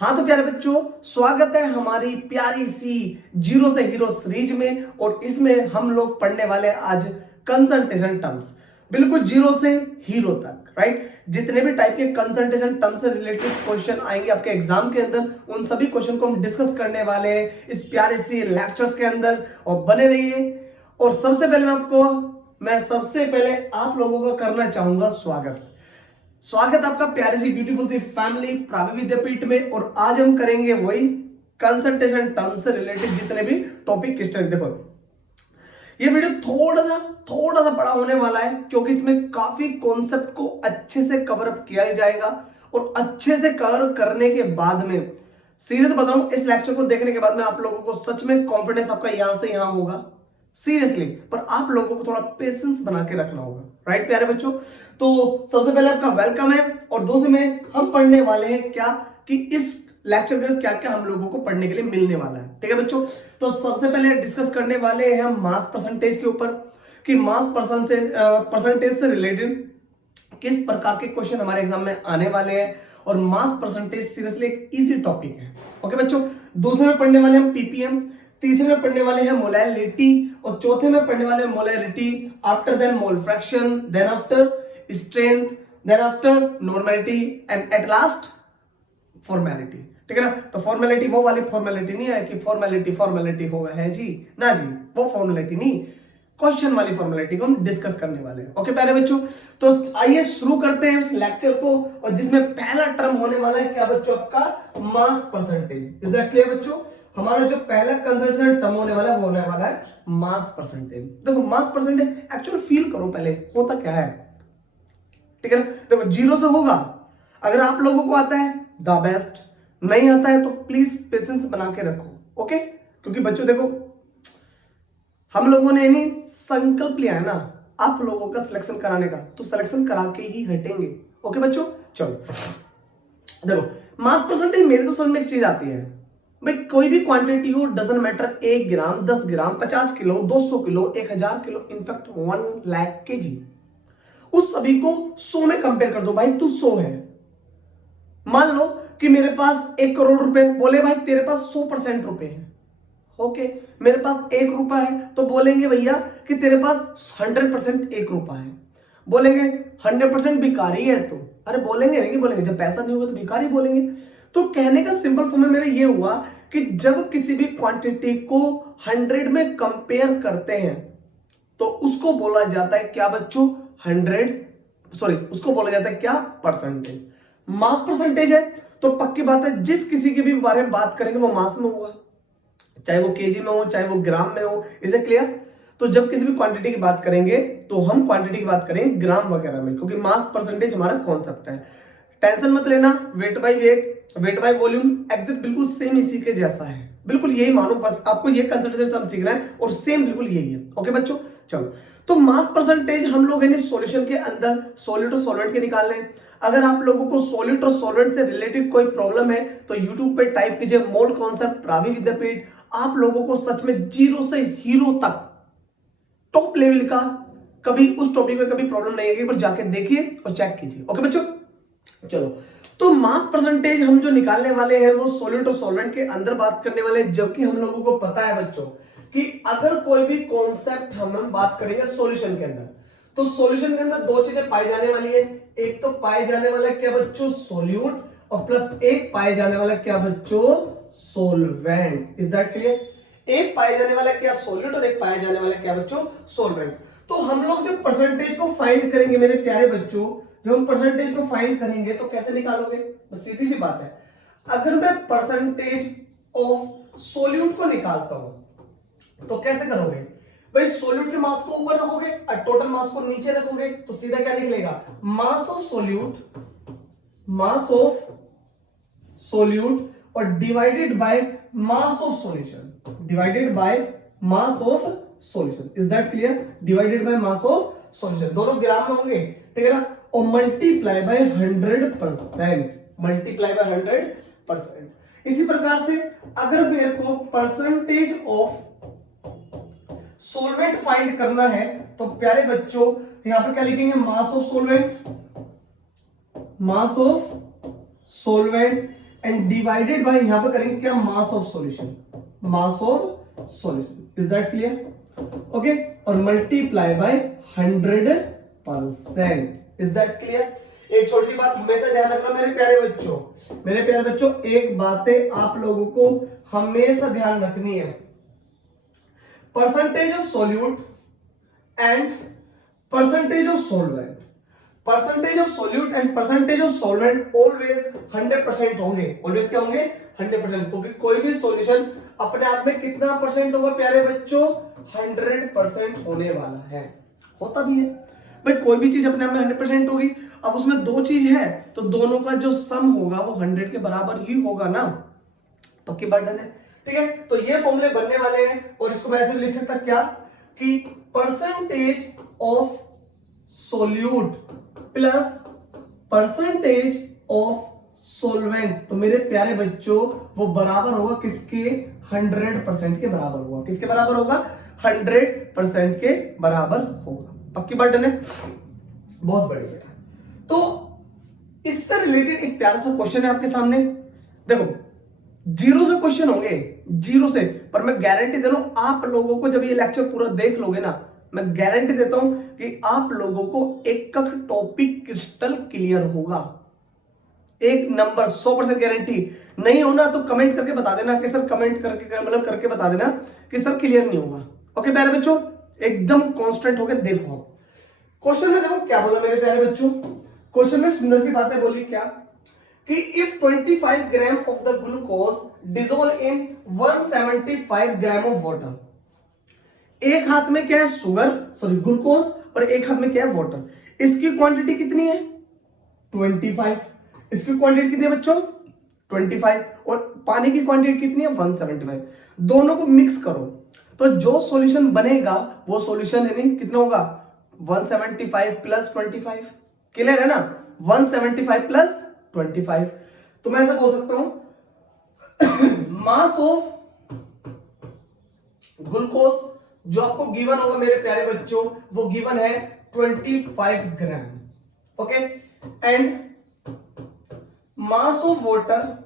हाँ तो प्यारे बच्चों, स्वागत है हमारी प्यारी सी जीरो से हीरो सीरीज में। और इसमें हम लोग पढ़ने वाले आज कंसंट्रेशन टर्म्स, बिल्कुल जीरो से हीरो तक, राइट। जितने भी टाइप के कंसंट्रेशन टर्म से रिलेटेड क्वेश्चन आएंगे आपके एग्जाम के अंदर, उन सभी क्वेश्चन को हम डिस्कस करने वाले हैं इस प्यारे सी लेक्चर्स के अंदर, और बने रहिए। और सबसे पहले आप लोगों का करना चाहूंगा स्वागत आपका प्यारी सी ब्यूटीफुल सी फैमिली प्रावी विद्यापीठ में। और आज हम करेंगे वही कंसंट्रेशन टर्म्स से रिलेटेड जितने भी टॉपिक स्टडी। देखो ये वीडियो थोड़ा सा बड़ा होने वाला है, क्योंकि इसमें काफी कॉन्सेप्ट को अच्छे से कवर अप किया जाएगा। और अच्छे से कवर करने के बाद में, सीरियस बताऊं, इस लेक्चर को देखने के बाद में आप लोगों को सच में कॉन्फिडेंस आपका यहां से यहां होगा, सीरियसली। पर आप लोगों को थोड़ा पेशेंस बना के रखना होगा, राइट प्यारे बच्चों। तो सबसे पहले आपका वेलकम है। और दूसरे में हम पढ़ने वाले हैं क्या कि इस लेक्चर में क्या क्या हम लोगों को पढ़ने के लिए मिलने वाला है, ठीक है बच्चों। तो सबसे पहले डिस्कस करने वाले हैं हम मास परसेंटेज के ऊपर, कि मास परसेंटेज से रिलेटेड किस प्रकार के क्वेश्चन हमारे एग्जाम में आने वाले हैं। और मास परसेंटेज सीरियसली एक इजी टॉपिक है, ओके बच्चों। दूसरे में पढ़ने वाले हम पीपीएम, तीसरे में पढ़ने वाले हैं मोलैलिटी, और चौथे में पढ़ने वाले हैं molarity, after then mole fraction, then after strength, then after normality, and at last formality, ठीक है ना। तो फॉर्मेलिटी वो वाली फॉर्मेलिटी नहीं है कि फॉर्मेलिटी हो है जी ना जी, वो फॉर्मेलिटी नहीं, क्वेश्चन वाली फॉर्मेलिटी को हम डिस्कस करने वाले हैं, ओके प्यारे बच्चों। तो आइए शुरू करते हैं इस लेक्चर को, और जिसमें पहला टर्म होने वाला है क्या बच्चों, आपका mass percentage. Is that clear बच्चों। हमारा जो पहला कंसंट्रेशन टर्म होने वाला है वो होने वाला है मास परसेंटेज। देखो मास परसेंटेज एक्चुअल फील करो पहले होता क्या है, ठीक है ना। देखो जीरो से होगा, अगर आप लोगों को आता है द बेस्ट, नहीं आता है तो प्लीज पेशेंस बना के रखो, ओके। क्योंकि बच्चों देखो, हम लोगों ने नहीं संकल्प लिया है ना आप लोगों का सिलेक्शन कराने का, तो सिलेक्शन करा के ही हटेंगे, ओके बच्चों। चलो देखो मास परसेंटेज मेरी तो समझ में एक चीज आती है भाई, कोई भी क्वांटिटी हो, doesn't matter, 1 gram, 10 gram, 50 kilo, 200 kilo, 1000 kilo, in fact 1 lakh KG, उस सभी को 100 में कंपेयर कर दो। भाई तू 100 है, मान लो कि मेरे पास 1 करोड़ रुपए, बोले भाई तेरे पास 100% रुपए हैं, ओके। मेरे पास 1 रुपया है तो बोलेंगे भैया कि तेरे पास 100% 1 रुपया है। बोलेंगे 100% भिखारी है तो, अरे बोलेंगे नहीं बोलेंगे, जब पैसा नहीं होगा तो भिखारी बोलेंगे। तो कहने का सिंपल फॉर्म में मेरा ये हुआ कि जब किसी भी क्वांटिटी को 100 में कंपेयर करते हैं तो उसको बोला जाता है क्या बच्चों, उसको बोला जाता है क्या, परसेंटेज। मास परसेंटेज है तो पक्की बात है जिस किसी के भी बारे में बात करेंगे वो मास में होगा, चाहे वो केजी में हो चाहे वो ग्राम में हो। Is it clear. तो जब किसी भी क्वांटिटी की बात करेंगे तो हम क्वांटिटी की बात करेंगे ग्राम वगैरह में, क्योंकि मास परसेंटेज हमारा कॉन्सेप्ट है। टेंशन मत लेना, वेट बाय वॉल्यूम एग्जैक्ट बिल्कुल सेम इसी के जैसा है, बिल्कुल यही मानो, बस आपको ये कंसंट्रेशन टर्म सीखना है और सेम बिल्कुल यही है, ओके बच्चों। चलो तो मास परसेंटेज हम लोग है सॉल्यूशन के अंदर सॉलिड और सॉल्वेंट के निकाल रहे हैं। अगर आप लोगों को सॉलिड और सॉल्वेंट से रिलेटेड कोई प्रॉब्लम है तो यूट्यूब पे टाइप कीजिए मोल कॉन्सेप्ट प्रावी विद्यापीठ। आप लोगों को सच में जीरो से हीरो तक टॉप लेवल का कभी उस टॉपिक में कभी प्रॉब्लम नहीं है, पर जाके देखिए और चेक कीजिए, ओके बच्चों। चलो तो मास परसेंटेज हम जो निकालने वाले हैं वो सॉलिड और सॉल्वेंट के अंदर बात करने वाले हैं, जबकि हम लोगों को पता है बच्चों कि अगर कोई भी कॉन्सेप्ट हम बात करेंगे सॉल्यूशन के अंदर, तो सॉल्यूशन के अंदर 2 चीजें पाई जाने वाली है। एक तो पाए जाने वाला क्या बच्चों, सोल्यूट, और प्लस एक पाए जाने वाला क्या बच्चों, सोलवेंट। Is that clear. एक पाए जाने वाला क्या, सोल्यूट, और एक पाया जाने वाला क्या बच्चों, सोलवेंट। तो हम लोग जब परसेंटेज को फाइंड करेंगे मेरे प्यारे बच्चों, जब हम परसेंटेज को फाइंड करेंगे तो कैसे निकालोगे, बस सीधी सी बात है। अगर मैं परसेंटेज ऑफ सोल्यूट को निकालता हूं तो कैसे करोगे भाई, सोल्यूट के मास को ऊपर रखोगे और टोटल मास को नीचे रखोगे, तो सीधा क्या निकलेगा, मास ऑफ सोल्यूट और divided by mass of solution, is that clear. Divided by mass of solution, दोनों ग्राम में होंगे, ठीक है ना, और मल्टीप्लाई बाय 100%। इसी प्रकार से अगर मेरे को परसेंटेज ऑफ सोलवेंट फाइंड करना है तो प्यारे बच्चों यहां पर क्या लिखेंगे, mass of solvent and divided by यहां पे करेंगे क्या, mass of solution, mass of solution, is that clear? Okay, और multiply by 100%, is that clear? एक छोटी सी बात हमेशा ध्यान रखना मेरे प्यारे बच्चों, मेरे प्यारे बच्चों, एक बातें आप लोगों को हमेशा ध्यान रखनी है, percentage of solute and percentage of solvent, percentage of solute and percentage of solvent always 100% होंगे, ऑलवेज क्या होंगे, 100%, क्योंकि कोई भी सॉल्यूशन अपने आप में कितना परसेंट होगा प्यारे बच्चों, 100% होने वाला है, होता भी है भाई, कोई भी चीज अपने आप में 100% होगी। अब उसमें दो चीज है तो दोनों का जो सम होगा वो 100 के बराबर ही होगा ना, पक्की बात है, ठीक है? तो ये फॉर्मूले बनने वाले हैं और इसको मैं ऐसे लिख सकता क्या कि percentage of solute plus percentage of solvent, तो मेरे प्यारे बच्चों वो बराबर होगा किसके, 100% के बराबर होगा, किसके बराबर होगा, 100% के बराबर होगा, पक्की बात है, बहुत बढ़िया। तो इससे रिलेटेड एक प्यारा सा क्वेश्चन है आपके सामने, देखो जीरो से क्वेश्चन होंगे, जीरो से, पर मैं गारंटी दे रहा हूं आप लोगों को जब ये लेक्चर पूरा देख लोगे ना, मैं गारंटी देता हूं कि आप लोगों को एक टॉपिक क्रिस्टल क्लियर होगा, एक नंबर 100% गारंटी। नहीं होना तो कमेंट करके बता देना कि सर, कमेंट करके मतलब करके बता देना कि सर क्लियर नहीं होगा। ओके प्यारे बच्चों, एकदम कांस्टेंट होकर देखो। क्वेश्चन में देखो क्या बोला मेरे प्यारे बच्चों, क्वेश्चन में सुंदर सी बातें बोली क्या कि if 25 gram of the glucose dissolve in 175 gram of water, एक हाथ में क्या है शुगर, सॉरी ग्लूकोज, और एक हाथ में क्या है वाटर, इसकी क्वांटिटी कितनी है 25, इसकी क्वांटिटी कितनी है बच्चों 25, और पानी की क्वांटिटी कितनी है 175, दोनों को मिक्स करो तो जो सॉल्यूशन बनेगा वो सॉल्यूशन है नहीं कितना होगा 175 प्लस 25, क्लियर है ना, 175 प्लस 25। तो मैं ऐसा बोल सकता हूं मास ऑफ ग्लूकोज जो आपको गिवन होगा मेरे प्यारे बच्चों, वो गिवन है 25 gram, okay, and mass of water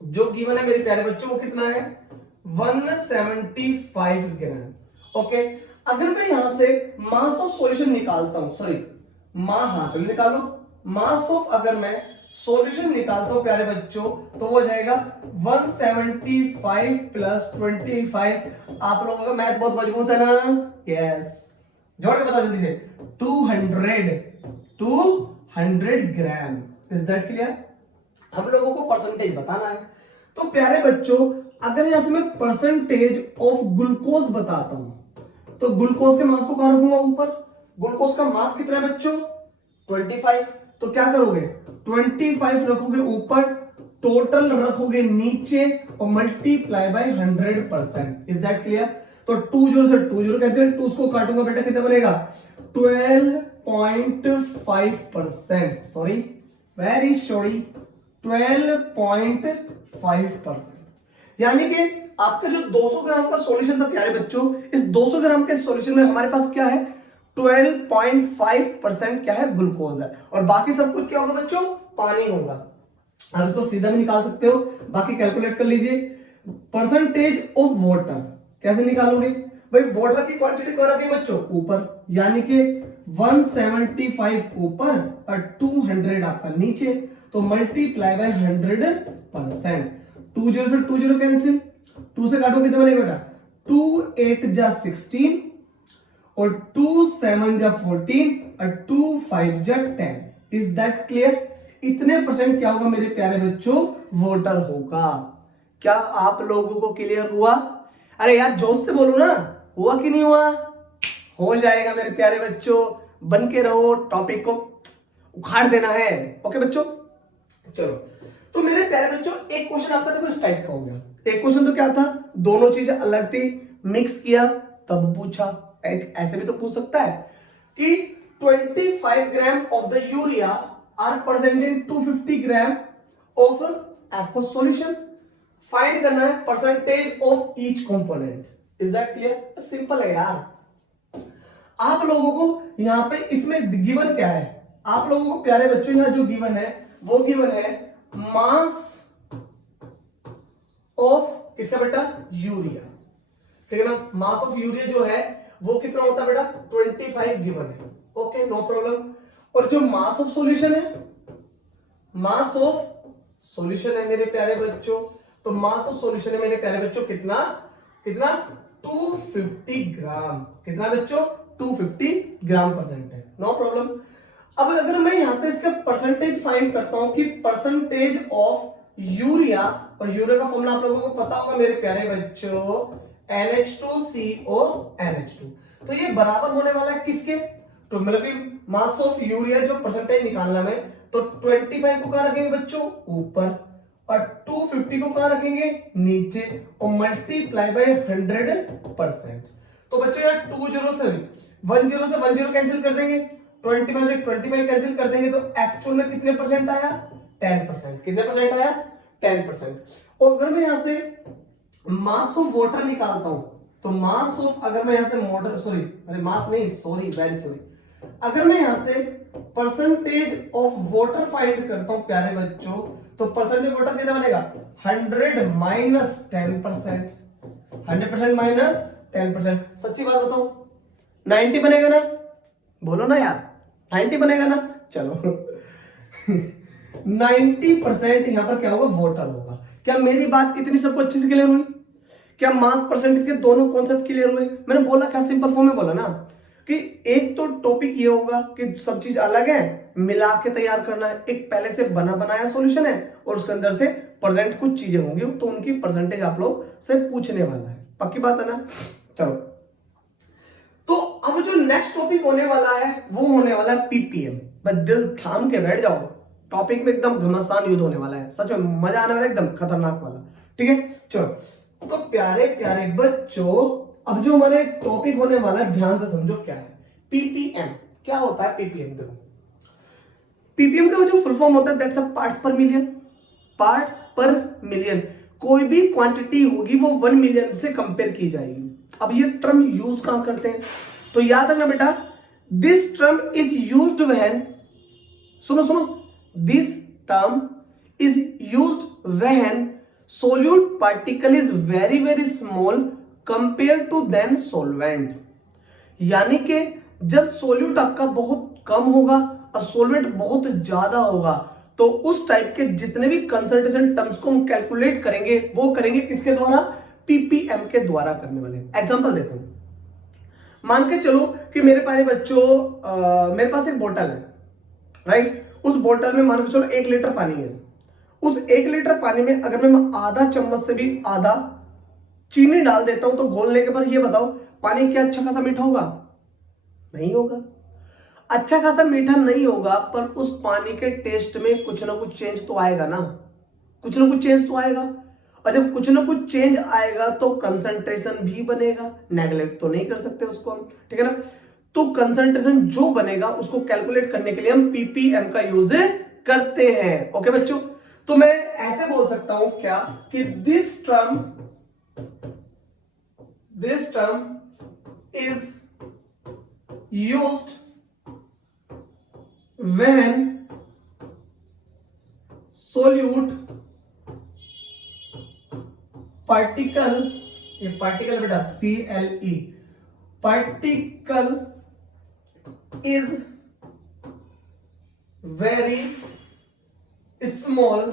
जो गिवन है मेरे प्यारे बच्चों वो कितना है 175 ग्राम, ओके। अगर मैं यहां से मास ऑफ सॉल्यूशन निकालता हूं, सॉरी हाँ चलो निकालो, मास ऑफ अगर मैं सॉल्यूशन निकालता हूं प्यारे बच्चों तो वो जाएगा 175 प्लस 25, आप लोगों का मैथ बहुत मजबूत है ना, यस, जोड़ के बताओ जल्दी से, 200 ग्राम, इज दैट क्लियर? हम लोगों को परसेंटेज बताना है, तो प्यारे बच्चों अगर यहां से मैं परसेंटेज ऑफ ग्लूकोज बताता हूं तो ग्लूकोज के मास को कहां रखूंगा ऊपर, ग्लूकोज का मास कितना है बच्चों 25, तो क्या करोगे 25 रखोगे ऊपर, टोटल रखोगे नीचे और multiply by 100%, is that clear? तो 2 0 से 2 0 कैंसिल, 2 को काटूंगा बेटा कितना बनेगा 12.5%, सॉरी वेरी सॉरी 12.5%, यानी कि आपका जो 200 ग्राम का सॉल्यूशन था प्यारे बच्चों, इस 200 ग्राम के सॉल्यूशन में हमारे पास क्या है 12.5% क्या है ग्लूकोज है, और बाकी सब कुछ क्या होगा बच्चों पानी होगा। आप इसको सीधा भी निकाल सकते हो, बाकी कैलकुलेट कर लीजिए। परसेंटेज ऑफ वाटर कैसे निकालोगे भाई, वाटर की क्वांटिटी को रखिए बच्चों ऊपर, यानी कि 175 ऊपर और 200 आपका नीचे, तो मल्टीप्लाई बाय 100%, 2 0 से 2 0 कैंसिल, 2 से काटो कितना बनेगा बेटा 2 8 जा 16 और 2 7 जा 14 और 2 5 जा 10, इज दैट क्लियर? इतने परसेंट क्या होगा मेरे प्यारे बच्चों वाटर होगा। क्या आप लोगों को क्लियर हुआ? अरे यार जोश से बोलो ना, हुआ कि नहीं हुआ? हो जाएगा मेरे प्यारे बच्चों, बन के रहो, टॉपिक को उखाड़ देना है, ओके बच्चों। चलो तो मेरे प्यारे बच्चों एक क्वेश्चन आपका देखो इस टाइप का हो गया, एक क्वेश्चन तो क्या था दोनों चीजें अलग थी, मिक्स किया तब पूछा, एक ऐसे भी तो पूछ सकता है कि 25 gram of the urea are present in 250 gram of aqueous solution, find करना है percentage of each component, is that clear? Simple है यार। आप लोगों को यहां पे इसमें गिवन क्या है, आप लोगों को प्यारे बच्चों यहां जो गिवन है वो गिवन है मास ऑफ किसका बेटा, यूरिया, ठीक है ना। मास ऑफ यूरिया जो है वो कितना होता है बेटा, 25 गिवन है, ओके नो प्रॉब्लम। और जो मास ऑफ सॉल्यूशन है, मास ऑफ सॉल्यूशन है मेरे प्यारे बच्चों, तो मास ऑफ सॉल्यूशन है मेरे प्यारे बच्चों कितना कितना 250 ग्राम, कितना बच्चों 250 ग्राम परसेंट है, नो प्रॉब्लम। अब अगर मैं यहां से इसका परसेंटेज फाइंड करता हूं कि परसेंटेज ऑफ यूरिया, और यूरिया का फॉर्मूला आप लोगों को पता होगा मेरे प्यारे बच्चों, NH2CO NH2, तो ये बराबर होने वाला है किसके, तो मतलब कि मास ऑफ यूरिया जो परसेंटेज निकालना है, तो 25 को कहां रखेंगे बच्चों, ऊपर, और 250 को कहां रखेंगे, नीचे, और मल्टीप्लाई बाय 100%। तो बच्चों यार 10 से 10 कैंसिल कर देंगे, 25 से 25 कैंसिल कर देंगे, तो एक्चुअल में कितने परसेंट आया, 10%। कितने परसेंट आया, 10%। और अगर मैं यहां से मास ऑफ वाटर निकालता हूं, तो मास ऑफ, अगर मैं यहां से मोटर सॉरी अरे मास नहीं सॉरी वेरी सॉरी, अगर मैं यहां से परसेंटेज ऑफ वाटर फाइंड करता हूं प्यारे बच्चों, तो परसेंटेज वाटर कितना बनेगा, 100 माइनस 10%, 100% माइनस 10%। सच्ची बात बताओ 90 बनेगा ना, बोलो ना यार 90 बनेगा ना, चलो 90% यहां पर क्या होगा, वाटर होगा। क्या मेरी बात इतनी सबको अच्छे से क्लियर हुई, क्या मास परसेंटेज के दोनों कॉन्सेप्ट क्लियर हुए। मैंने बोला क्या, सिंपल फॉर्म में बोला ना, कि एक तो टॉपिक ये होगा कि सब चीज अलग है, मिला के तैयार करना है, एक पहले से बना बनाया सॉल्यूशन है और उसके अंदर से प्रेजेंट कुछ चीजें होंगी, तो उनकी परसेंटेज आप लोग से पूछने वाला है, पक्की बात है ना। चलो तो अब जो नेक्स्ट टॉपिक होने वाला है वो होने वाला है पीपीएम। बस दिल थाम के बैठ जाओ, टॉपिक में एकदम घमासान युद्ध होने वाला है, सच में मजा आने वाला है, एकदम खतरनाक वाला, ठीक है। चलो तो प्यारे प्यारे बच्चों, अब जो हमारे टॉपिक होने वाला है ध्यान से समझो क्या है पीपीएम। क्या होता है पीपीएम, देखो पीपीएम का जो फुल फॉर्म होता है दैट्स पार्ट्स पर मिलियन, पार्ट्स पर मिलियन। कोई भी क्वांटिटी होगी वो 1 मिलियन से कंपेयर की जाएगी। अब ये टर्म यूज कहां करते हैं, तो याद रखना बेटा, this term is used when, सुनो सुनो, this term is used when solute particle is very very small compare to than solvent. यानी कि जब सोल्यूट आपका बहुत कम होगा और सॉल्वेंट बहुत ज्यादा होगा, तो उस टाइप के जितने भी कंसंट्रेशन टर्म्स को हम कैलकुलेट करेंगे वो करेंगे किसके द्वारा, पीपीएम के द्वारा करने वाले। एग्जांपल देखो, मान के चलो कि मेरे पास बच्चों मेरे पास एक बोतल है, राइट। उस बोतल में मान के चलो 1 लीटर पानी है। उस 1 लीटर पानी में अगर मैं आधा चम्मच से भी आधा चीनी डाल देता हूं, तो घोलने के बाद ये बताओ पानी क्या अच्छा खासा मीठा होगा, नहीं होगा। अच्छा खासा मीठा नहीं होगा, पर उस पानी के टेस्ट में कुछ ना कुछ चेंज तो आएगा ना, कुछ ना कुछ चेंज तो आएगा। और जब कुछ ना कुछ चेंज आएगा तो कंसंट्रेशन भी बनेगा, नेगलेक्ट तो नहीं कर सकते उसको हम, ठीक है ना। तो कंसंट्रेशन जो बनेगा उसको कैलकुलेट करने के लिए हम पीपीएम का यूज करते हैं, ओके बच्चों। तो मैं ऐसे बोल सकता हूं क्या, कि this term is used when solute particle, ये पार्टिकल बेटा CLE, particle is very small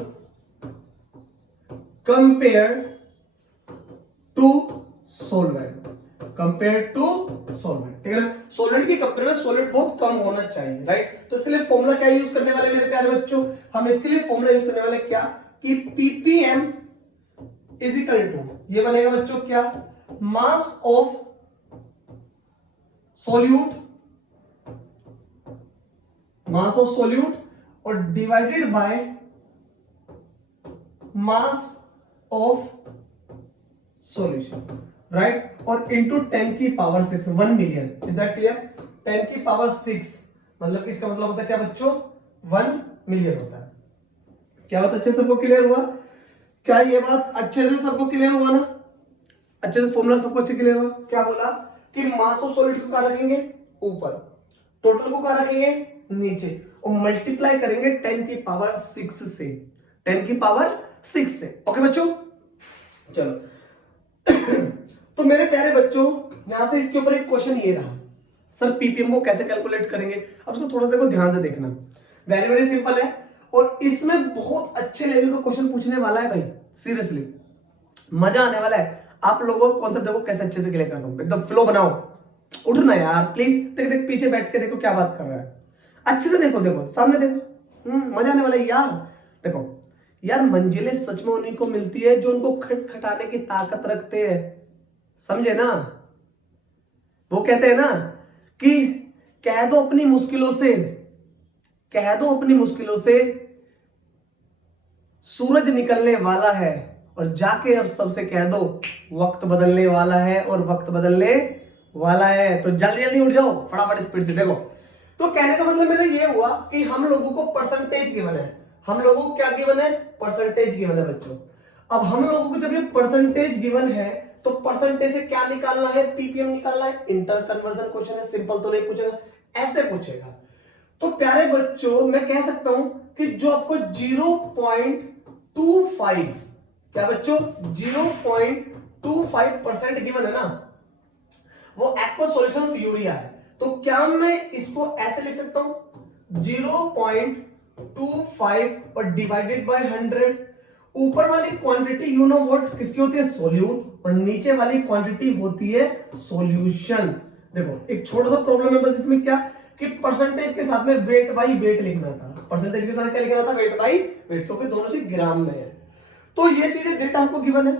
compared to solvent, compare to solvent, ठीक है ना। सॉल्वेंट की कंपेयर में सॉलिड बहुत कम होना चाहिए, राइट। तो इसके लिए फॉर्मूला क्या यूज करने वाले मेरे प्यारे बच्चों, हम इसके लिए फॉर्मूला यूज करने वाले क्या, कि पीपीएम इज इक्वल टू, ये बनेगा बच्चों क्या, मास ऑफ सॉल्यूट और divided by mass of solution, right. और इंटू 10 की power 6, 1 million, is that clear. 10 की पावर 6 मतलब इसका मतलब होता है क्या बच्चों, 1 मिलियन होता है। क्या बात अच्छे से सबको क्लियर हुआ, क्या ये बात अच्छे से सबको क्लियर हुआ ना, अच्छे से फॉर्मूला सबको अच्छे क्लियर हुआ। क्या बोला कि मास ऑफ सॉलिड को कहां रखेंगे, ऊपर, टोटल को कहां रखेंगे, नीचे, और मल्टीप्लाई करेंगे 10 की पावर 6 से, 10 की पावर 6 से, ओके बच्चों। चलो तो मेरे प्यारे बच्चों, यहां से इसके ऊपर एक क्वेश्चन ये रहा, सर पीपीएम को कैसे कैलकुलेट करेंगे। अब इसको थोड़ा देखो ध्यान से देखना, वेरी वेरी सिंपल है और इसमें बहुत अच्छे लेवल का क्वेश्चन पूछने वाला है भाई, सीरियसली मजा आने वाला है। आप लोगों को कॉन्सेप्ट देखो कैसे अच्छे से क्लियर करता हूं, एकदम फ्लो बनाओ, उठना यार प्लीज, देख देख पीछे बैठ के देखो क्या बात कर रहा है, अच्छे से देखो, देखो सामने देखो, मजा आने वाला है यार। देखो यार, मंजिलें सच में उन्हीं को मिलती है जो उनको खटखटाने की ताकत रखते हैं, समझे ना। वो कहते हैं ना कि कह दो अपनी मुश्किलों से, कह दो अपनी मुश्किलों से सूरज निकलने वाला है, और जाके अब सबसे कह दो वक्त बदलने वाला है, और वक्त बदलने वाला है। तो जल्दी जल्दी उठ जाओ फटाफट स्पीड से। देखो तो कहने का मतलब मेरा ये हुआ कि हम लोगों को परसेंटेज गिवन है, हम लोगों को क्या गिवन है, परसेंटेज गिवन है बच्चों। अब हम लोगों को जब ये परसेंटेज गिवन है तो परसेंटेज से क्या निकालना है, पीपीएम निकालना है। इंटर कन्वर्जन क्वेश्चन है, सिंपल तो नहीं पूछेगा, ऐसे पूछेगा। तो प्यारे बच्चों मैं कह सकता हूं कि जो आपको 0.25, क्या बच्चों 0.25% गिवन है ना, वो एक्वा सॉल्यूशन यूरिया है। तो क्या मैं इसको ऐसे लिख सकता हूं 0.25 और डिवाइडेड बाय 100। ऊपर वाली क्वांटिटी यू नो व्हाट किसकी होती है, सोल्यूट, और नीचे वाली क्वांटिटी होती है सॉल्यूशन। देखो एक छोटा सा प्रॉब्लम है बस इसमें, क्या कि परसेंटेज के साथ में वेट बाई वेट लिखना था, परसेंटेज के साथ क्या लिखना था, वेट बाई वेट, क्योंकि दोनों चीज ग्राम में है। तो ये चीजें डेटा हमको गिवन है,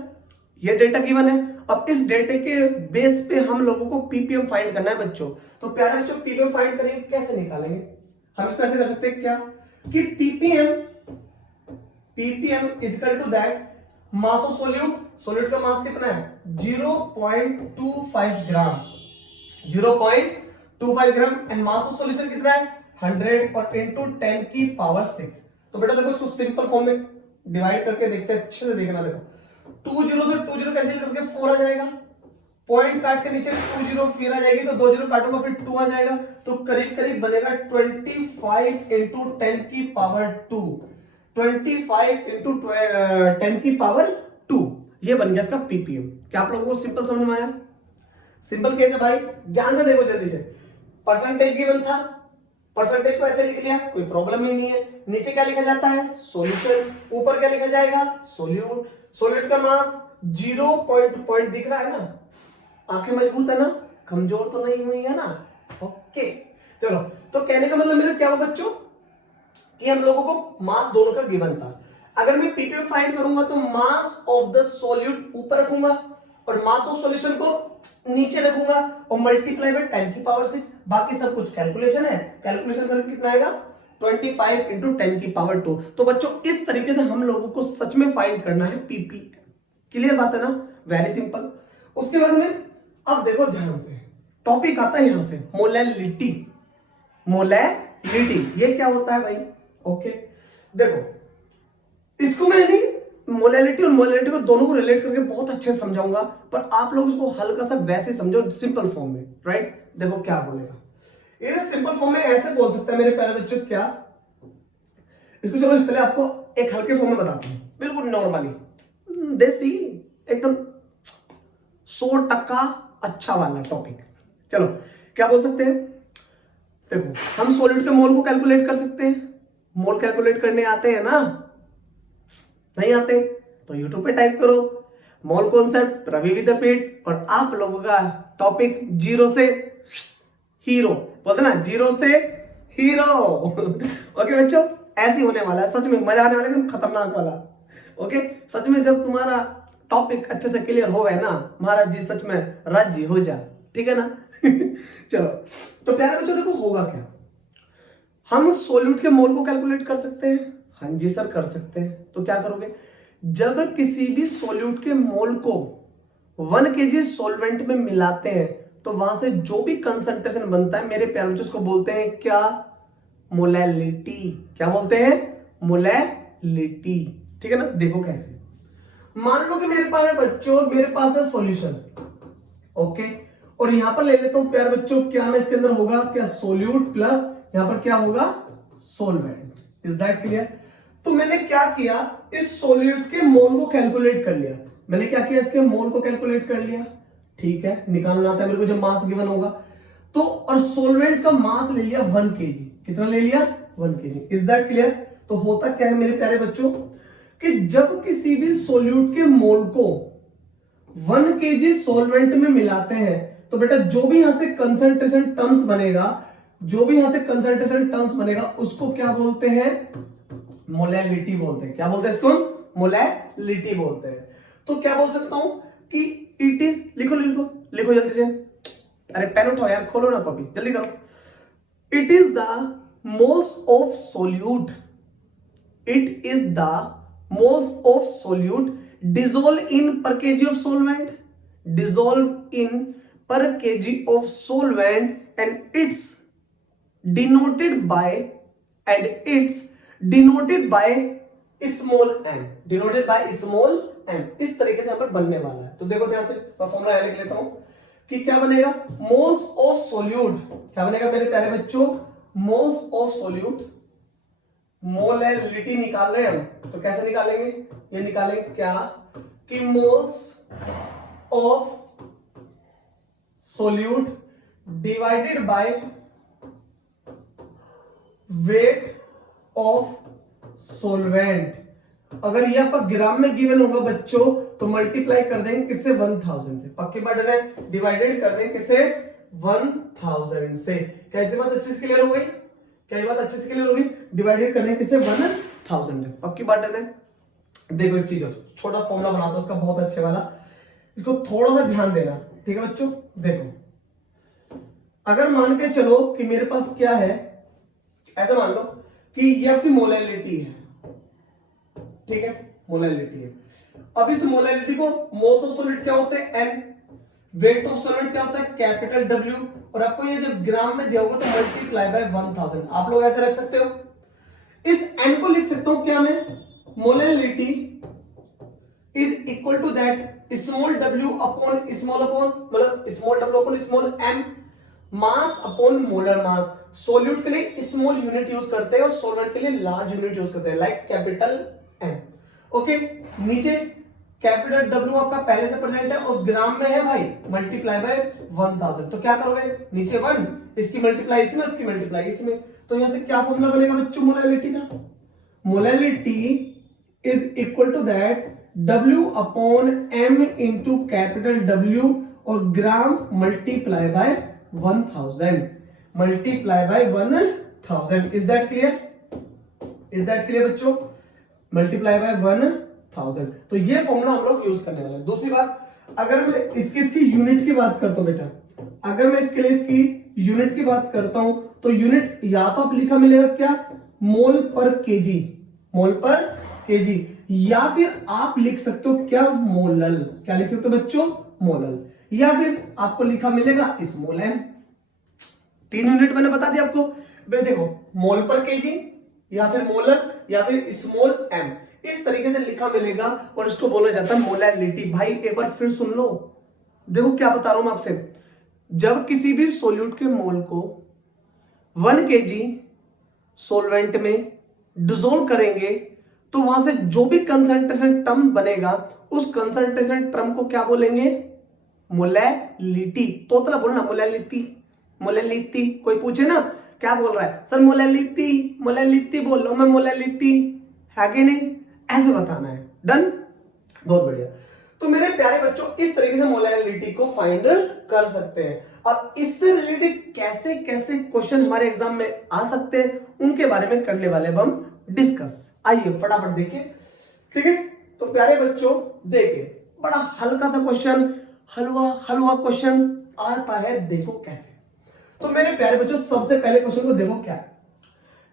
ये डेटा गिवन है। अब इस डेटे के बेस पे हम लोगों को पीपीएम फाइंड करना है बच्चों। तो प्यारे बच्चों पीपीएम फाइंड करेंगे, कैसे निकालेंगे हम इसको, ऐसे कर सकते हैं क्या कि PPM is equal to that mass of solute, solute का मास कितना है 0.25 gram, 0.25 gram, and mass of solution कितना है 100 और इनटू 10 की पावर 6। तो बेटा देखो इसको सिंपल फॉर्म में डिवाइड करके देखते हैं, अच्छे से देखना। देखो 2 0 से 2 0 कैंसिल करके 4 आ जाएगा, पॉइंट काट के नीचे 2 0 फिर आ जाएगी, तो 2 0 काटूंगा फिर 2 आ जाएगा, तो करीब करीब बनेगा 25 इंटू 10 की पावर 2, 25 इंटू 10 की पावर 2, ये बन गया इसका पीपीएम। क्या आप लोगों को सिंपल समझ में आया? सिंपल कैसे भाई, ध्यान से देखो जल्दी से। परसेंटेज गिवन था, परसेंटेज को ऐसे लिख लिया, कोई प्रॉब्लम ही नहीं है। नीचे क्या लिखा जाता है, सॉल्यूशन, ऊपर क्या लिखा जाएगा, सोल्यूट। सोल्यूट का मास 0 पॉइंट दिख रहा है ना, आंखें मजबूत है ना, कमजोर तो नहीं हुई है ना, ओके। चलो तो कहने का मतलब मेरा क्या हुआ बच्चों कि हम लोगों को मास दोनों का गिवन था। अगर मैं पीपीएम फाइंड करूंगा तो मास ऑफ द सॉल्यूट ऊपर रखूंगा और मास ऑफ सॉल्यूशन को नीचे रखूंगा और मल्टीप्लाई बाय 10 की पावर 6, बाकी सब कुछ कैलकुलेशन है, कैलकुलेशन करके कितना आएगा 25 इंटू 10 की पावर 2। तो बच्चों इस तरीके से हम लोगों को सच में फाइंड करना है पीपीएम। क्लियर बात है ना, वेरी सिंपल। उसके बाद में अब देखो ध्यान से, टॉपिक आता है यहां से मोलैलिटी। मोलैलिटी ये क्या होता है भाई, ओके देखो इसको मैं नहीं मोलैलिटी और मोलैलिटी को दोनों को रिलेट करके बहुत अच्छे से समझाऊंगा, पर आप लोग इसको हल्का सा वैसे समझो सिंपल फॉर्म में, राइट। देखो क्या बोलेगा ये सिंपल फॉर्म में, ऐसे बोल सकता है मेरे प्यारे बच्चों, क्या इसको चलो पहले आपको एक हल्के फॉर्म में बताता हूं, बिल्कुल नॉर्मली देसी एकदम 100% अच्छा वाला टॉपिक। चलो क्या बोल सकते हैं, देखो हम सॉलिड के मोल को कैलकुलेट कर सकते हैं, मोल कैलकुलेट करने आते हैं ना, नहीं आते तो यूट्यूब पे टाइप करो मोल कॉन्सेप्ट रवि विद्यापीठ, और आप लोगों का टॉपिक 0 से हीरो, बोलते ना 0 से हीरो। ओके बच्चों ऐसे होने वाला है, सच में मजा आने वाला है, एकदम खतरनाक वाला। ओके सच में जब तुम्हारा टॉपिक अच्छे से क्लियर हो गए ना, महाराज जी सच में राजी हो जा, ठीक है ना। चलो तो प्यारे बच्चों देखो होगा क्या, हम सोल्यूट के मोल को कैलकुलेट कर सकते हैं, हाँ जी सर कर सकते हैं। तो क्या करोगे, जब किसी भी सोल्यूट के मोल को 1 kg सॉल्वेंट में मिलाते हैं तो वहां से जो भी कंसंट्रेशन बनता है मेरे प्यारे बच्चों उसको बोलते हैं क्या, मोलैलिटी। क्या बोलते हैं, मोलैलिटी, ठीक है ना। देखो कैसे, मान लो कि मेरे पास बच्चों मेरे पास है सॉल्यूशन, ओके, और यहां पर ले लेता हूं प्यारे बच्चों, क्या मैं इसके अंदर होगा क्या, सोल्यूट प्लस यहां पर क्या होगा, सॉल्वेंट। Is that clear. तो मैंने क्या किया, इस सोल्यूट के मोल को कैलकुलेट कर लिया। मैंने क्या किया, इसके मोल को कैलकुलेट कर लिया, ठीक है, निकालना आता है मेरे को जब मास गिवन होगा तो। और सोलवेंट का मास ले लिया 1 kg, कितना ले लिया 1 kg। Is that clear? तो होता क्या है मेरे प्यारे बच्चों कि जब किसी भी सोल्यूट के मोल को 1 kg सोलवेंट में मिलाते हैं तो बेटा जो भी यहां से कंसंट्रेशन टर्म्स बनेगा, जो भी यहां से कंसंट्रेशन टर्म्स बनेगा उसको क्या बोलते हैं, मोलैलिटी बोलते हैं। क्या बोलते हैं इसको? मोलैलिटी बोलते हैं। तो क्या बोल सकता हूं कि इट इज, लिखो लिखो लिखो जल्दी से, अरे पेन उठाओ यार, खोलो ना कॉपी, जल्दी करो। It is the moles of solute, it is the moles of solute dissolve in per kg of solvent, dissolve in per kg of solvent and it's denoted by small m, denoted by small m। इस तरीके से यहां पर बनने वाला है। तो देखो ध्यान से, मैं फॉर्मूला लिख लेता हूं कि क्या बनेगा, मोल्स ऑफ सोल्यूट, क्या बनेगा मेरे प्यारे बच्चों, मोल्स ऑफ सोल्यूट, मोलैलिटी निकाल रहे हैं हम, तो कैसे निकालेंगे, ये निकालेंगे क्या कि moles of solute divided by weight of solvent. अगर ये आपका ग्राम में गिवन होगा बच्चों तो मल्टीप्लाई कर देंगे किससे, 1000 से, पक्की बात है, डिवाइडेड कर देंगे किससे, 1000 से। क्या इतनी बात अच्छे से क्लियर हो गई? क्या ये बात अच्छे से क्लियर होगी? डिवाइडेड करने किससे, 1000 है, पक्की बात है। देखो एक चीज छोटा फॉर्मूला बनाता हूं उसका बहुत अच्छे वाला, इसको थोड़ा सा ध्यान देना, ठीक है बच्चों। देखो अगर मान के चलो कि मेरे पास क्या है, ऐसा मान लो कि ये आपकी मोलैलिटी है, ठीक है, मोलैलिटी है। अब इस मोलैलिटी को, मोल्स ऑफ सॉलिड क्या होते हैं, एन, वेट ऑफ सॉलिड क्या होता है, कैपिटल डब्ल्यू, और आपको ये जब ग्राम में दिया होगा तो मल्टीप्लाई बाय 1000। आप लोग ऐसे रख सकते हो, इस एन को लिख सकता हूं क्या मैं, molality is equal to that small W upon small upon, मतलब small W upon small M, mass upon molar mass. Solute के लिए स्मॉल यूनिट यूज करते हैं और सॉल्वेंट के लिए लार्ज यूनिट यूज करते हैं, लाइक कैपिटल एम। ओके, नीचे कैपिटल डब्ल्यू आपका पहले से प्रेजेंट है और ग्राम में है भाई, मल्टीप्लाई बाय 1000। तो क्या करोगे, नीचे 1, इसकी मल्टीप्लाई इसमें, इसकी मल्टीप्लाई इसमें, तो यहां से क्या फॉर्मूला बनेगा बच्चों मोलैलिटी का, molality is equal to that W upon M into capital W और gram multiply by 1000, multiply by 1000। Is that clear? Is that clear बच्चों? Multiply by 1000। तो ये फॉर्मूला हम लोग यूज करने वाले हैं। दूसरी बात, अगर मैं इसकी यूनिट की बात करता हूं बेटा, अगर मैं इसके लिए इसकी यूनिट की बात करता हूं तो यूनिट या तो आप लिखा मिलेगा क्या, मोल पर केजी, मोल पर केजी, या फिर आप लिख सकते हो क्या, मोलल। क्या लिख सकते हो बच्चों, मोलल, या फिर आपको लिखा मिलेगा स्मॉल एम। 3 यूनिट मैंने बता दिया आपको, देखो मोल पर केजी या फिर मोलल या फिर स्मॉल एम, इस तरीके से लिखा मिलेगा और इसको बोला जाता है मोलैलिटी। भाई एक बार फिर सुन लो, देखो क्या बता रहा हूं मैं आपसे, जब किसी भी सोल्यूट के मोल को 1 kg सोलवेंट में डिसोल्व करेंगे तो वहां से जो भी कंसंट्रेशन टर्म बनेगा उस कंसंट्रेशन टर्म को क्या बोलेंगे, मोलैलिटी। तोतला बोलना, मोलैलिटी, मोलैलिटी। कोई पूछे ना क्या बोल रहा है, सर मोलैलिटी, मोलैलिटी बोल रहा हूं मैं, मोलैलिटी है कि नहीं, ऐसे बताना है। डन, बहुत बढ़िया। तो मेरे प्यारे बच्चों इस तरीके से मोलैलिटी को फाइंड कर सकते हैं। अब इससे रिलेटेड कैसे कैसे क्वेश्चन हमारे एग्जाम में आ सकते हैं उनके बारे में करने वाले अब हम डिस्कस। आइए फटाफट देखिए, ठीक है। तो प्यारे बच्चों देखिए, बड़ा हल्का सा क्वेश्चन, हलवा हलवा क्वेश्चन आता है, देखो कैसे। तो मेरे प्यारे बच्चों सबसे पहले क्वेश्चन को देखो क्या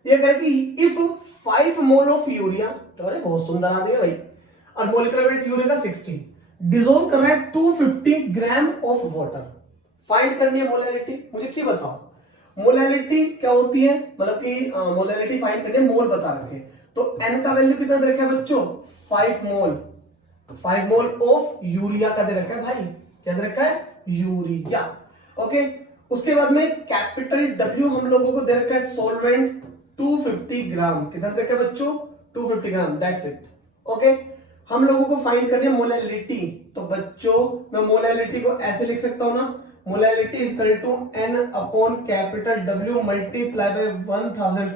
ये कहे कि इफ 5 मोल ऑफ यूरिया, अरे बहुत सुंदर आ गया भाई, और मोलिकुलर वेट यूरिया का 60, डिसॉल्व करना है 250 ग्राम ऑफ वाटर, फाइंड करनी है मोलैलिटी। मुझे चीज बताओ मोलैलिटी क्या होती है, मतलब कि मोलैलिटी फाइंड करनी है, मोल बता रखे। तो n का वैल्यू कितना दे रखा है बच्चों, 5 मोल, 5 मोल ऑफ यूरिया का दे रखा है भाई, क्या दे रखा है, यूरिया। ओके, उसके बाद में कैपिटल W हम लोगों को दे रखा है सोलवेंट 250 ग्राम, कितना दे रखा है बच्चों, 250 ग्राम, दैट्स इट। ओके, हम लोगों को फाइंड करनी है मोलैलिटी। तो बच्चों मैं मोलैलिटी को ऐसे लिख सकता हूं ना, molality is equal to N upon capital W multiply by 1000।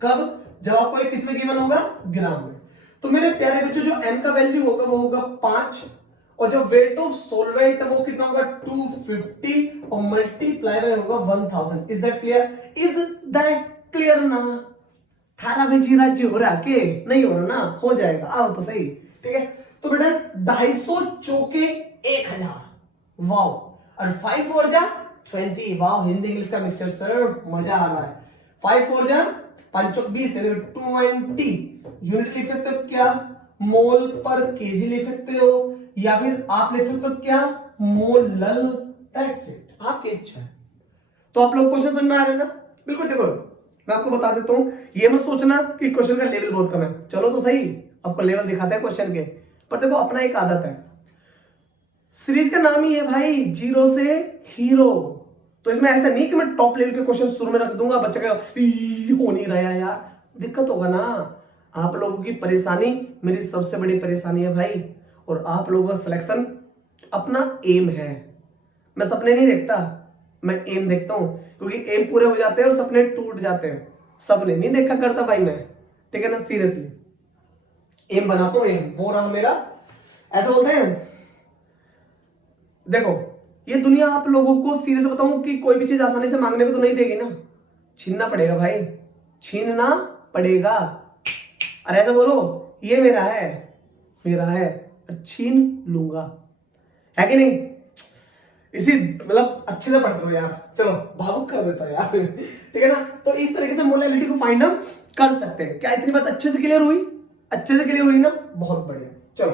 कब? जब आपको एक किसमें गिवन होगा, ग्राम में। तो मेरे प्यारे बच्चों जो N का वैल्यू होगा वो होगा 5, और जो वेट ऑफ सोलवेंट वो कितना होगा 250 और मल्टीप्लाई बाय होगा 1000। Is that clear? Is that clear ना? थारा भी जीरा जी हो रहा के नहीं हो रहा ना, हो जाएगा, आओ तो सही। ठीक है, तो बेटा 250 चौके 1000, वाओ, और 5 4 जा 20, वाओ, हिंदी इंग्लिश का मिक्सचर सर, मजा आ रहा है। 5 4 जा 5 20 यानी 290 यूनिट लिख सकते हो क्या, मोल पर केजी लिख सकते हो, या फिर आप लिख सकते हो क्या, मोलल, दैट्स इट, आपकी इच्छा है। तो आप लोग क्वेश्चन समझ में आ रहे हैं ना? बिल्कुल। देखो मैं आपको बता देता हूं, ये मत सोचना कि क्वेश्चन का लेवल बहुत कम है, चलो तो सही, आपको लेवल दिखाते हैं क्वेश्चन के। पर देखो अपना एक आदत है, सीरीज का नाम ही है भाई जीरो से हीरो, तो इसमें ऐसा नहीं कि मैं टॉप लेवल के क्वेश्चन शुरू में रख दूंगा, बच्चे का हो नहीं रहा यार, दिक्कत होगा ना। आप लोगों की परेशानी मेरी सबसे बड़ी परेशानी है भाई, और आप लोगों का सिलेक्शन अपना एम है। मैं सपने नहीं देखता, मैं एम देखता हूं, क्योंकि एम पूरे हो जाते हैं और सपने टूट जाते हैं। सपने नहीं देखा करता भाई मैं, ठीक है ना, सीरियसली एम बनाता हूं, एम वो रहा मेरा, ऐसा बोलते हैं। देखो ये दुनिया आप लोगों को सीरियस बताऊं कि कोई भी चीज आसानी से मांगने को तो नहीं देगी ना, छीनना पड़ेगा भाई, छीनना पड़ेगा। अरे ऐसा बोलो, ये मेरा है, मेरा है, और छीन लूंगा, है कि नहीं? इसी मतलब अच्छे से पढ़ते हो यार, चलो भावुक कर देता यार ठीक है ना। तो इस तरीके से मोलैलिटी को फाइंड आउट कर सकते हैं। क्या इतनी बात अच्छे से क्लियर हुई? अच्छे से क्लियर हुई ना, बहुत बढ़िया। चलो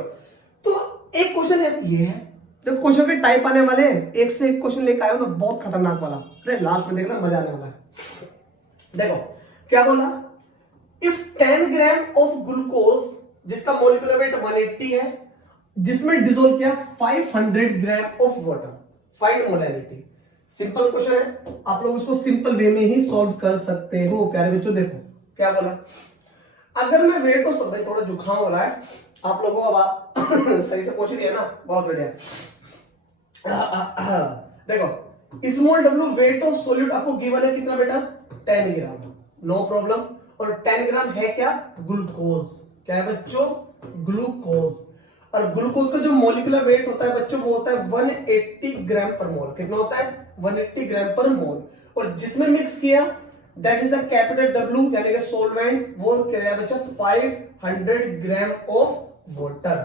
तो एक क्वेश्चन ये है, देखो क्वेश्चन के टाइप आने वाले हैं, एक से एक क्वेश्चन लेकर आया मैं, बहुत खतरनाक वाला। अरे लास्ट में देखना मजा आने वाला है। देखो क्या बोला, इफ 10 ग्राम ऑफ ग्लूकोज, जिसका मोलिकुलर वेट 180 है, जिसमें डिसोल्व किया 500 ग्राम of water, find molality. Simple question है, आप लोग इसको सिंपल वे में ही सॉल्व कर सकते हो प्यारे बच्चों। देखो क्या बोला, अगर मैं वेट ऑफ, भाई थोड़ा जुकाम हो रहा है आप लोगों को, सही से पूछ लिया ना, बहुत बढ़िया। देखो small W wait of solute आपको गिवन है कितना बेटा, 10 ग्राम, नो प्रॉब्लम। और 10 ग्राम है क्या, ग्लूकोज। क्या है बच्चों, ग्लूकोज। और ग्लूकोज का जो मोलिकुलर वेट होता है बच्चों वो होता है 180 ग्राम पर मोल। कितना होता है, 180 ग्राम पर मोल। और जिसमें मिक्स किया that is the capital W, यानी कि सोलवेंट, वो क्या बच्चा 500 ग्राम of water,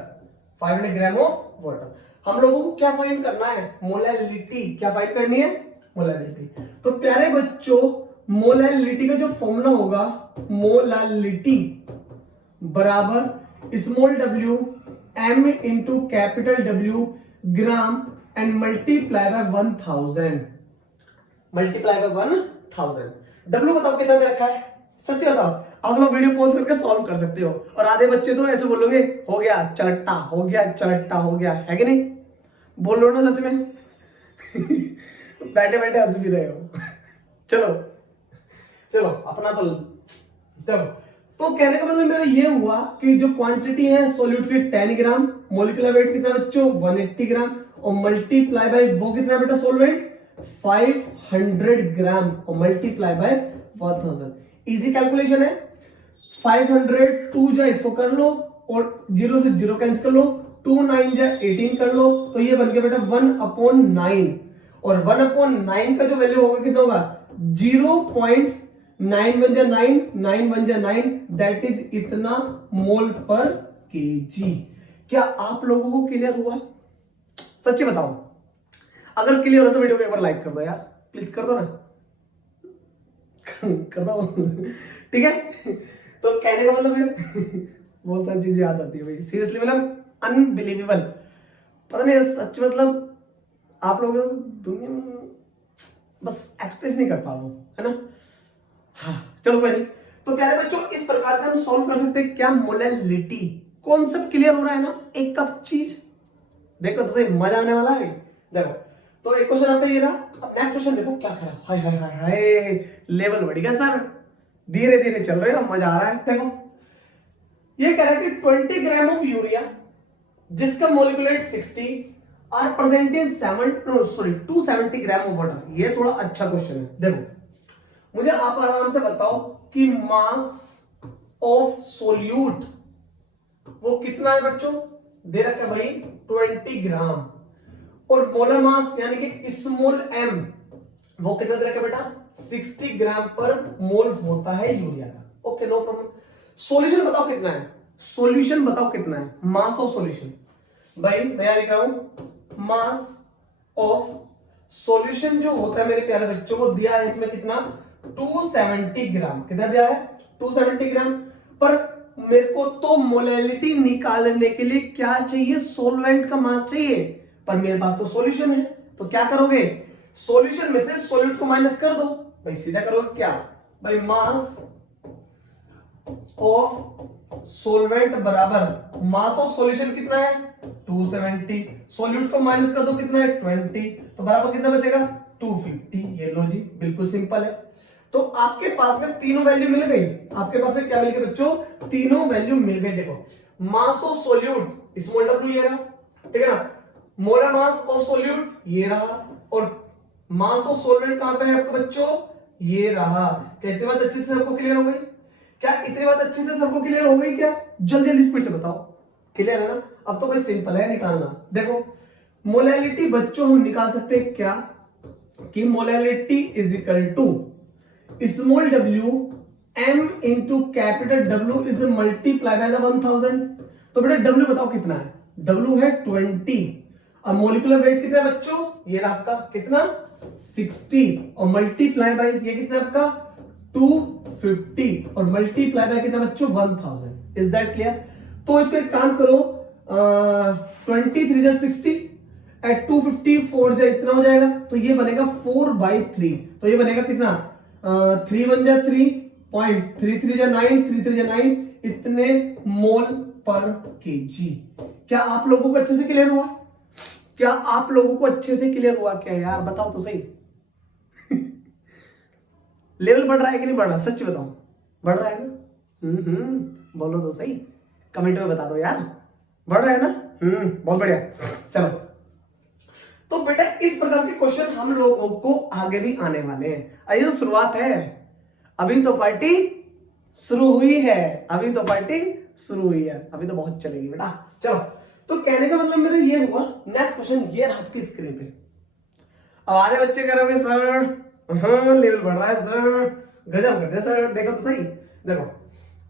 500 gram of water. हम लोगों को क्या फाइंड करना है, मोलैलिटी। क्या फाइंड करनी है, मोलैलिटी। तो प्यारे बच्चों मोलैलिटी का जो फॉर्मूला होगा, मोलैलिटी बराबर small W m into capital W gram and multiply by 1000, multiply by 1000। W बताओ कितना दे रखा है, सच बताओ। आप लोग वीडियो पॉज करके सॉल्व कर सकते हो, और आधे बच्चे तो ऐसे बोलोगे हो गया चलट्टा, हो गया चलट्टा, हो गया, है कि नहीं? बोल लो ना सच में बैठे बैठे हंस भी रहे हो चलो चलो अपना तो चलो। तो कहने का मतलब मेरा ये हुआ कि जो क्वांटिटी है सॉल्यूट की 10 ग्राम, मोलिकुलर वेट कितना बच्चों 180 ग्राम, और मल्टीप्लाई बाय वो कितना बेटा सोलवेंट 500 ग्राम, और मल्टीप्लाई बाय 1000। इजी कैलकुलेशन है। 500 2 जा इसको कर लो, और 0 से 0 कैंसिल कर लो, 2 9 जा 18 कर लो, तो ये बन गया बेटा 1/9। और 1/9 का जो वैल्यू होगा कितना होगा 0.9 1 जा 9, 9 1 जा 9, दैट इज इतना मोल पर केजी। क्या आप लोगों को क्लियर हुआ? सच्ची बताओ, अगर क्लियर हो तो वीडियो को एक बार लाइक कर दो यार, प्लीज कर दो ना कर दो ठीक है। तो कहने का मतलब फिर बहुत सारी चीजें याद आती है भाई, सीरियसली मतलब अनबिलीवेबल। पता नहीं सच, मतलब आप लोग दुनिया में बस एक्सप्रेस नहीं कर पा रहा हूं, है ना। हाँ चलो पहले तो प्यारे बच्चों इस प्रकार से हम सॉल्व कर सकते हैं क्या, मोलैलिटी। कॉन्सेप्ट क्लियर हो रहा है ना, एक कप चीज देखो तो सही, मजा आने वाला है। देखो तो एक क्वेश्चन आपका ये रहा, अब नेक्स्ट क्वेश्चन देखो क्या करा, हाय हाय हाय हाय, लेवल बढ़ गया सर, धीरे धीरे चल रहे हो, मजा आ रहा है। देखो ये कह रहा है कि 20 ग्राम ऑफ यूरिया जिसका molecular weight 60 are present in 270 gram of water. ये थोड़ा अच्छा क्वेश्चन है। देखो मुझे आप आराम से बताओ कि मास ऑफ सोल्यूट वो कितना है बच्चों, दे रखा है भाई 20 ग्राम, और मोलर मास यानी कि स्मॉल m वो कितना दे रखा है बेटा 60 ग्राम पर मोल होता है यूरिया का। Okay no problem. सॉल्यूशन बताओ कितना है, सॉल्यूशन बताओ कितना है, मास ऑफ सॉल्यूशन। भाई मैं यहां लिख रहा हूं मास ऑफ सॉल्यूशन जो होता है मेरे प्यारे बच्चों वो दिया है इसमें कितना 270 ग्राम। कितना दिया है 270 ग्राम। पर मेरे को तो मोलैलिटी निकालने के लिए क्या चाहिए, सॉल्वेंट का मास चाहिए, पर मेरे पास तो सॉल्यूशन है। तो क्या करोगे, सॉल्यूशन में से सॉल्यूट को माइनस कर दो। भाई सीधा करोगे क्या भाई, मास ऑफ सॉल्वेंट बराबर मास ऑफ सॉल्यूशन कितना है 270, सॉल्यूट को माइनस कर दो कितना है 20, तो बराबर कितना बचेगा 250। ये लो जी बिल्कुल सिंपल है। तो आपके पास में तीनों वैल्यू मिल गई। आपके पास में क्या मिल गई बच्चों, तीनों वैल्यू मिल गई। देखो mass of solute small w ये रहा, ठीक है ना, मोलर मास ऑफ सॉल्यूट ये रहा, और मास ऑफ सॉल्वेंट कहां पे है आपको बच्चों, ये रहा। क्या इतनी बात अच्छे से सबको क्लियर हो गई, क्या इतनी बात अच्छे से सबको क्लियर हो गई क्या, जल्दी जल्दी स्पीड से बताओ, क्लियर है ना। अब तो भाई सिंपल है निकालना। देखो मोलैलिटी बच्चों हम निकाल सकते हैं क्या, कि molality is equal to small w m into capital W is multiply by the 1000। तो बेटा W बताओ कितना है, W है 20, और मोलिकुलर वेट कितना है बच्चों, ये रहा आपका कितना 60, और मल्टीप्लाई बाय ये कितना आपका 250, और मल्टीप्लाई बाय कितना बच्चों 1000। Is that clear. तो इसको एक काम करो 23 जा 60 एट 250 4 जा इतना हो जाएगा, तो ये बनेगा 4/3। तो ये बनेगा कितना 3 1 जा 3 पॉइंट 3 3 जा 9 3 3 जा 9 इतने मोल पर केजी। क्या आप लोगों को अच्छे से क्लियर हुआ, क्या आप लोगों को अच्छे से क्लियर हुआ क्या यार, बताओ तो सही। लेवल बढ़ रहा है कि नहीं बढ़ रहा, सच बताओ बढ़ रहा है ना। बोलो तो सही, कमेंट में बता दो यार, बढ़ रहा है ना। बहुत बढ़िया। चलो तो बेटा इस प्रकार के क्वेश्चन हम लोगों को आगे भी आने वाले हैं। अरे तो शुरुआत है, अभी तो पार्टी शुरू हुई है, अभी तो पार्टी शुरू हुई है, अभी तो बहुत चलेगी बेटा। चलो तो कहने का मतलब मेरा ये हुआ, नेक्स्ट क्वेश्चन ये रहा आपकी स्क्रीन पे। अब आधे बच्चे कह रहे सर हाँ लेवल बढ़ रहा है सर, गजब करते सर, देखो तो सही। देखो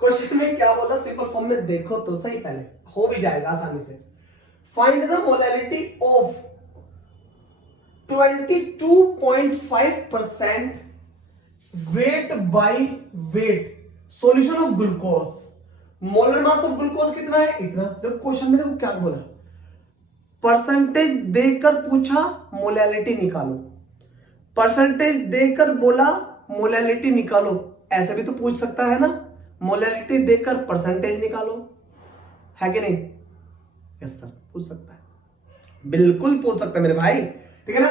क्वेश्चन में क्या बोला, सिंपल फॉर्म में देखो तो सही, पहले हो भी जाएगा आसानी से। Find the molality of 22.5% weight by weight solution of glucose. Molar mass of glucose कितना है इतना। देखो क्वेश्चन में देखो क्या बोला, परसेंटेज देकर पूछा मोलैलिटी निकालो, परसेंटेज देकर बोला मोलैलिटी निकालो, ऐसे भी तो पूछ सकता है ना, मोलैलिटी देकर परसेंटेज निकालो, है कि नहीं। यस सर पूछ सकता है, बिल्कुल पूछ सकता है मेरे भाई, ठीक है ना।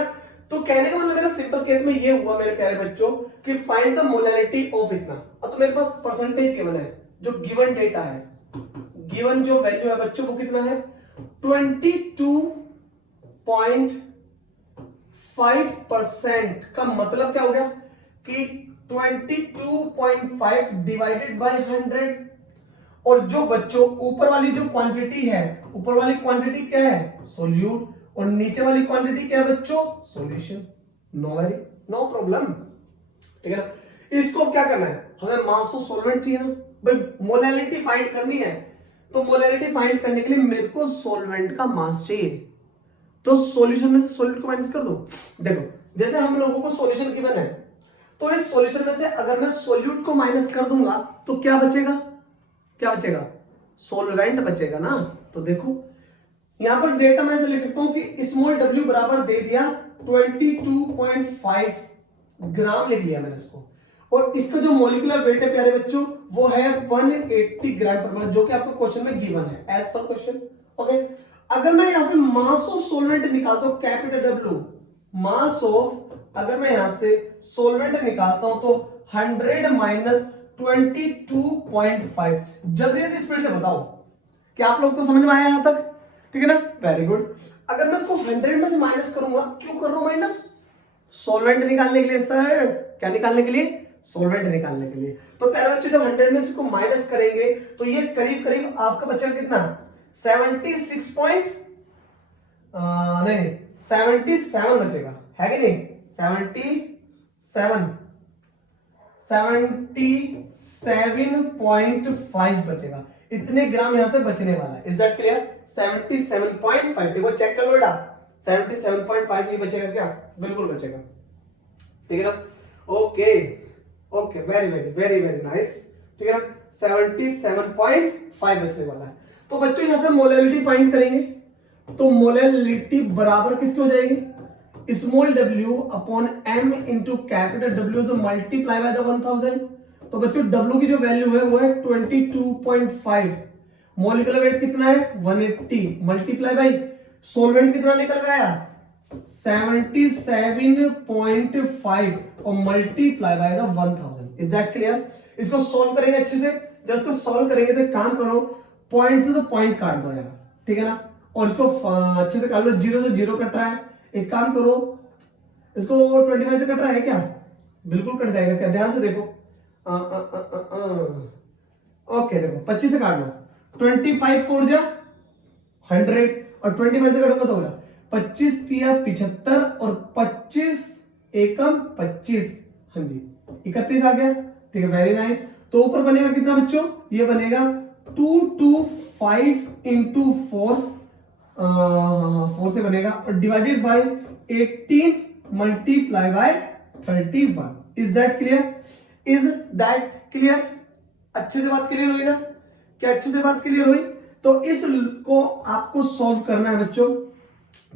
तो कहने का मतलब मेरा सिंपल केस में ये हुआ मेरे प्यारे बच्चों कि फाइंड द मोलैलिटी ऑफ इतना। अब तो मेरे पास परसेंटेज गिवन है, जो गिवन डेटा है, गिवन जो वैल्यू है बच्चों वो कितना है 22.5%। का मतलब क्या हो गया कि 22.5 डिवाइडेड बाय 100, और जो बच्चों ऊपर वाली जो क्वांटिटी है, ऊपर वाली क्वांटिटी क्या है सोल्यूट, और नीचे वाली क्वांटिटी क्या है बच्चों सॉल्यूशन। नो प्रॉब्लम, ठीक है ना। इसको क्या करना है, हमें मास ऑफ सॉल्वेंट चाहिए ना भाई, मोलैलिटी फाइंड करनी है, तो मोलैलिटी फाइंड करने के लिए मेरे को सॉल्वेंट का मास चाहिए, तो सॉल्यूशन में से सॉल्यूट को माइनस कर दो। देखो जैसे हम लोगों को सॉल्यूशन गिवन है, तो इस सॉल्यूशन में से अगर मैं सॉल्यूट को माइनस कर दूंगा तो क्या बचेगा, क्या बचेगा सॉल्वेंट बचेगा ना। तो देखो यहां पर डेटा मैं ऐसे लिख सकता हूं कि स्मॉल w बराबर दे दिया 22.5 ग्राम लिख लिया मैंने इसको, और इसका जो मॉलिक्यूलर वेट है प्यारे बच्चों वो है 180 ग्राम पर मोल, जो कि आपको क्वेश्चन में गिवन है एज पर क्वेश्चन। ओके अगर मैं यहां से मास ऑफ सॉल्वेंट निकालता हूं कैपिटल W, मास ऑफ अगर मैं यहां से सॉल्वेंट निकालता हूं तो 100 माइनस 22.5। जल्दी जल्दी स्पीड से बताओ कि आप लोग को समझ में आया यहां तक, ठीक है ना, वेरी गुड। अगर मैं इसको 100 में से माइनस करूंगा, क्यों कर रहा हूं माइनस? सॉल्वेंट निकालने के लिए सर। क्या निकालने के लिए? सॉल्वेंट निकालने के लिए। तो पहले बच्चे जब 100 में से इसको माइनस करेंगे तो ये करीब करीब आपका बचेगा कितना? 76 पॉइंट नहीं 77 बचेगा, है कि नहीं? 77.5 बचेगा। इतने ग्राम यहां से बचने वाला है। Is that clear? 77.5। एक बार चेक कर लो बेटा, 77.5 नहीं बचेगा क्या? बिल्कुल बचेगा, ठीक है ना? Okay okay, very very very very nice, ठीक है ना? 77.5 बचने वाला है। तो बच्चों यहां से मोलैलिटी फाइंड करेंगे, तो मोलैलिटी बराबर किसकी हो जाएगी? Small w upon m into capital W से मल्टीप्लाई बाय द 1000। तो बच्चों w की जो वैल्यू है वो है 22.5। मॉलिक्यूलर वेट कितना है? 180 मल्टीप्लाई बाय सॉल्वेंट कितना निकल गया? 77.5 और multiply by the 1000। Is that clear? इसको सॉल्व करेंगे अच्छे से। जब इसको सॉल्व करेंगे तो काम करो, पॉइंट से तो पॉइंट काट दो यार, ठीक है ना? और इसको अच्छे से काट लो। 0 से 0 कट रहा है, एक काम करो, इसको 25 से कट रहा है क्या? बिल्कुल कट जाएगा क्या? ध्यान से देखो। ओके देखो, 25 से काट लो। 25 4 जा 100 और 25 से काटूंगा तो होगा 25 तिया 75 और 25 एकम 25। हाँ जी, 31 आ गया, ठीक है, वेरी नाइस। तो ऊपर बनेगा कितना बच्चों? ये बनेगा 225 इंटू 4 से बनेगा और divided bye 18 multiply by 31। Is that clear? Is that clear? अच्छे से बात क्लियर हुई ना? क्या अच्छे से बात क्लियर हुई? तो इसको आपको सॉल्व करना है बच्चों।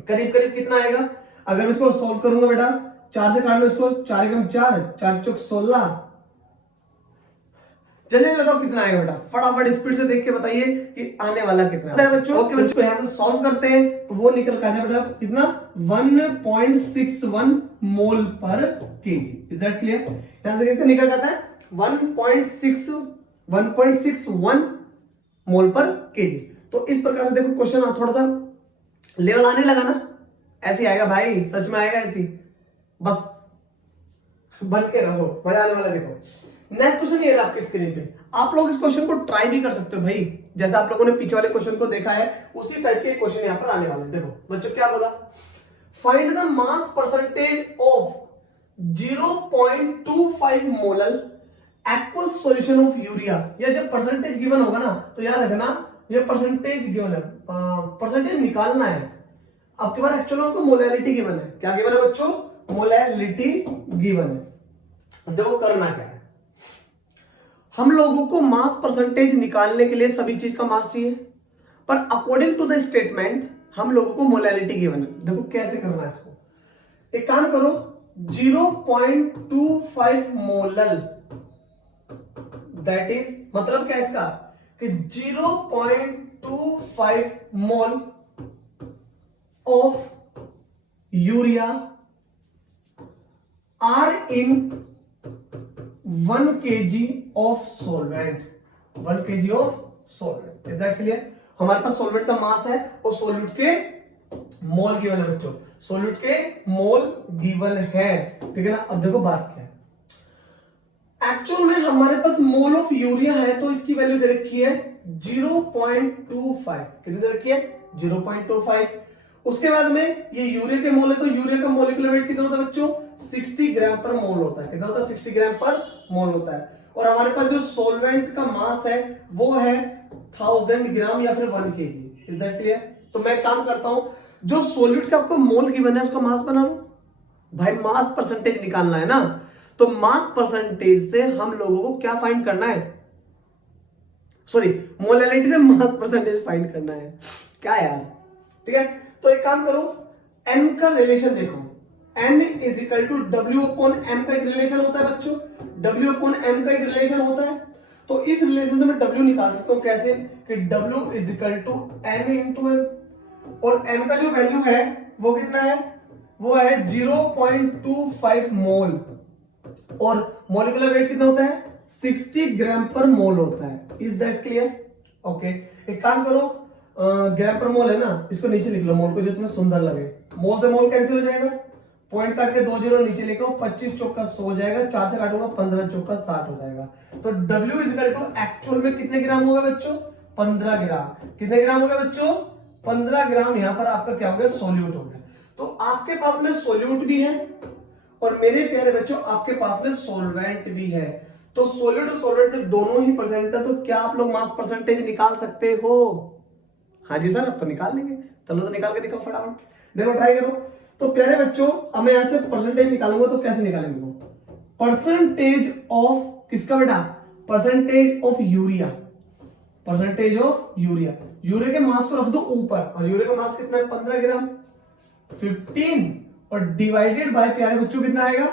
करीब करीब कितना आएगा? अगर इसको सॉल्व करूंगा बेटा, 4 से काट लो इसको, 4 एकम 4, 4 चौक 16। जल्दी बताओ कितना आएगा बेटा, फटाफट स्पीड से देख के बताइए कि आने वाला कितना है बच्चों। ओके बच्चों, यहां से सॉल्व करते हैं तो वो निकल का जाए बेटा कितना? 1.61 मोल पर केजी। Is that clear? यहां से कितना निकल जाता है? 1.61 मोल पर केजी। तो इस प्रकार से देखो क्वेश्चन थोड़ा सा लेवल आने लगा ना, ऐसे आएगा भाई, सच में आएगा ऐसे, बस बन के रहो, मजा आने वाला। देखो नेक्स्ट क्वेश्चन ये है आपकी स्क्रीन पे। आप लोग इस क्वेश्चन को ट्राई भी कर सकते हो भाई, जैसा आप लोगों ने पीछे वाले क्वेश्चन को देखा है उसी टाइप के क्वेश्चन यहां पर आने वाले हैं। देखो बच्चों क्या बोला? Find the mass percentage of 0.25 molar aqueous solution of urea. ये जब परसेंटेज गिवन होगा ना तो याद रखना, ये परसेंटेज गिवन है, परसेंटेज निकालना है। आपके पास एक्चुअली उनको मोलैलिटी गिवन है। क्या गिवन है बच्चों? मोलैलिटी गिवन है। देखो करना क्या है, हम लोगों को मास परसेंटेज निकालने के लिए सभी चीज का मास चाहिए, पर अकॉर्डिंग टू द स्टेटमेंट हम लोगों को मोलैलिटी गिवन है। देखो कैसे करना है इसको। एक काम करो, 0.25 मोलर, दैट इज मतलब क्या इसका कि 0.25 mole of urea are in 1 kg of solvent, 1 kg of solvent. Is that clear? हमारे पास सॉल्वेंट का मास है और सॉल्यूट के मोल गिवन है बच्चों, सॉल्यूट के मोल गिवन है, ठीक है ना? अब देखो बात क्या है, एक्चुअल में हमारे पास मोल ऑफ यूरिया है तो इसकी वैल्यू दे रखी है 0.25। कितनी दे रखी है? 0.25। उसके बाद में ये यूरिया के मोल है तो यूरिया का मोलिकुलर वेट कितना होता है बच्चों? 60 ग्राम पर मोल होता है। कितना होता है? 60 ग्राम पर मोल होता है। और हमारे पास जो सॉल्वेंट का मास है वो है 1000 ग्राम या फिर 1 kg। Is that clear? तो मैं काम करता हूं, जो सॉल्यूट का आपको मोल गिवन है उसका मास बना लो भाई। मास परसेंटेज निकालना है ना, तो मास परसेंटेज से हम लोगों को क्या फाइंड करना है? सॉरी, मोलैलिटी से मास परसेंटेज फाइंड करना है। क्या यार, ठीक है? तो एक काम करो, n का रिलेशन देखो, n is equal to W upon m का एक रिलेशन होता है बच्चों, W अपॉन m का एक रिलेशन होता है। तो इस रिलेशन से मैं W निकाल सकता हूं कैसे कि W is equal to n into m, और m का जो वैल्यू है वो कितना है? वो है 0.25 मोल, और मॉलिक्यूलर वेट कितना होता है? 60 ग्राम पर मोल होता है। Is that clear? ओके, एक काम करो, ग्राम पर मोल है ना, इसको नीचे लिख लो, मोल को जो तुम्हें सुंदर लगे। मोल से मोल कैंसिल हो जाएगा, पॉइंट काट के 2 जीरो नीचे लिखो, 25 चौका 100 हो जाएगा, 4 से काटूंगा 15 चौका 60 हो जाएगा। तो W is equal to actual में कितने ग्राम होगा बच्चों? 15 ग्राम। कितने ग्राम होगा बच्चों? 15 ग्राम। यहां पर आपका क्या हो गया? सोल्यूट हो गया। तो आपके पास में सोल्यूट भी है और मेरे प्यारे बच्चों आपके पास में सोलवेंट भी है। तो सोल्यूट और सोलवेंट जब दोनों ही प्रेजेंट है तो क्या आप लोग मास परसेंटेज निकाल सकते हो? हाँ जी सर, अब तो निकाल लेंगे। चलो तो निकाल के दिखाओ फटाफट, देखो ट्राई करो। तो प्यारे बच्चों अब मैं यहां से परसेंटेज निकालूंगा, तो कैसे निकालेंगे वो? परसेंटेज ऑफ किसका बेटा? Percentage of urea. Percentage of urea, urea के मास को रख दो ऊपर, और यूरिया का मास कितना है? 15 ग्राम। 15 और डिवाइडेड बाय प्यारे बच्चों कितना आएगा?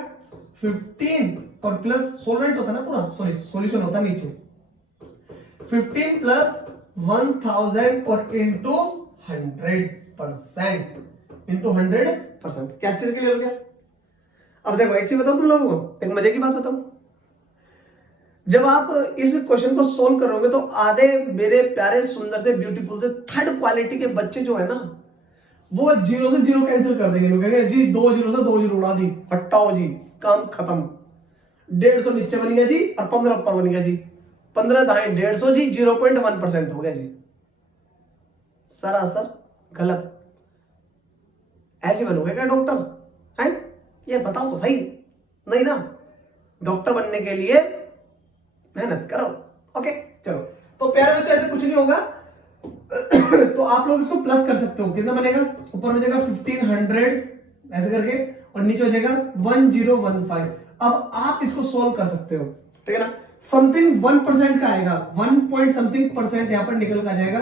15 और प्लस सोलवेंट होता है ना पूरा, सॉरी सॉल्यूशन होता है नीचे, 15 प्लस 1000 और इंटू 100%, इंटू 100%। क्या अच्छे से क्लियर हो गया? अब देखो एक चीज बताओ तुम लोगों को, एक मजे की बात बताओ। जब आप इस क्वेश्चन को सोल्व करोगे तो आधे मेरे प्यारे सुंदर से ब्यूटीफुल से थर्ड क्वालिटी के बच्चे जो है ना, वो 0 से 0 कैंसिल कर देंगे जी, 2 जीरो से 2 जीरो उड़ा दी, हटाओ जी, काम खत्म। 150 नीचे बन गया जी और 15 ऊपर बन गया जी, 15 दाएं 150 जी, 0.1% हो गया जी। सरासर गलत। ऐसे बनोगे क्या डॉक्टर? है ये बताओ तो सही। नहीं ना, डॉक्टर बनने के लिए मेहनत करो। ओके चलो, तो प्यारे बच्चों ऐसे कुछ नहीं होगा। तो आप लोग इसको प्लस कर सकते हो, कितना बनेगा? ऊपर हो जाएगा 1500 ऐसे करके, और नीचे हो जाएगा 1015। अब आप इसको सोल्व कर सकते हो, ठीक है ना? समथिंग 1% का आएगा, 1 पॉइंट समथिंग परसेंट यहां पर निकल का जाएगा,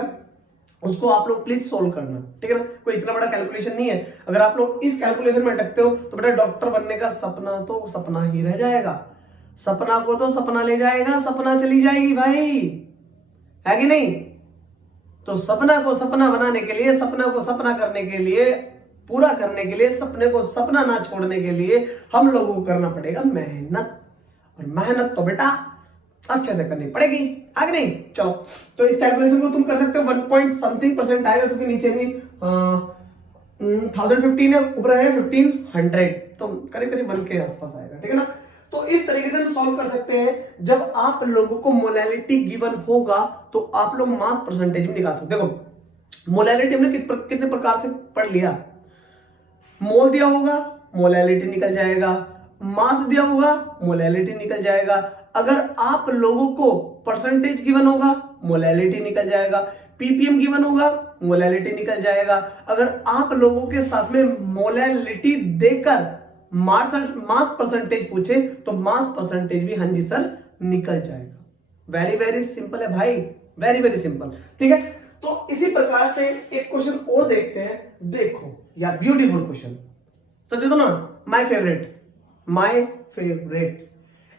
उसको आप लोग प्लीज सोल्व करना, ठीक है ना? कोई इतना बड़ा कैलकुलेशन नहीं है। अगर आप लोग इस कैलकुलेशन में अटकते हो तो बेटा डॉक्टर बनने का सपना तो सपना ही रह जाएगा। सपना को तो सपना ले जाएगा, सपना चली जाएगी भाई, है कि नहीं? तो सपना को सपना बनाने के लिए, सपना को सपना करने के लिए, पूरा करने के लिए, सपने को सपना ना छोड़ने के लिए हम लोगों को करना पड़ेगा मेहनत। और मेहनत तो बेटा अच्छे से करनी पड़ेगी, आगे नहीं? चलो, तो इस कैलकुलेशन को तुम कर सकते हो, 1 पॉइंट समथिंग परसेंट आएगा, क्योंकि नीचे नहीं 1015 है, ऊपर है 1500, तो करीब करीब 1 के आसपास आएगा, ठीक है ना? तो इस तरीके से हम सॉल्व कर सकते हैं। जब आप लोगों को मोलैलिटी गिवन होगा तो आप लोग मास परसेंटेज में निकाल सकते हो। देखो मोलैलिटी हमने कितने प्रकार से पढ़ लिया। मोल दिया होगा, मोलैलिटी निकल जाएगा, मास दिया होगा, मोलैलिटी निकल जाएगा। अगर आप लोगों को परसेंटेज गिवन होगा, मोलैलिटी निकल जाएगा, पीपीएम गिवन होगा, मोलैलिटी निकल जाएगा। अगर आप लोगों के साथ में मोलैलिटी देकर मास परसेंटेज पूछे तो मास परसेंटेज भी हाँ जी सर निकल जाएगा। वेरी वेरी सिंपल है भाई, वेरी वेरी सिंपल, ठीक है? तो इसी प्रकार से एक क्वेश्चन और देखते हैं। देखो यार ब्यूटीफुल क्वेश्चन, सच तो ना, माय फेवरेट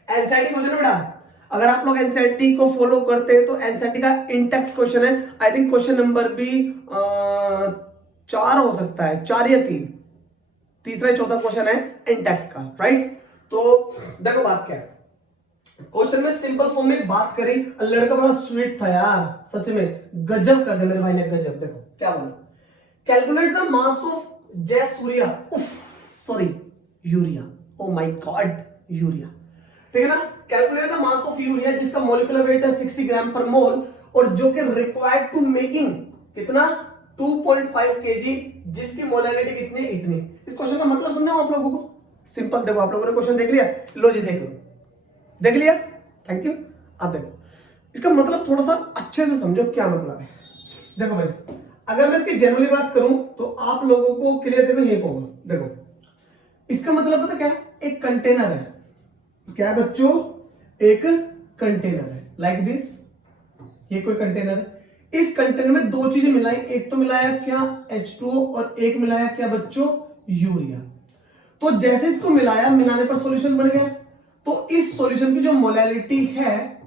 एनसीईआरटी क्वेश्चन है बेटा। अगर आप लोग एनसीईआरटी को फॉलो करते हैं तो एनसीईआरटी का इंटेक्स क्वेश्चन है, आई थिंक क्वेश्चन नंबर भी 4 हो सकता है, 4 या 3, तीसरा चौथा क्वेश्चन है इंटेक्स का, राइट? तो देखो बात क्या है, क्वेश्चन में सिंपल फॉर्म में बात करी, लड़का बड़ा स्वीट था यार, सच में गजब कर दिया मेरे भाई ने, गजब। देखो क्या बोला, कैलकुलेट द मास ऑफ जय Surya, sorry urea, oh my God urea, ठीक है ना? Calculate the mass of urea जिसका मॉलिक्यूलर वेट है 60 ग्राम पर मोल, और जो कि रिक्वायर्ड टू मेकिंग कितना 2.5 kg, जिसकी मोलैरिटी कितनी है? इतनी। इस क्वेश्चन का मतलब समझाओ आप लोगों को, सिंपल। देखो आप लोगों ने क्वेश्चन देख लिया, लो जी देख लो, देख लिया, थैंक यू। अब देखो इसका मतलब थोड़ा सा अच्छे से समझो क्या मतलब है। देखो भाई अगर मैं इसकी जनरली बात करूं तो आप लोगों को क्लियर देखो ये होगा। देखो इसका मतलब पता क्या है, एक कंटेनर है, क्या है बच्चों? एक कंटेनर है, लाइक दिस, ये कोई कंटेनर है। इस कंटेनर में 2 चीजें मिलाई, एक तो मिलाया क्या H2O और एक मिलाया क्या बच्चों? यूरिया। तो जैसे इसको मिलाया, मिलाने पर सॉल्यूशन बन गया। तो इस सॉल्यूशन की जो मोलैलिटी है,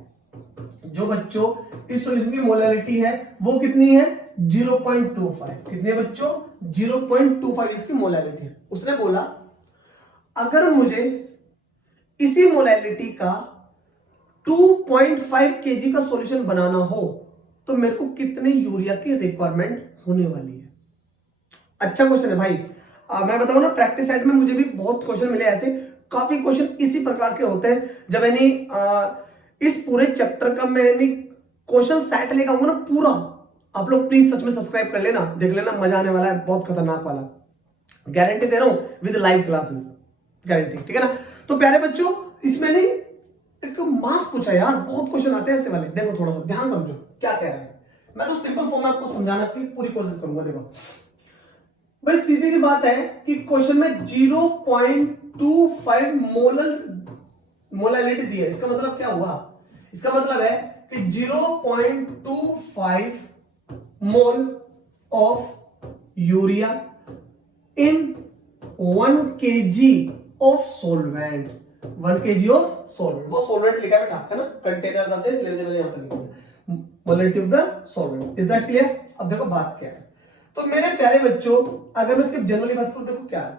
जो बच्चों इस सॉल्यूशन की मोलैलिटी है वो कितनी है? 0.25। कितनी है बच्चों? 0.25 इसकी मोलैलिटी है। उसने बोला अगर मुझे इसी मोलैलिटी का 2.5 केजी का सॉल्यूशन बनाना हो तो मेरे को कितने यूरिया की रिक्वायरमेंट होने वाली है? अच्छा क्वेश्चन है भाई। मैं बताऊं ना, प्रैक्टिस सेट में मुझे भी बहुत क्वेश्चन मिले ऐसे, काफी क्वेश्चन इसी प्रकार के होते हैं। जब यानी इस पूरे चैप्टर का मैं क्वेश्चन सेट लेकर आऊंगा ना पूरा, आप लोग प्लीज सच में सब्सक्राइब कर लेना, देख लेना, मजा आने वाला है, बहुत खतरनाक वाला, गारंटी दे रहा हूं, विद लाइव क्लासेस, गारंटी, ठीक है ना। तो प्यारे बच्चों, इसमें नहीं एक मास पूछा यार, बहुत क्वेश्चन आते हैं ऐसे वाले। देखो थोड़ा सा ध्यान समझो क्या कह रहा है। मैं तो सिंपल फॉर्म में आपको समझाने की पूरी कोशिश करूंगा। देखो भाई, सीधी सी बात है कि क्वेश्चन में 0.25 मोलैलिटी दी है। इसका मतलब क्या हुआ? इसका मतलब है कि 0.25 mole of urea in 1 kg of solvent. 1 kg of solvent, वो सोलवेंट लिखा है ना, कंटेनर था, इसलिए मैंने यहां पर लिखा है molality of the solvent. Is that clear? अब देखो बात क्या है। तो मेरे प्यारे बच्चों, अगर मैं इसकी जनरली बात करूं, देखो क्या है,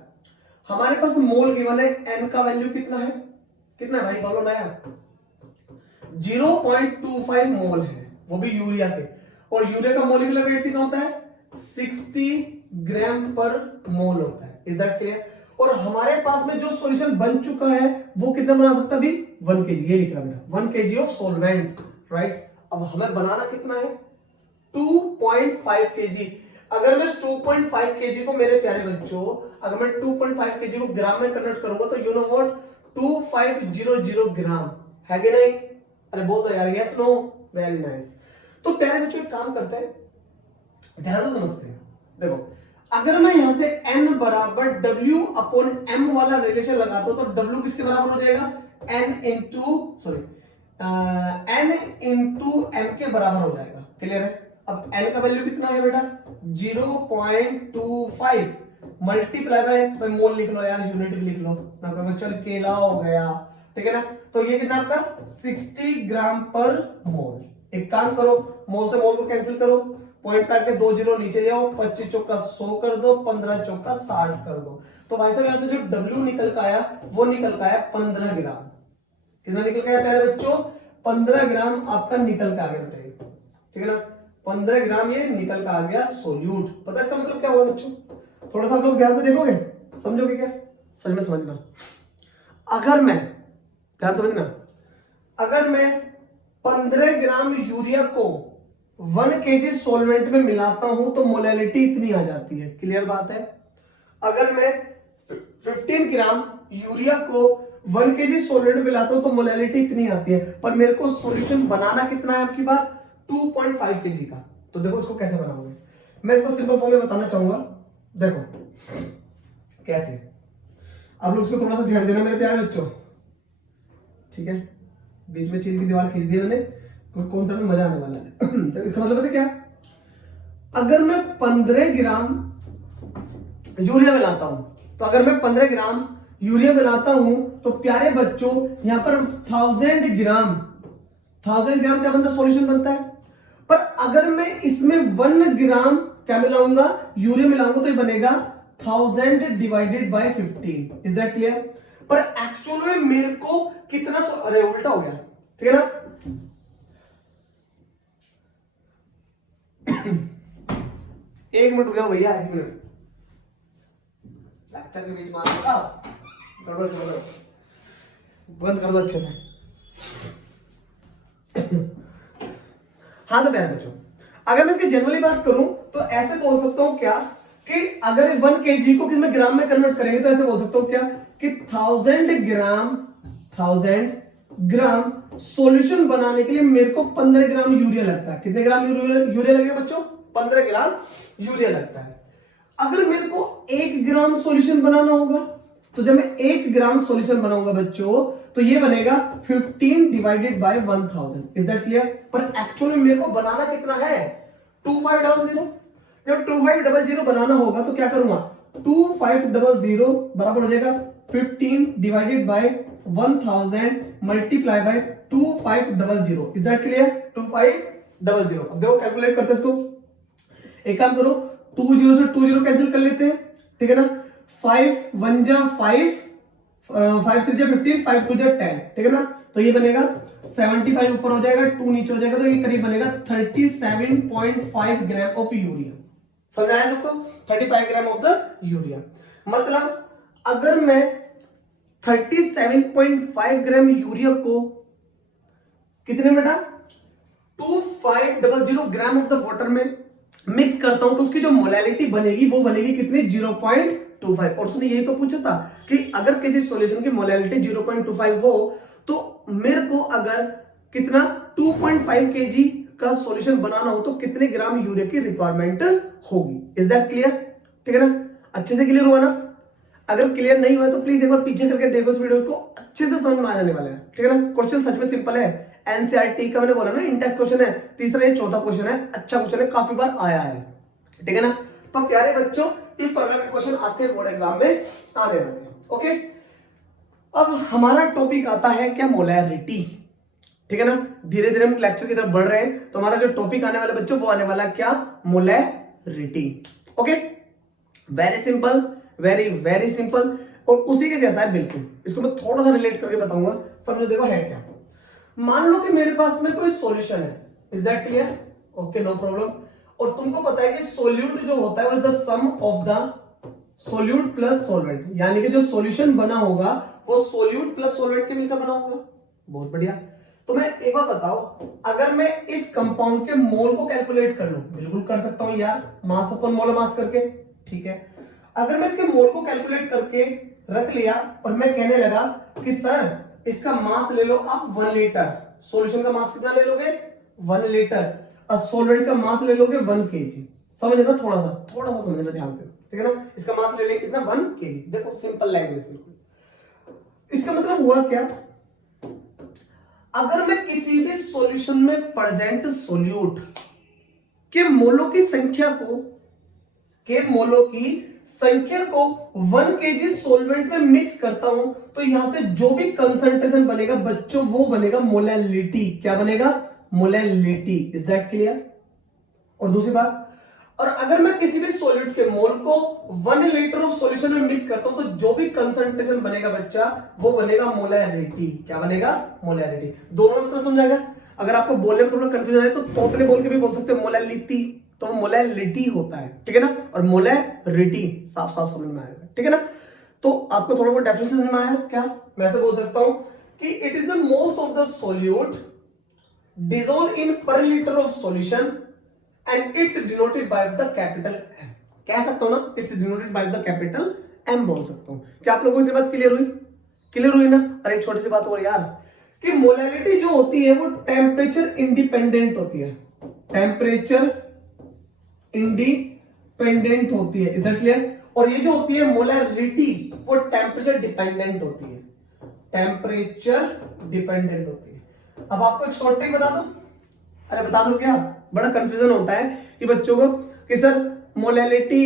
हमारे पास मोल गिवन है, एन का वैल्यू कितना है? कितना है भाई, बोलो नया? 0.25 मोल है, वो भी यूरिया के। और यूरिया का मोलिकुलर वेट कितना होता है? 60 ग्राम पर मोल होता है। Is that clear? और हमारे पास में जो सॉल्यूशन बन चुका है वो कितना बना सकता है अभी? 1 kg, ये लिख रहा बेटा, 1 kg ऑफ सोलवेंट, राइट। अब हमें बनाना कितना है? 2.5 kg। अगर मैं 2.5 kg को, मेरे प्यारे बच्चों, अगर मैं 2.5 kg को ग्राम में कन्वर्ट करूंगा तो यू नो व्हाट, 2500 ग्राम है कि नहीं? अरे बोल दो यार, यस नो, वेरी नाइस। तो प्यारे बच्चों, एक काम करते हैं, ध्यान से समझते हैं। देखो, अगर मैं यहां से n बराबर w अपॉन m वाला रिलेशन लगाता हूं तो w किसके बराबर हो जाएगा? n इंटू m के बराबर हो जाएगा। क्लियर है? अब n का वैल्यू कितना है बेटा? 0.25 मल्टीप्लाई बाय मोल लिख लो यार, यूनिट भी लिख लो ना, कहो चल केला हो गया, ठीक है ना। तो ये कितना आपका? 60 ग्राम पर मोल। एक काम करो, मोल से मोल को कैंसिल करो, पॉइंट काट के 2 जीरो नीचे ले आओ, 25 चौका 100 कर दो, 15 चौका 60 कर दो। तो भाई साहब, यहां से जो W निकल का आया वो निकल का आया 15 ग्राम। कितना निकल गया प्यारे बच्चों? 15 ग्राम आपका निकल का आ गया बेटा, ठीक है ना। 15 ग्राम ये निकल का आ गया सोल्यूट। पता है इसका मतलब क्या हुआ बच्चों? थोड़ा सा आप लोग ध्यान से देखोगे, समझोगे क्या? सच में समझना। अगर मैं, ध्यान समझना, अगर मैं 15 ग्राम यूरिया को 1 kg सोलवेंट में मिलाता हूं तो मोलैलिटी इतनी आ जाती है। क्लियर बात है? अगर मैं 15 ग्राम यूरिया को 1 kg सोलवेंट में मिलाता हूं तो मोलैलिटी इतनी आती है। पर मेरे को सॉल्यूशन बनाना कितना है आपकी बात? 2.5 kg का। तो देखो इसको कैसे बनाओगे, मैं इसको सिंपल फॉर्म में बताना चाहूंगा। देखो कैसे, आप लोग इसको थोड़ा सा ध्यान देना मेरे प्यारे बच्चों, ठीक है। बीच में चीन की दीवार खींच दी मैंने, कौन सा मजा आने वाला है। इसका मतलब है क्या? अगर मैं 15 ग्राम यूरिया मिलाता हूं, तो अगर मैं 15 ग्राम यूरिया मिलाता हूं तो प्यारे बच्चों, यहां पर 1000 ग्राम क्या बनता? सॉल्यूशन बनता है। पर अगर मैं इसमें 1 ग्राम क्या मिलाऊंगा? यूरिया मिलाऊंगा, तो ये बनेगा 1000 divided by 15। Is that clear? पर एक्चुअल में मेरे को कितना, अरे उल्टा हो गया, ठीक है ना। एक मिनट रुक जाओ भैया, 1 मिनट, लेक्चर के बीच में बंद कर दो अच्छे से। हाँ तो प्यारे बच्चों, अगर मैं इसकी जनरली बात करूं तो ऐसे बोल सकता हूं क्या कि अगर 1 kg को किसमें ग्राम में कन्वर्ट करेंगे तो ऐसे बोल सकता हूं क्या कि 1000 ग्राम सॉल्यूशन बनाने के लिए मेरे को 15 ग्राम यूरिया लगता है। कितने ग्राम यूरिया लगेगा बच्चों? 15 ग्राम यूरिया लगता है। अगर मेरे को 1 ग्राम सॉल्यूशन बनाना होगा तो जब मैं 1 ग्राम सॉल्यूशन बनाऊंगा बच्चों तो ये बनेगा 15 divided by 1000। Is that clear? पर एक्चुअली मेरे को बनाना कितना है? 2500। जब 2500 बनाना होगा तो क्या करूंगा? 2500 बराबर हो जाएगा 15 divided by 1000 multiply bye 2500। Is that clear? 2500। अब देखो कैलकुलेट करते हैं इसको। एक काम करो, 20 से 20 कैंसिल कर लेते हैं, ठीक है ना। 5 1 जा 5, 5 3 जा 15, 5 2 जा 10, ठीक है ना। तो ये बनेगा 75 ऊपर हो जाएगा, 2 नीचे हो जाएगा, तो ये करीब बनेगा 37.5 ग्राम ऑफ यूरिया। समझ आया सबको? 35 ग्राम ऑफ द यूरिया। मतलब अगर मैं 37.5 ग्राम यूरिया को कितने बेटा 2500 ग्राम ऑफ द वाटर में मिक्स करता हूं तो उसकी जो मोलैलिटी बनेगी वो बनेगी कितनी 0.25। और उसने यही तो पूछा था कि अगर किसी सॉल्यूशन की मोलैलिटी 0.25 हो तो मेरे को अगर कितना 2.5 kg का सॉल्यूशन बनाना हो तो कितने ग्राम यूरिया की रिक्वायरमेंट होगी। Is that clear? ठीक है ना? अच्छे से क्लियर हुआ ना? अगर क्लियर नहीं हुआ तो प्लीज एक बार पीछे करके देखो इस वीडियो को, अच्छे से समझ में आ जाने वाला है। ठीक है ना? क्वेश्चन सच में सिंपल है, एनसीईआरटी का मैंने बोला ना इंडेक्स क्वेश्चन है, तीसरा ये चौथा क्वेश्चन है, अच्छा क्वेश्चन है, काफी बार आया है। ठीक है ना? तो प्यारे बच्चों इस प्रकार के क्वेश्चन आपके बोर्ड एग्जाम में आने वाले हैं। ओके, अब हमारा टॉपिक आता है क्या मोलैरिटी। ठीक है ना? धीरे धीरे हम लेक्चर की तरफ बढ़ रहे हैं, तो हमारा जो टॉपिक आने वाला बच्चों वो आने वाला क्या molarity. Okay, very simple, very very simple, और उसी के जैसा है बिल्कुल। इसको मैं थोड़ा सा रिलेट करके बताऊंगा, समझो देखो है क्या। मान लो कि मेरे पास में कोई सॉल्यूशन है, is that clear? Okay, no problem. और तुमको पता है कि सोल्यूट जो होता है वो is the sum of the solute plus solvent, यानी कि जो सॉल्यूशन बना होगा वो सोल्यूट प्लस सॉल्वेंट के मिलकर बना होगा। बहुत बढ़िया। तो मैं एक बार बताओ, अगर मैं इस कंपाउंड के मोल को कैलकुलेट कर लूं, बिल्कुल कर सकता हूं यार, मास अपन मोल मास करके। ठीक है, अगर मैं इसके मोल को कैलकुलेट करके रख लिया और मैं कहने लगा कि सर इसका मास ले लो आप 1 लीटर, सॉल्यूशन का मास कितना ले लोगे 1 लीटर, और सॉल्वेंट का मास ले लोगे 1 kg। समझना थोड़ा सा समझना ध्यान से। ठीक है ना? इसका मास ले लेंगे कितना 1 kg। देखो सिंपल लैंग्वेज बिल्कुल। इसका मतलब हुआ क्या, अगर मैं किसी भी सॉल्यूशन में प्रेजेंट सोल्यूट के मोलों की संख्या को 1 kg सॉल्वेंट में मिक्स करता हूं तो यहां से जो भी कंसंट्रेशन बनेगा बच्चों वो बनेगा मोलैलिटी। क्या बनेगा? मोलैलिटी। Is that clear? और दूसरी बात, और अगर मैं किसी भी सॉल्यूट के मोल को 1 लीटर ऑफ सॉल्यूशन में मिक्स करता हूं तो जो भी कंसंट्रेशन बनेगा बच्चा वो बनेगा मोलैलिटी। क्या बनेगा? मोलैलिटी। दोनों मतलब समझाएगा। अगर आपको बोलने में थोड़ा कंफ्यूजन है तो तोतले बोल के भी बोल सकते हैं मोलैलिटी, तो मोलैलिटी होता है। ठीक है ना? और मोलैरिटी साफ साफ समझ में आएगा। ठीक है ना? तो आपको थोड़ा बहुत डेफिनेशन समझ में आया क्या? मैं ऐसे बोल सकता हूं कि it is the moles of the solute dissolved in per liter of solution and it's denoted by the capital M। कह सकता हूं ना, it's denoted by the capital M बोल सकता हूं। क्या आप लोगों को ये बात क्लियर हुई? क्लियर हुई ना? और एक छोटी सी बात और यार, कि मोलैलिटी जो होती है वो टेम्परेचर इंडिपेंडेंट होती है। टेम्परेचर इंडिपेंडेंट होती है। Is that clear? और ये जो होती है मोलैरिटी वो टेम्परेचर डिपेंडेंट होती है। टेम्परेचर डिपेंडेंट होती है। अब आपको एक शॉर्ट ट्रिक बता दूं? अरे बता दो क्या? बड़ा कंफ्यूजन होता है कि बच्चों को कि सर मोलैलिटी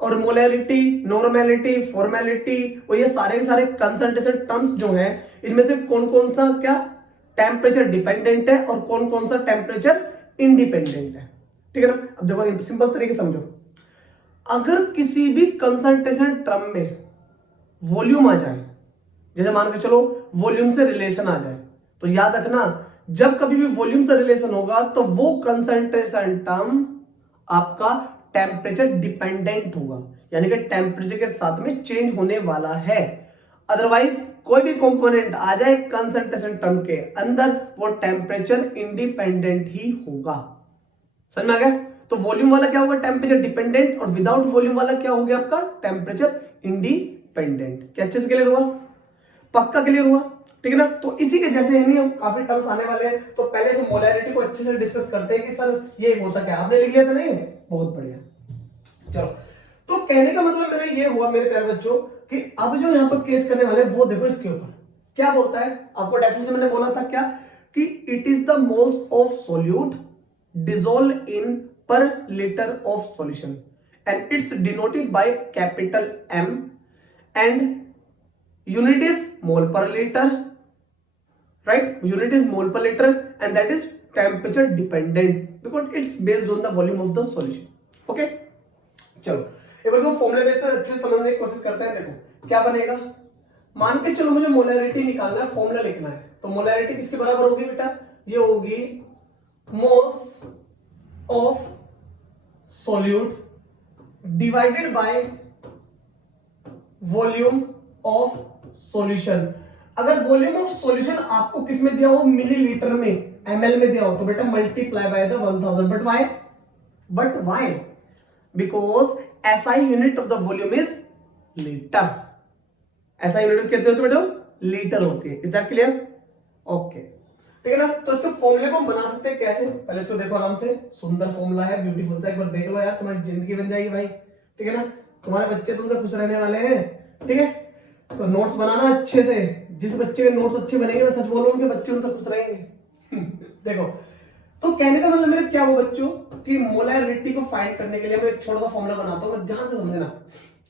और मोलैरिटी, नॉर्मेलिटी, फॉर्मेलिटी और ये सारे के सारे कंसंट्रेशन टर्म्स जो हैं इनमें से कौन कौन सा क्या टेम्परेचर डिपेंडेंट है और कौन कौन सा टेम्परेचर इंडिपेंडेंट है। ठीक है ना? अब देखो सिंपल तरीके समझो, अगर किसी भी कंसंट्रेशन टर्म में वॉल्यूम आ जाए, जैसे मान के चलो वॉल्यूम से रिलेशन आ जाए, तो याद रखना जब कभी भी वॉल्यूम से रिलेशन होगा तो वो कंसंट्रेशन टर्म आपका टेम्परेचर डिपेंडेंट होगा, यानी कि टेम्परेचर के साथ में चेंज होने वाला है। अदरवाइज कोई भी कंपोनेंट आ जाए कंसंट्रेशन टर्म के अंदर वो टेम्परेचर इंडिपेंडेंट ही होगा। समझ में आ गया? तो वॉल्यूम वाला क्या होगा? टेम्परेचर डिपेंडेंट, और विदाउट वॉल्यूम वाला क्या हो गया आपका? Temperature independent. क्या अच्छे से क्लियर हुआ? पक्का क्लियर हुआ? ठीक है ना? तो इसी के जैसे है नहीं, हम काफी टर्म्स आने वाले हैं, तो पहले से मोलैरिटी को अच्छे से डिस्कस करते हैं कि सर ये होता क्या। आपने लिख लिया था नहीं? बहुत बढ़िया। चलो, तो कहने का मतलब मेरा ये हुआ मेरे प्यारे बच्चों कि अब जो यहां पर केस करने वाले वो देखो इसके ऊपर क्या बोलता है। आपको डेफिनेशन मैंने बोला था क्या कि it is the moles of solute dissolved in per liter of solution and it's denoted by capital M and unit is mole per liter, right? Unit is mole per liter and that is temperature dependent because it's based on the volume of the solution. Okay? चलो एक बार इसको फॉर्मूले base से अच्छे से समझने की कोशिश करते हैं। देखो क्या बनेगा, मान के चलो मुझे मोलैरिटी निकालना है, फॉर्मूला लिखना है। तो मोलैरिटी किसके बराबर होगी बेटा, ये होगी moles of solute divided by volume of solution. अगर वॉल्यूम ऑफ सॉल्यूशन आपको किस में दिया हो, मिलीलीटर में, एमएल में दिया हो, तो बेटा multiply by the 1000। But why because SI unit of the volume is litre. SI unit कहते हो तो बेटा लीटर होती है। Is that clear? ओके, ठीक है ना। तो इसके फॉर्मूले को बना सकते हैं कैसे, पहले इसको देखो आराम से, सुंदर फॉर्मूला है, ब्यूटीफुल सा, एक बार देख लो यार, तुम्हारी जिंदगी बन जाएगी भाई, ठीक है ना। तुम्हारे बच्चे तुमसे खुश रहने वाले हैं, ठीक है। तो नोट्स बनाना अच्छे से, जिस बच्चे के नोट्स अच्छे बनेंगे, मैं सच बोलूं, उनके बच्चे उनसे खुश रहेंगे। देखो, तो कहने का मतलब मेरा क्या हुआ बच्चों, कि मोलैरिटी को फाइंड करने के लिए मैं एक छोटा सा फॉर्मूला बनाता हूं, ध्यान से समझना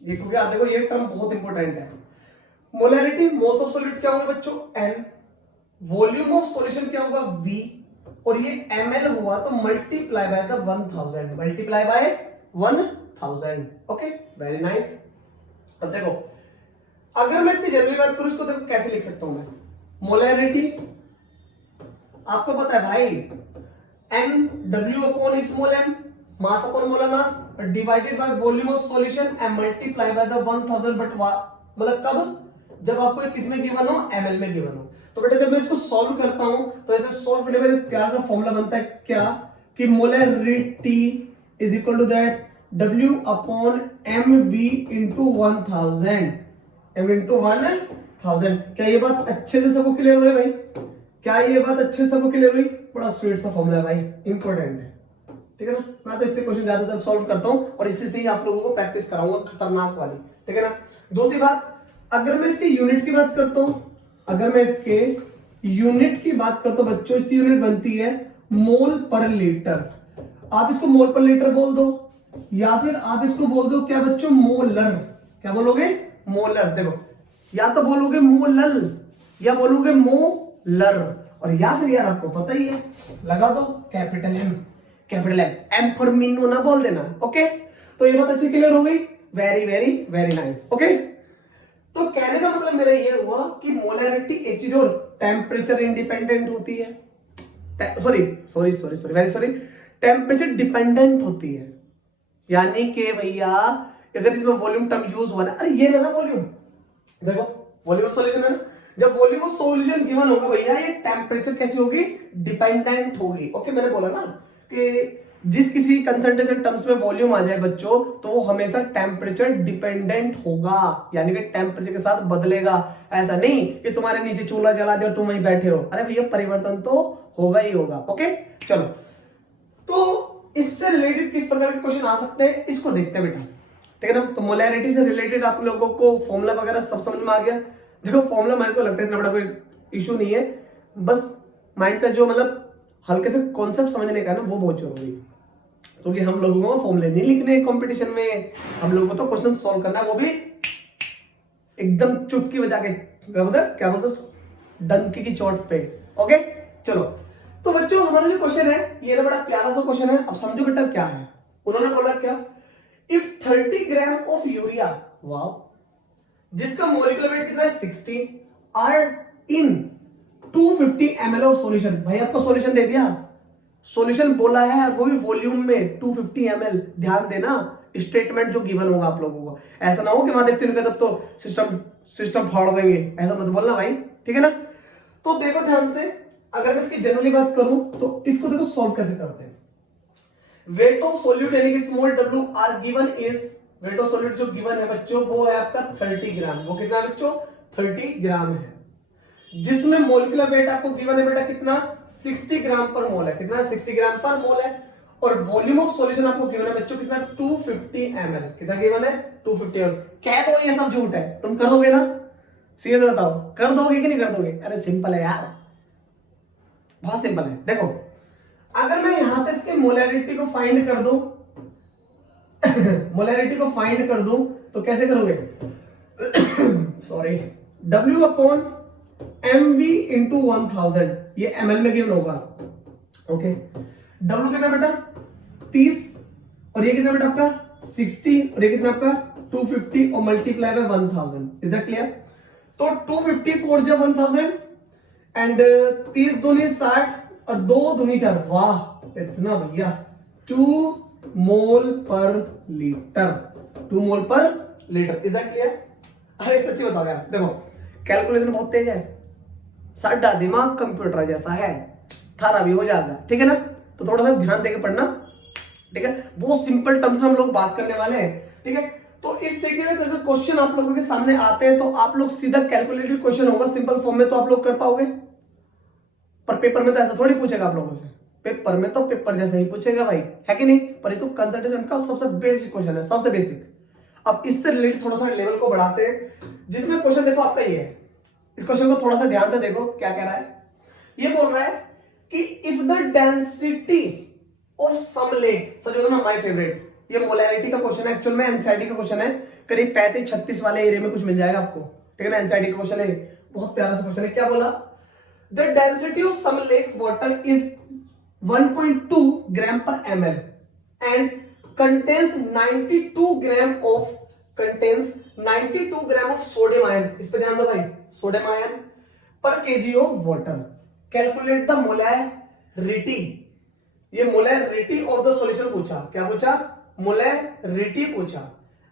ये, क्योंकि आप देखो ये टर्म बहुत इंपॉर्टेंट है। मोलैरिटी, मोल्स ऑफ सॉल्यूट क्या होगा बच्चों, n, वॉल्यूम ऑफ सॉल्यूशन क्या होगा, v, और ये ml हुआ तो multiply by the 1000, multiply by 1000। Okay, very nice. अब देखो, अगर मैं इसकी जनरली बात करूं, इसको देखो कैसे लिख सकता हूं मैं, मोलैरिटी आपको पता है भाई, n w upon small m, mass upon molar mass, divided by volume of solution and multiply by the 1000। But मतलब कब, जब आपको किस में गिवन हो, ml में गिवन हो। तो बेटा जब मैं इसको सॉल्व करता हूं, तो ऐसे सॉल्व करने में प्यारा सा फॉर्मूला बनता है क्या, कि molarity is equal to that w upon mv into 1000, m into 1000। क्या ये बात अच्छे से सबको क्लियर हो रही है भाई? क्या ये बात अच्छे से सबको क्लियर हुई? बड़ा स्वीट सा फॉर्मूला है भाई, इंपॉर्टेंट है, ठीक है ना। मैं तो इससे क्वेश्चन ज्यादातर सॉल्व करता हूं और इससे से ही आप लोगों को प्रैक्टिस कराऊंगा, खतरनाक वाली, ठीक है ना। दूसरी बात, अगर मैं इसके यूनिट की बात करता हूं, अगर मैं इसके यूनिट की बात करता हूं बच्चों, इसकी यूनिट बनती है मोल पर लीटर। आप इसको मोल पर लीटर बोल दो, या फिर आप इसको बोल दो क्या बच्चों, मोलर। क्या बोलोगे? मोलर। देखो, या तो बोलोगे मोलल या बोलोगे मोलर, और या फिर यार आपको पता ही है, लगा दो capital M, capital M, M for Meenu ना बोल देना। ओके, तो ये बात अच्छी क्लियर हो गई, very very very nice. Okay, तो कहने का मतलब मेरा ये हुआ कि मोलैरिटी एक चीज और टेम्परेचर इंडिपेंडेंट होती है, वेरी सॉरी, टेम्परेचर डिपेंडेंट होती है। यानी कि भैया अगर इसमें वॉल्यूम टर्म यूज हुआ ना, अरे ये ना वॉल्यूम, देखो वॉल्यूम ऑफ सॉल्यूशन है ना, जब वॉल्यूम ऑफ सॉल्यूशन गिवन होगा भैया, ये टेम्परेचर कैसी होगी, डिपेंडेंट होगी। ओके, मैंने बोला ना कि जिस किसी कंसंट्रेशन टर्म्स में वॉल्यूम आ जाए बच्चों, तो वो हमेशा टेम्परेचर डिपेंडेंट होगा, यानी कि टेम्परेचर के साथ बदलेगा। ऐसा नहीं कि तुम्हारे नीचे चूल्हा जला दे और तुम वहीं बैठे हो, अरे भैया परिवर्तन तो होगा ही होगा। ओके, चलो, तो इससे रिलेटेड किस प्रकार के क्वेश्चन आ सकते हैं, इसको देखते हैं बेटा, ठीक है ना। तो मोलैरिटी से रिलेटेड आप लोगों को फॉर्मूला वगैरह सब समझ में आ गया। देखो फॉर्मूला मेरे को लगता है इतना बड़ा कोई इशू नहीं है, बस माइंड का जो मतलब हल्के से कॉन्सेप्ट समझने का ना, वो बहुत जरूरी है, क्योंकि हम लोगों को फॉर्मूले नहीं लिखने कंपटीशन में, हम लोगों को तो क्वेश्चन सॉल्व करना है, वो भी एकदम चुटकी बजा के, क्या बोलते डंकी की चोट पे। ओके, चलो, तो बच्चों हमारा जो क्वेश्चन है ये ना बड़ा प्यारा सा क्वेश्चन है। अब समझो बेटा क्या है, उन्होंने बोला क्या, if 30 gram of urea, wow, जिसका मोलिकुलर वेट कितना है 60, are in 250 ml of solution. भाई आपको सॉल्यूशन दे दिया, सॉल्यूशन बोला है और वो भी वॉल्यूम में 250 ml। ध्यान देना स्टेटमेंट जो गिवन होगा आप लोगों को, ऐसा ना हो कि वहां देखते हैं तब तो सिस्टम फाड़ देंगे, ऐसा मत बोलना भाई, ठीक है ना। तो देखो ध्यान से, अगर मैं इसकी जनरली बात करूं तो इसको देखो सॉल्व कैसे करते हैं। वेट ऑफ सॉल्यूट यानी कि small w are given is, weight of solute जो गिवन है बच्चों वो है आपका 30 ग्राम। वो कितना है बच्चों, 30 ग्राम है, जिसमें मोलिकुलर वेट आपको गिवन है बेटा कितना, 60 ग्राम पर मोल है। कितना, 60 ग्राम पर मोल है। और वॉल्यूम ऑफ सॉल्यूशन आपको गिवन है बच्चों कितना, 250 ml। कितना गिवन है, 250 ml। कह दो ये सब झूठ है, तुम कर दोगे ना, सीरियस बताओ, कर दोगे कि नहीं कर दोगे? अरे सिंपल है यार, बहुत सिंपल है। देखो अगर मैं यहां से इसके मोलैरिटी को फाइंड कर दूं मोलैरिटी को फाइंड कर दूं तो कैसे करोगे, sorry, W upon mv into 1000, ये ml में गिवन होगा। ओके, W कितना बेटा 30, और ये कितना बेटा आपका 60, और ये कितना आपका 250, और multiply by 1000। Is that clear? तो 250 4 जा 1000 एंड 30 दूनी 60 और 2 दूनी 4, वाह इतना भैया, 2 मोल पर लीटर, 2 मोल पर लीटर। Is that clear? अरे सच्ची बताओ यार, देखो कैलकुलेशन बहुत तेज है, साडा दिमाग कंप्यूटर जैसा है, थारा भी हो जाएगा, ठीक है ना? तो थोड़ा सा ध्यान देके पढ़ना, ठीक है? बहुत सिंपल टर्म्स में हम लोग बात करने वाले हैं, ठीक है? तो इस तरीके में अगर क्वेश्चन आप लोगों के सामने आते हैं तो आप लोग सीधा कैलकुलेटेड क्वेश्चन होगा सिंपल फॉर्म में तो आप लोग कर पाओगे, पर पेपर में तो ऐसा थोड़ी पूछेगा आप लोगों से, पेपर में तो पेपर जैसा ही पूछेगा भाई, है कि नहीं? पर ये तो कंसल्टेशन का सबसे बेसिक क्वेश्चन है, सबसे बेसिक। अब इससे रिलेटेड थोड़ा सा लेवल को बढ़ाते हैं, जिसमें क्वेश्चन देखो आपका ये है, इस क्वेश्चन को थोड़ा सा ध्यान से देखो क्या कह रहा है। ये बोल रहा है कि if the density of some lake, सच बताओ ना माय फेवरेट, ये मोलैरिटी का क्वेश्चन है, एक्चुअल में एनसीईआरटी का क्वेश्चन है, करीब 35-36 वाले एरिया में कुछ मिल जाएगा आपको, ठीक है ना? एनसीईआरटी का क्वेश्चन है, बहुत प्यारा सा क्वेश्चन है। क्या बोला? The density of some lake water is 1.2 gram per ml and contains 92 gram of sodium ion, इस पे ध्यान दो भाई, sodium ion per KG of water, calculate the molarity. ये मोलैरिटी ऑफ द सॉल्यूशन पूछा, क्या पूछा? मोलैरिटी पूछा।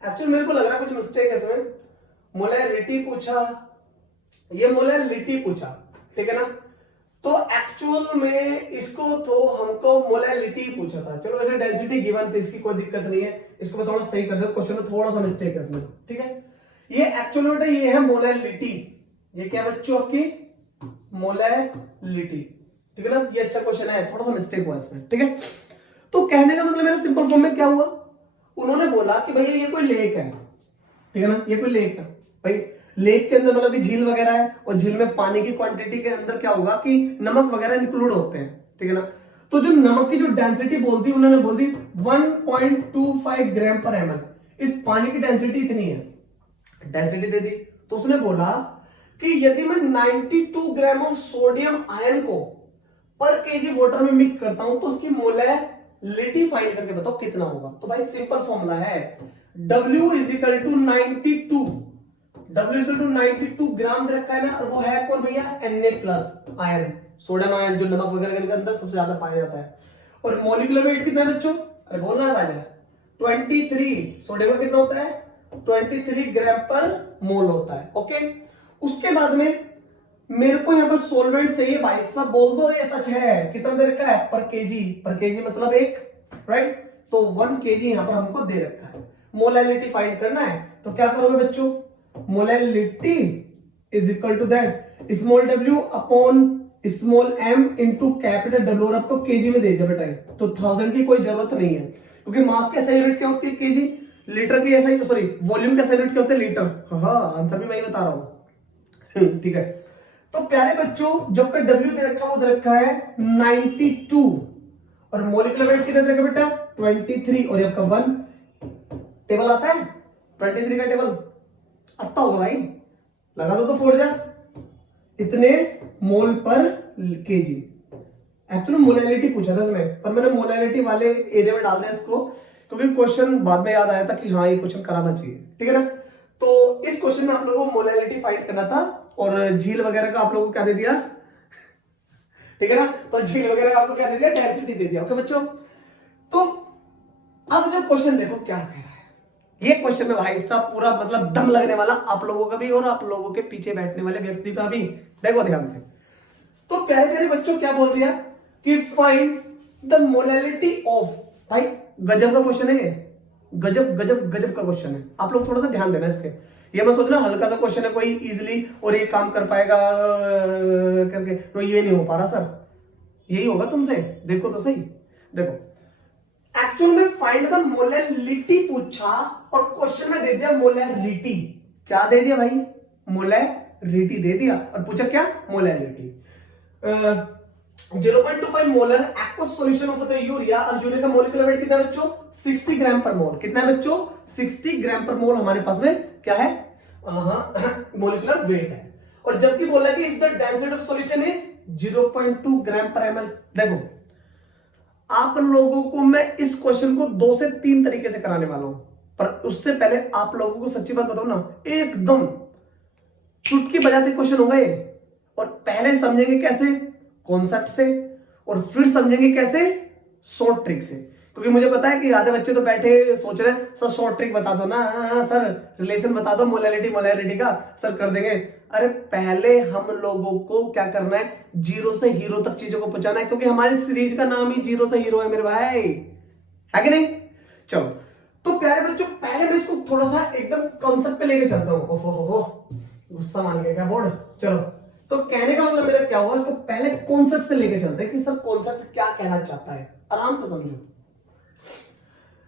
एक्चुअली मेरे को लग रहा है कुछ मिस्टेक है इसमें, मोलैरिटी पूछा, ये मोलैरिटी पूछा, ठीक है ना? तो एक्चुअल में इसको तो हमको मोलैरिटी पूछा था, चलो वैसे डेंसिटी गिवन थी, इसकी कोई दिक्कत नहीं है, इसको मैं थोड़ा सही कर दूं, क्वेश्चन में थोड़ा सा मिस्टेक है इसमें, ठीक है? ये एक्चुअल में ये है मोलैरिटी, ये क्या बच्चों आपकी मोलैरिटी, ठीक है ना? ये अच्छा क्वेश्चन है, थोड़ा सा मिस्टेक हुआ इसमें, ठीक है? तो कहने का मतलब मेरा सिंपल फॉर्म में क्या हुआ, उन्होंने बोला कि भैया ये कोई लेक है, ठीक है ना? ये कोई लेक है भाई, लेक के अंदर मतलब कि झील वगैरह है, और झील में पानी की क्वांटिटी के अंदर क्या होगा कि नमक वगैरह इंक्लूड होते हैं, ठीक है ना? तो जो नमक की जो डेंसिटी बोलती है, उन्होंने बोल दी 1.25 ग्राम पर ml, इस पानी की डेंसिटी इतनी है, डेंसिटी दे दी। तो उसने बोला कि यदि मैं 92 ग्राम ऑफ सोडियम आयन को पर केजी वाटर में मिक्स करता हूं तो उसकी मोलैरिटी फाइंड करके बताओ कितना होगा। तो भाई सिंपल फॉर्मूला है, W is equal to 92, W equal to 92 gram दे रखा है ना, और वो है कौन भैया? Na+ आयन, सोडियम आयन, जो नमक वगैरह के अंदर सबसे ज्यादा पाया जाता है। और मॉलिक्यूलर वेट कितना है बच्चों? अरे बोलना है राजा, 23, सोडियम का कितना होता है? 23 ग्राम पर मोल होता है, ओके? उसके बाद में मेरे को यहाँ पर सोलवेंट चाहिए भाई साहब, बोल दो ये सच है, कितना दे रखा है? पर केजी मतलब 1, राइट? तो 1 केजी यहाँ पर हमको दे रखा है, मोलैरिटी फाइंड करना है, तो क्या करोगे बच्चों? Molarity is equal to that small w upon small m into capital W, और आपको केजी में दे दिया बेटा, तो 1000 की कोई जरूरत नहीं है, क्योंकि मास की ऐसा यूनिट क्या होती है? केजी। लीटर की ऐसा, सॉरी वॉल्यूम का ऐसा यूनिट क्या होता है? लीटर। हाँ आंसर भी मैं ही बता रहा हूं, ठीक है? तो प्यारे बच्चों, जो का W दे रखा वो दे रखा है 92, और मोलिकुलर वेट कितना दे रखा बेटा? 23, और आपका 1 टेबल आता है 23 का टेबल आता होगा भाई, लगा दो तो 4 जा, इतने मोल पर केजी। एक्चुअली मोलैरिटी पूछा था इसमें, पर मैंने मोलैरिटी वाले एरिया में डाल दिया इसको, क्योंकि क्वेश्चन बाद में याद आया था कि हाँ ये क्वेश्चन कराना चाहिए, ठीक है ना? तो इस क्वेश्चन में आप लोगों को मोलैरिटी फाइंड करना था, और झील वगैरह का आप लोगों को क्या दे दिया, ठीक है ना? तो झील वगैरह का आपको क्या दे दिया? डेंसिटी दे दिया, ओके बच्चों? तो अब जो क्वेश्चन देखो क्या कह रहा है, ये क्वेश्चन में भाई साहब पूरा मतलब दम लगने वाला, आप लोगों का भी और आप लोगों के पीछे बैठने वाले व्यक्ति का भी, देखो ध्यान से। तो प्यारे प्यारे बच्चों क्या बोल दिया कि फाइंड द मोलैरिटी ऑफ, भाई गजब का क्वेश्चन है, गजब गजब गजब का क्वेश्चन है, आप लोग थोड़ा सा ध्यान देना इसके, ये मत सोचना हल्का सा क्वेश्चन है कोई इजीली और ये काम कर पाएगा करके, तो ये नहीं हो पा रहा सर, यही होगा तुमसे, देखो तो सही, देखो एक्चुअल में फाइंड द मोलैरिटी पूछा और क्वेश्चन में दे दिया मोलैरिटी, क्या दे दिया भाई? मोलैरिटी दे दिया, और पूछा क्या? Molarity. 0.25 molar aqueous solution of the urea, और यूरिया का मोलिकुलर वेट कितना है बच्चों? 60 ग्राम पर मोल। कितना है बच्चों? 60 ग्राम पर मोल हमारे पास में क्या है? मोलिकुलर वेट है। और जबकि बोला कि if the density of solution is 0.2 gram per ml। देखो आप लोगों को मैं इस क्वेश्चन को 2 से 3 तरीके से कराने वाला हूं, पर उससे पहले आप लोगों को सच्ची बात बताऊं ना, एकदम चुटकी बजाते क्वेश्चन होगा ये, और पहले समझेंगे कैसे, कॉन्सेप्ट से, और फिर समझेंगे कैसे, शॉर्ट ट्रिक से। क्योंकि मुझे पता है कि आधे बच्चे तो बैठे सोच रहे हैं सर शॉर्ट ट्रिक बता दो ना, हाँ सर रिलेशन बता दो मोलैरिटी का, सर कर देंगे। अरे पहले हम लोगों को क्या करना है, जीरो से हीरो तक चीजों को पहुंचाना है, क्योंकि हमारी सीरीज का नाम ही जीरो से हीरो है मेरे भाई, है कि नहीं। चलो तो प्यारे बच्चों, पहले मैं इसको थोड़ा सा एकदम कॉन्सेप्ट पे लेके चलता हूँ। ओहो गुस्सा मान गया क्या बोर्ड। चलो तो कहने का मतलब मेरा क्या हुआ, इसको पहले कॉन्सेप्ट से लेके चलते हैं कि सर कॉन्सेप्ट क्या कहना चाहता है, आराम से समझो।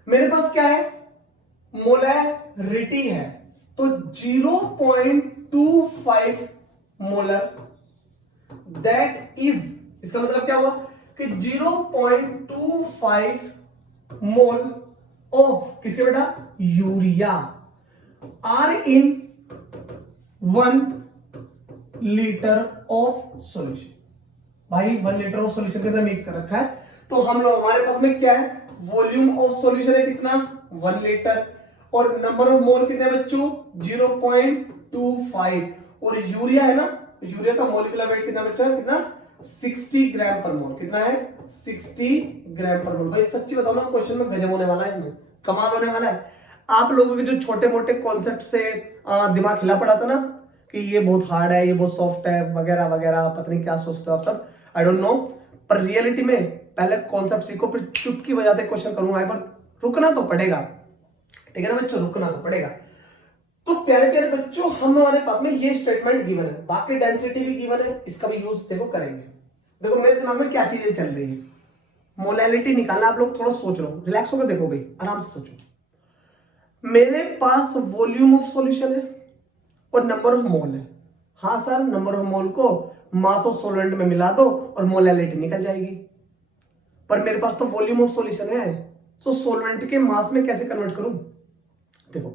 मेरे पास क्या है, मोलैरिटी है, तो 0.25 मोलर, दैट इज, इसका मतलब क्या हुआ कि 0.25 मोल ऑफ किसके बेटा, urea, are in 1 litre of solution. भाई 1 लीटर ऑफ सॉल्यूशन के अंदर मिक्स कर रखा है, तो हम लोग हमारे पास में क्या है, वॉल्यूम ऑफ सॉल्यूशन है कितना, 1 लीटर, और नंबर ऑफ मोल कितने बच्चों, 0.25, और यूरिया है ना, यूरिया का मोलिकुलर वेट कितना बच्चा, कितना 60 ग्राम पर मोल, कितना है 60 ग्राम पर मोल। भाई सच्ची बताओ ना, क्वेश्चन में गजब होने वाला है, इसमें कमाल होने वाला है। आप लोगों के जो छोटे मोटे कॉन्सेप्ट से दिमाग हिला पड़ा था ना कि ये बहुत हार्ड है, ये बहुत सॉफ्ट है, वगैरह वगैरह, पता नहीं क्या सोचते हो आप सब, आई डोंट नो, पर रियलिटी में पहले कॉन्सेप्ट सीखो, फिर चुटकी बजाते क्वेश्चन करूंगा, पर रुकना तो पड़ेगा, ठीक है ना बच्चों, रुकना तो पड़ेगा। तो प्यारे प्यारे बच्चों, हमारे पास में ये स्टेटमेंट गिवन है, बाकी डेंसिटी भी गिवन है, इसका भी यूज देखो करेंगे। देखो मेरे दिमाग में क्या चीजें चल रही है, मोलैरिटी निकालना, आप लोग थोड़ा सोच लो, रिलैक्स होकर देखो भाई, आराम से सोचो। मेरे पास वॉल्यूम ऑफ सॉल्यूशन है और नंबर ऑफ मोल है। हाँ सर, नंबर ऑफ मोल को मास ऑफ सॉल्वेंट में मिला दो और मोलैरिटी निकल जाएगी, पर मेरे पास तो वॉल्यूम ऑफ सॉल्यूशन है, तो सॉल्वेंट के मास में कैसे कन्वर्ट करूं। देखो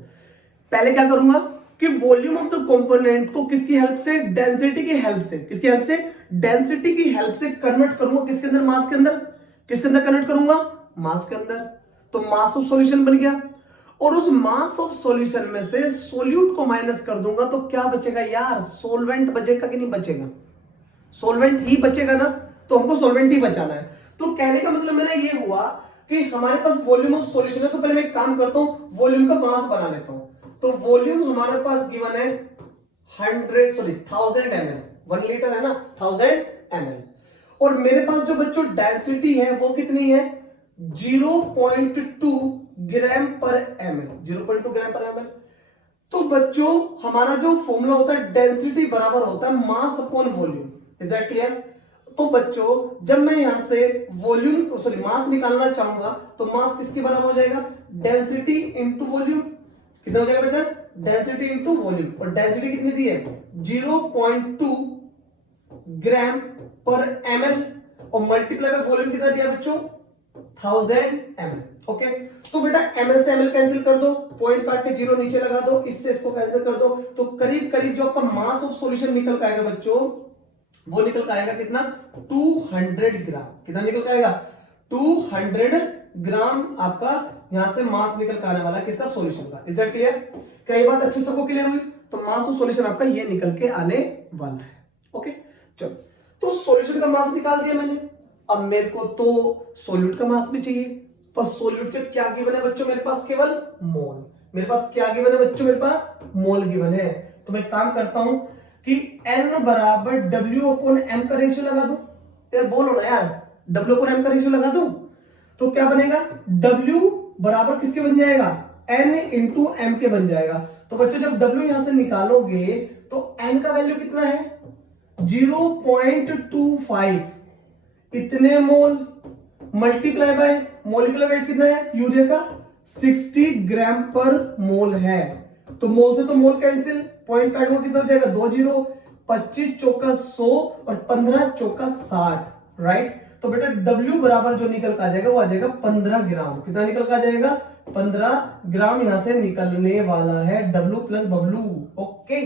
पहले क्या करूंगा कि वॉल्यूम ऑफ द कंपोनेंट को किसकी हेल्प से, डेंसिटी की हेल्प से, किसकी हेल्प से, डेंसिटी की हेल्प से कन्वर्ट करूंगा किसके अंदर, मास के अंदर, किसके अंदर कन्वर्ट करूंगा, मास के अंदर, तो मास ऑफ सॉल्यूशन बन गया, और उस मास ऑफ सॉल्यूशन में से सोल्यूट को माइनस कर दूंगा तो क्या बचेगा यार, सोलवेंट बचेगा कि नहीं बचेगा, सोलवेंट ही बचेगा ना, तो हमको सोलवेंट ही बचाना है। तो कहने का मतलब मेरा ये हुआ कि हमारे पास वॉल्यूम ऑफ सॉल्यूशन है, तो पहले मैं एक काम करता हूं, वॉल्यूम का मास बना लेता हूं। तो वॉल्यूम हमारे पास गिवन है 1000 ml, 1 लीटर है ना, 1000 ml, और मेरे पास जो बच्चों डेंसिटी है वो कितनी है, 0.2 ग्राम पर ml, 0.2 ग्राम पर ml। तो बच्चों हमारा जो फॉर्मूला होता है, डेंसिटी बराबर होता है mass upon volume, is that clear. तो बच्चों जब मैं यहां से वॉल्यूम सॉरी मास निकालना चाहूंगा, तो मास किसके बराबर हो जाएगा, डेंसिटी इंटू वॉल्यूम, कितना हो जाएगा बेटा, डेंसिटी इंटू वॉल्यूम, और डेंसिटी कितनी दी है, 0.2 ग्राम पर ml, और मल्टीप्लाई बाय वॉल्यूम कितना दिया बच्चों, 1000 ml। ओके, तो बेटा ml से ml कैंसिल कर दो, पॉइंट काट के जीरो नीचे लगा दो, इससे इसको कैंसिल कर दो, तो करीब करीब जो आपका मास ऑफ सॉल्यूशन निकल के आएगा बच्चों, वो निकल के आएगा कितना, 200 ग्राम, कितना निकल के आएगा, 200 ग्राम आपका यहां से मास निकल के आने वाला है, किसका, सॉल्यूशन का। इज दैट क्लियर, कई बात अच्छी सबको क्लियर हुई। तो मास ऑफ सॉल्यूशन आपका ये निकल के आने वाला है। ओके चलो, तो सॉल्यूशन का मास निकाल दिया मैंने, अब मेरे को तो सोल्यूट का मास भी चाहिए, पर सोल्यूट के क्या गिवन है बच्चों, मेरे पास केवल मोल, मेरे पास क्या गिवन है बच्चों, मेरे पास मोल गिवन है। तो मैं काम करता हूं कि n बराबर W/m का रेशियो लगा दूं, यार बोलो ना यार, W/m का रेशियो लगा दूं, तो क्या बनेगा, W बराबर किसके बन जाएगा, n इंटू m के बन जाएगा। तो बच्चों जब W यहां से निकालोगे तो n का वैल्यू कितना है, 0.25, इतने मोल, मल्टीप्लाई बाय मोलिकुलर वेट कितना है यूरिया का, 60 ग्राम पर मोल है। तो मोल से तो मोल कैंसिल, पॉइंट काटूंगा कितना हो जाएगा, 2 जीरो, 25 चौका 100 और 15 चौका 60, राइट। तो बेटा W बराबर जो निकल का आ जाएगा वो आ जाएगा 15 ग्राम, कितना निकल का आ जाएगा, 15 ग्राम यहां से निकलने वाला है, W प्लस बबलू। ओके,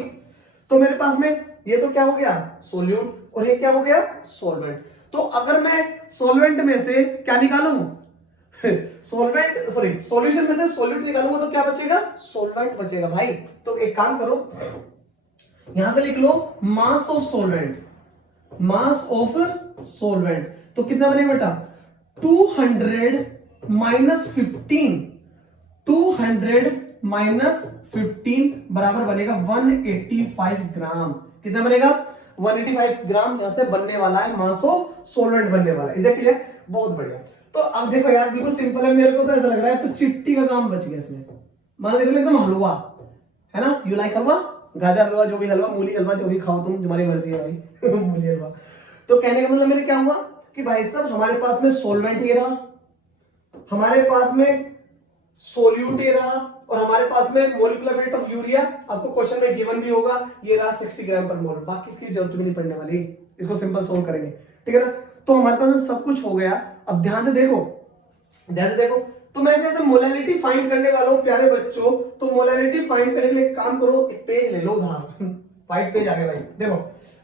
तो मेरे पास में ये तो क्या हो गया, सोल्यूट, और ये क्या हो गया, सॉल्वेंट। तो अगर मैं सॉल्वेंट में से क्या निकालूं, सॉल्वेंट सॉरी सॉल्यूशन में से सॉल्यूट निकालूंगा तो क्या बचेगा, सॉल्वेंट बचेगा भाई। तो एक काम करो, यहां से लिख लो mass of solvent, mass of solvent. तो कितना बनेगा बेटा 200 माइनस 15, 200 माइनस 15 बराबर बनेगा 185 ग्राम। कितना बनेगा 185 ग्राम यहां से बनने वाला है, मास ऑफ सोलवेंट बनने वाला है। इधर क्लियर, बहुत बढ़िया। तो अब देखो यार बिल्कुल सिंपल है, मेरे को तो ऐसा लग रहा है तो चिट्टी का काम बच गया इसमें। मान के चलो एकदम हलवा है ना, यू लाइक हलवा, गाजर हलवा, जो भी हलवा, मूली हलवा, जो भी खाओ तुम, तुम्हारी मर्जी है भाई मूली हलवा। तो कहने का मतलब मेरे क्या हुआ कि भाई साहब हमारे पास में सोलवेंट ये रहा, हमारे पास में सोल्यूट ये रहा, और हमारे पास में मोलिकुलर वेट ऑफ यूरिया आपको क्वेश्चन में गिवन भी होगा, ये रहा 60 ग्राम पर मोल। बाकी इसकी जरूरत भी नहीं पड़ने वाली, इसको सिंपल सोल्व करेंगे, ठीक है ना। तो हमारे पास में सब कुछ हो गया। अब ध्यान से देखो, ध्यान से देखो, तो मैं ऐसे मोलैलिटी फाइंड करने वाला हूं प्यारे बच्चों। तो मोलैलिटी फाइंड करने के लिए एक काम करो, एक पेज ले लो उधार व्हाइट पेज आ गया भाई, देखो।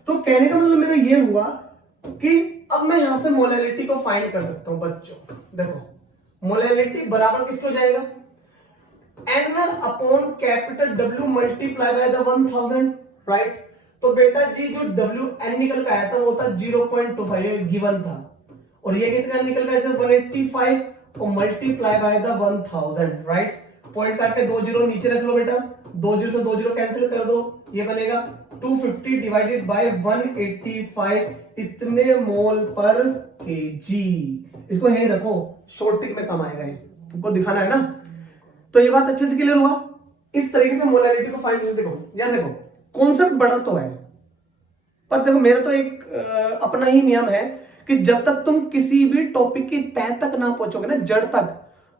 तो कहने का मतलब मेरा ये हुआ कि अब मैं यहां से मोलैलिटी को फाइंड कर सकता हूं बच्चों। देखो मोलैलिटी बराबर किसको हो जाएगा, n upon capital W multiply by the 1000, right. तो बेटा जी जो W n निकल का आया था वो था 0.25 गिवन था, और ये कितना निकल का आया 185 और multiply by the 1000, right. Point काट के 2 जीरो नीचे रख लो बेटा, 2 जीरो से 2 जीरो कैंसिल कर दो, ये बनेगा 250 डिवाइडेड बाय 185 इतने मोल पर केजी। इसको यहीं रखो, शॉर्ट ट्रिक में काम आएगा, ये तुमको दिखाना है ना। तो ये बात अच्छे से क्लियर हुआ। इस तरीके से मोलैलिटी को फाइंड करके देखो यार, देखो कॉन्सेप्ट बड़ा तो है, पर देखो मेरा तो एक अपना ही नियम है कि जब तक तुम किसी भी टॉपिक की तह तक ना पहुंचोगे ना, जड़ तक,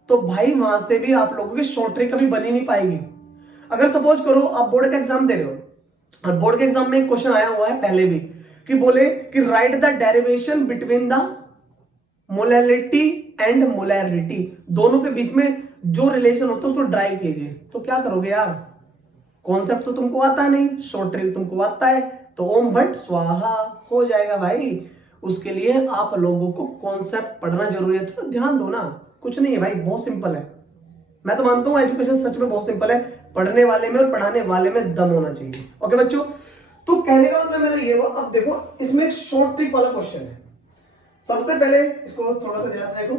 तो भाई वहां से भी आप लोगों की शॉर्ट ट्रिक कभी बनी नहीं पाएगी। अगर सपोज करो आप बोर्ड का एग्जाम दे रहे हो, और बोर्ड के एग्जाम में एक क्वेश्चन आया हुआ है पहले भी कि बोले कि right the derivation between the molality and molarity, दोनों के बीच में जो रिलेशन होता है उसको ड्राइव कीजिए। तो क्या करोगे यार, कॉन्सेप्ट तो तुमको आता नहीं, शॉर्ट ट्रिक तुमको आता है, तो ओम भट्ट स्वाहा हो जाएगा भाई। उसके लिए आप लोगों को कॉन्सेप्ट पढ़ना जरूरी है, तो ध्यान दो ना, कुछ नहीं है भाई, बहुत सिंपल है। मैं तो मानता हूं एजुकेशन सच में बहुत सिंपल है, पढ़ने वाले में और पढ़ाने वाले में दम होना चाहिए। ओके बच्चों, तो कहने का मतलब मेरा ये हुआ। अब देखो इसमें एक शॉर्ट ट्रिक वाला क्वेश्चन है। सबसे पहले इसको थोड़ा सा ध्यान से देखो,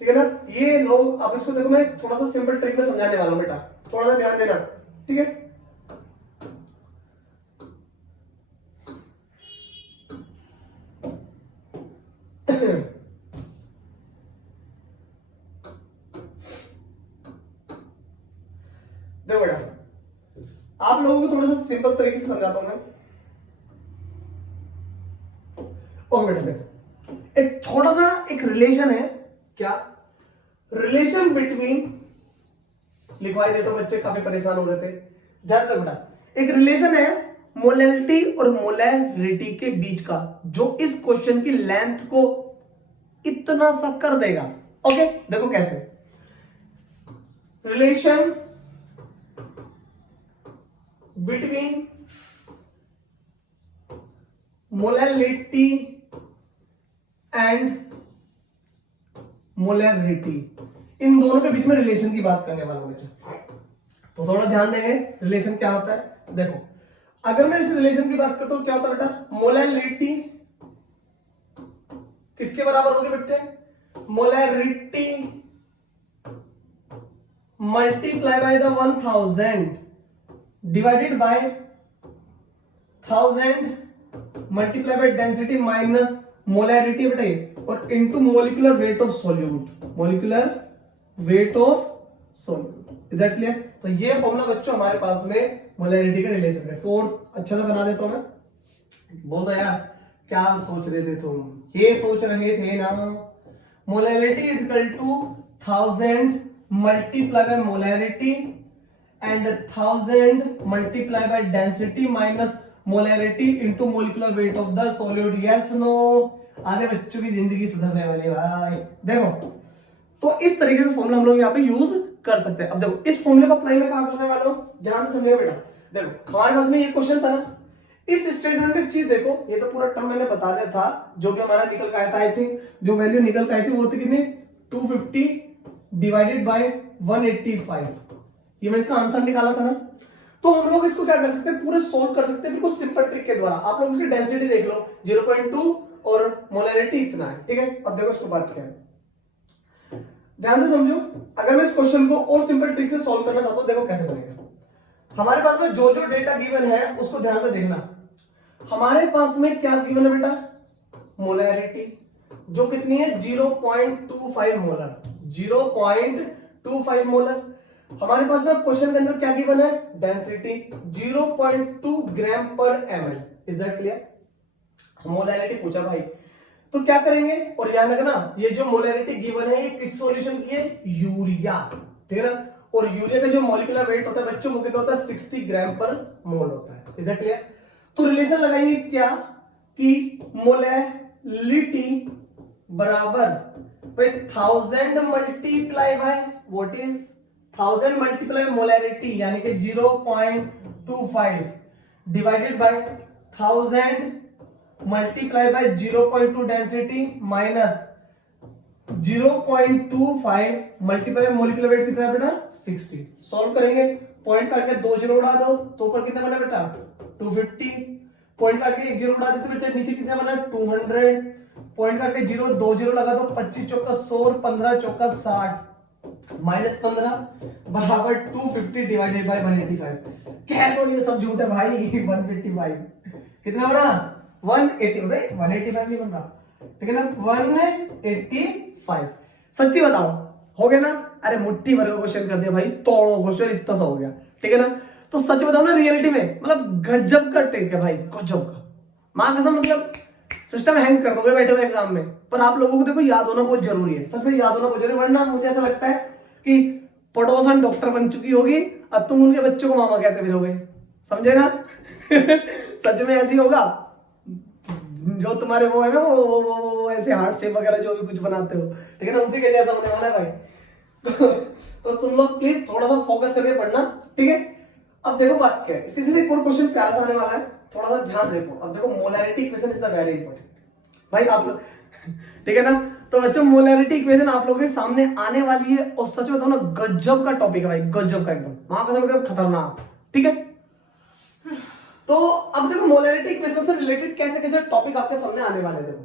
ठीक है ना। ये लोग अब इसको देखो, मैं थोड़ा सा सिंपल ट्रिक में समझाने वाला हूं बेटा, थोड़ा सा ध्यान देना, ठीक है। देखो बेटा, आप लोगों को थोड़ा सा सिंपल तरीके से समझाता हूं मैं। ओके बेटा, देखो एक छोटा सा एक रिलेशन है, क्या रिलेशन बिटवीन, लिखवाई देता हूं, बच्चे काफी परेशान हो रहे थे, ध्यान से बेटा। एक रिलेशन है मोलैलिटी और मोलैरिटी के बीच का, जो इस क्वेश्चन की लेंथ को इतना सा कर देगा। ओके देखो कैसे, relation between molality and molarity, इन दोनों के बीच में रिलेशन की बात करने वाला हूं बच्चा। तो थोड़ा ध्यान देंगे रिलेशन क्या होता है। देखो अगर मैं इस रिलेशन की बात करता हूं, क्या होता है बेटा, मोलैलिटी किसके बराबर होगी बच्चे, molarity multiply by the 1000 divided by 1000 multiply by density minus molarity बेटा, और into molecular weight of solute, molecular weight of solute. Is that clear. तो ये फॉर्मूला बच्चों हमारे पास में मोलैरिटी का रिलेशन है। इसको और अच्छा सा बना देता हूं मैं। बोल दो यार क्या सोच रहे थे तुम, ये सोच रहे थे ना, molarity is equal to 1000 multiply by molarity and 1000 multiply by density minus molarity into molecular weight of the solute. Yes no, आधे बच्चों की जिंदगी सुधरने वाली है भाई। देखो तो इस तरीके का फॉर्मूला हम लोग यहाँ पे यूज कर सकते हैं। अब देखो इस फॉर्मूले को अप्लाई मैं कहां करने वाला हूं, ध्यान से समझिए बेटा। देखो हमारे पास में ये क्वेश्चन था ना, इस स्टेटमेंट में एक चीज देखो, ये तो पूरा टर्म मैंने बता दिया था, जो भी हमारा निकल का आया था, आई थिंक जो वैल्यू निकल का आई थी वो थी कितनी, 250 डिवाइडेड बाय 185। ये मैं इसका आंसर निकाला था ना। तो हम लोग इसको क्या कर सकते हैं, पूरे सोल्व कर सकते हैं बिल्कुल सिंपल ट्रिक के द्वारा। आप लोग इसकी डेंसिटी देख लो 0.2 और मोलैरिटी इतना है, ठीक है। अब देखो इसको बात क्या है, ध्यान से समझो। अगर मैं इस क्वेश्चन को और सिंपल ट्रिक से सोल्व करना चाहता हूं, देखो कैसे बनेगा। हमारे पास में जो जो डेटा गिवन है उसको ध्यान से देखना। हमारे पास में क्या गिवन है बेटा, मोलैरिटी, जो कितनी है 0.25 मोलर, 0.25 मोलर। हमारे पास में क्वेश्चन के अंदर क्या गिवन है, density 0.2 gram per ml। Is that clear? Molarity पूछा भाई, तो क्या करेंगे, और याद रखना ये जो मोलैरिटी गिवन है ये किस सॉल्यूशन की है, यूरिया, ठीक है ना। और यूरिया का जो मॉलिक्यूलर वेट होता है बच्चों वो कितना होता है, 60 ग्राम पर मोल होता है। Is that clear? तो रिलेशन लगाएंगे क्या, कि मोलैरिटी बराबर 1000 multiply by what is 1000 multiply molarity, यानी कि 0.25 divided by 1000 multiply bye 0.2 density minus 0.25 multiply molecular weight कितना है बेटा, 60। सॉल्व करेंगे, पॉइंट काट के 2 जीरो उड़ा दो तो ऊपर कितना बना बेटा 250, पॉइंट काट के 1 जीरो उड़ा देते बेटा नीचे कितना बना 200, पॉइंट काट के 0 2 जीरो लगा दो 25 चौका 100 और 15 चौका 60 माइनस 15 बराबर 250 डिवाइडेड बाय 185। कह तो ये सब झूठ है भाई, 155 कितना बना 180, 185 नहीं बन रहा, ठीक है ना, 185। सच्ची बताओ हो गया ना? अरे मुट्ठी भर का क्वेश्चन कर दिया भाई, तोड़ो क्वेश्चन इतना सा हो गया, ठीक है ना। तो सच बताओ ना, रियलिटी में मतलब गजब का ट्रिक है भाई, गजब का। मां कसम, मतलब सिस्टम हैंग कर दोगे बैठे हुए एग्जाम में। पर आप लोगों को देखो याद होना बहुत जरूरी है, सच में याद होना बहुत जरूरी है, वरना मुझे ऐसा लगता है कि पड़ोसन डॉक्टर बन चुकी होगी, अब तुम उनके बच्चों को मामा कहते फिरोगे, समझे ना? सच में ऐसी होगा, जो तुम्हारे वो है ना वो ऐसे हार्ट शेप वगैरह जो भी कुछ बनाते हो, ठीक है ना, उसी के जैसा होने वाला है भाई। तो तुम लोग प्लीज थोड़ा सा फोकस करके पढ़ना, ठीक है। अब देखो बात क्या है, इसके जैसे एक और क्वेश्चन प्यारा सा आने वाला है, थोड़ा सा ध्यान देखो। अब देखो molarity equation is the very important भाई, आप लोग ठीक है ना। तो बच्चों मोलैरिटी इक्वेशन आप लोगों के सामने आने वाली है, और सच बताओ ना गजब का टॉपिक है भाई, गजब का एकदम, वहां कसम एकदम खतरनाक, ठीक है। तो अब देखो मोलैरिटी इक्वेशन से रिलेटेड कैसे कैसे टॉपिक आपके सामने आने वाले हैं। देखो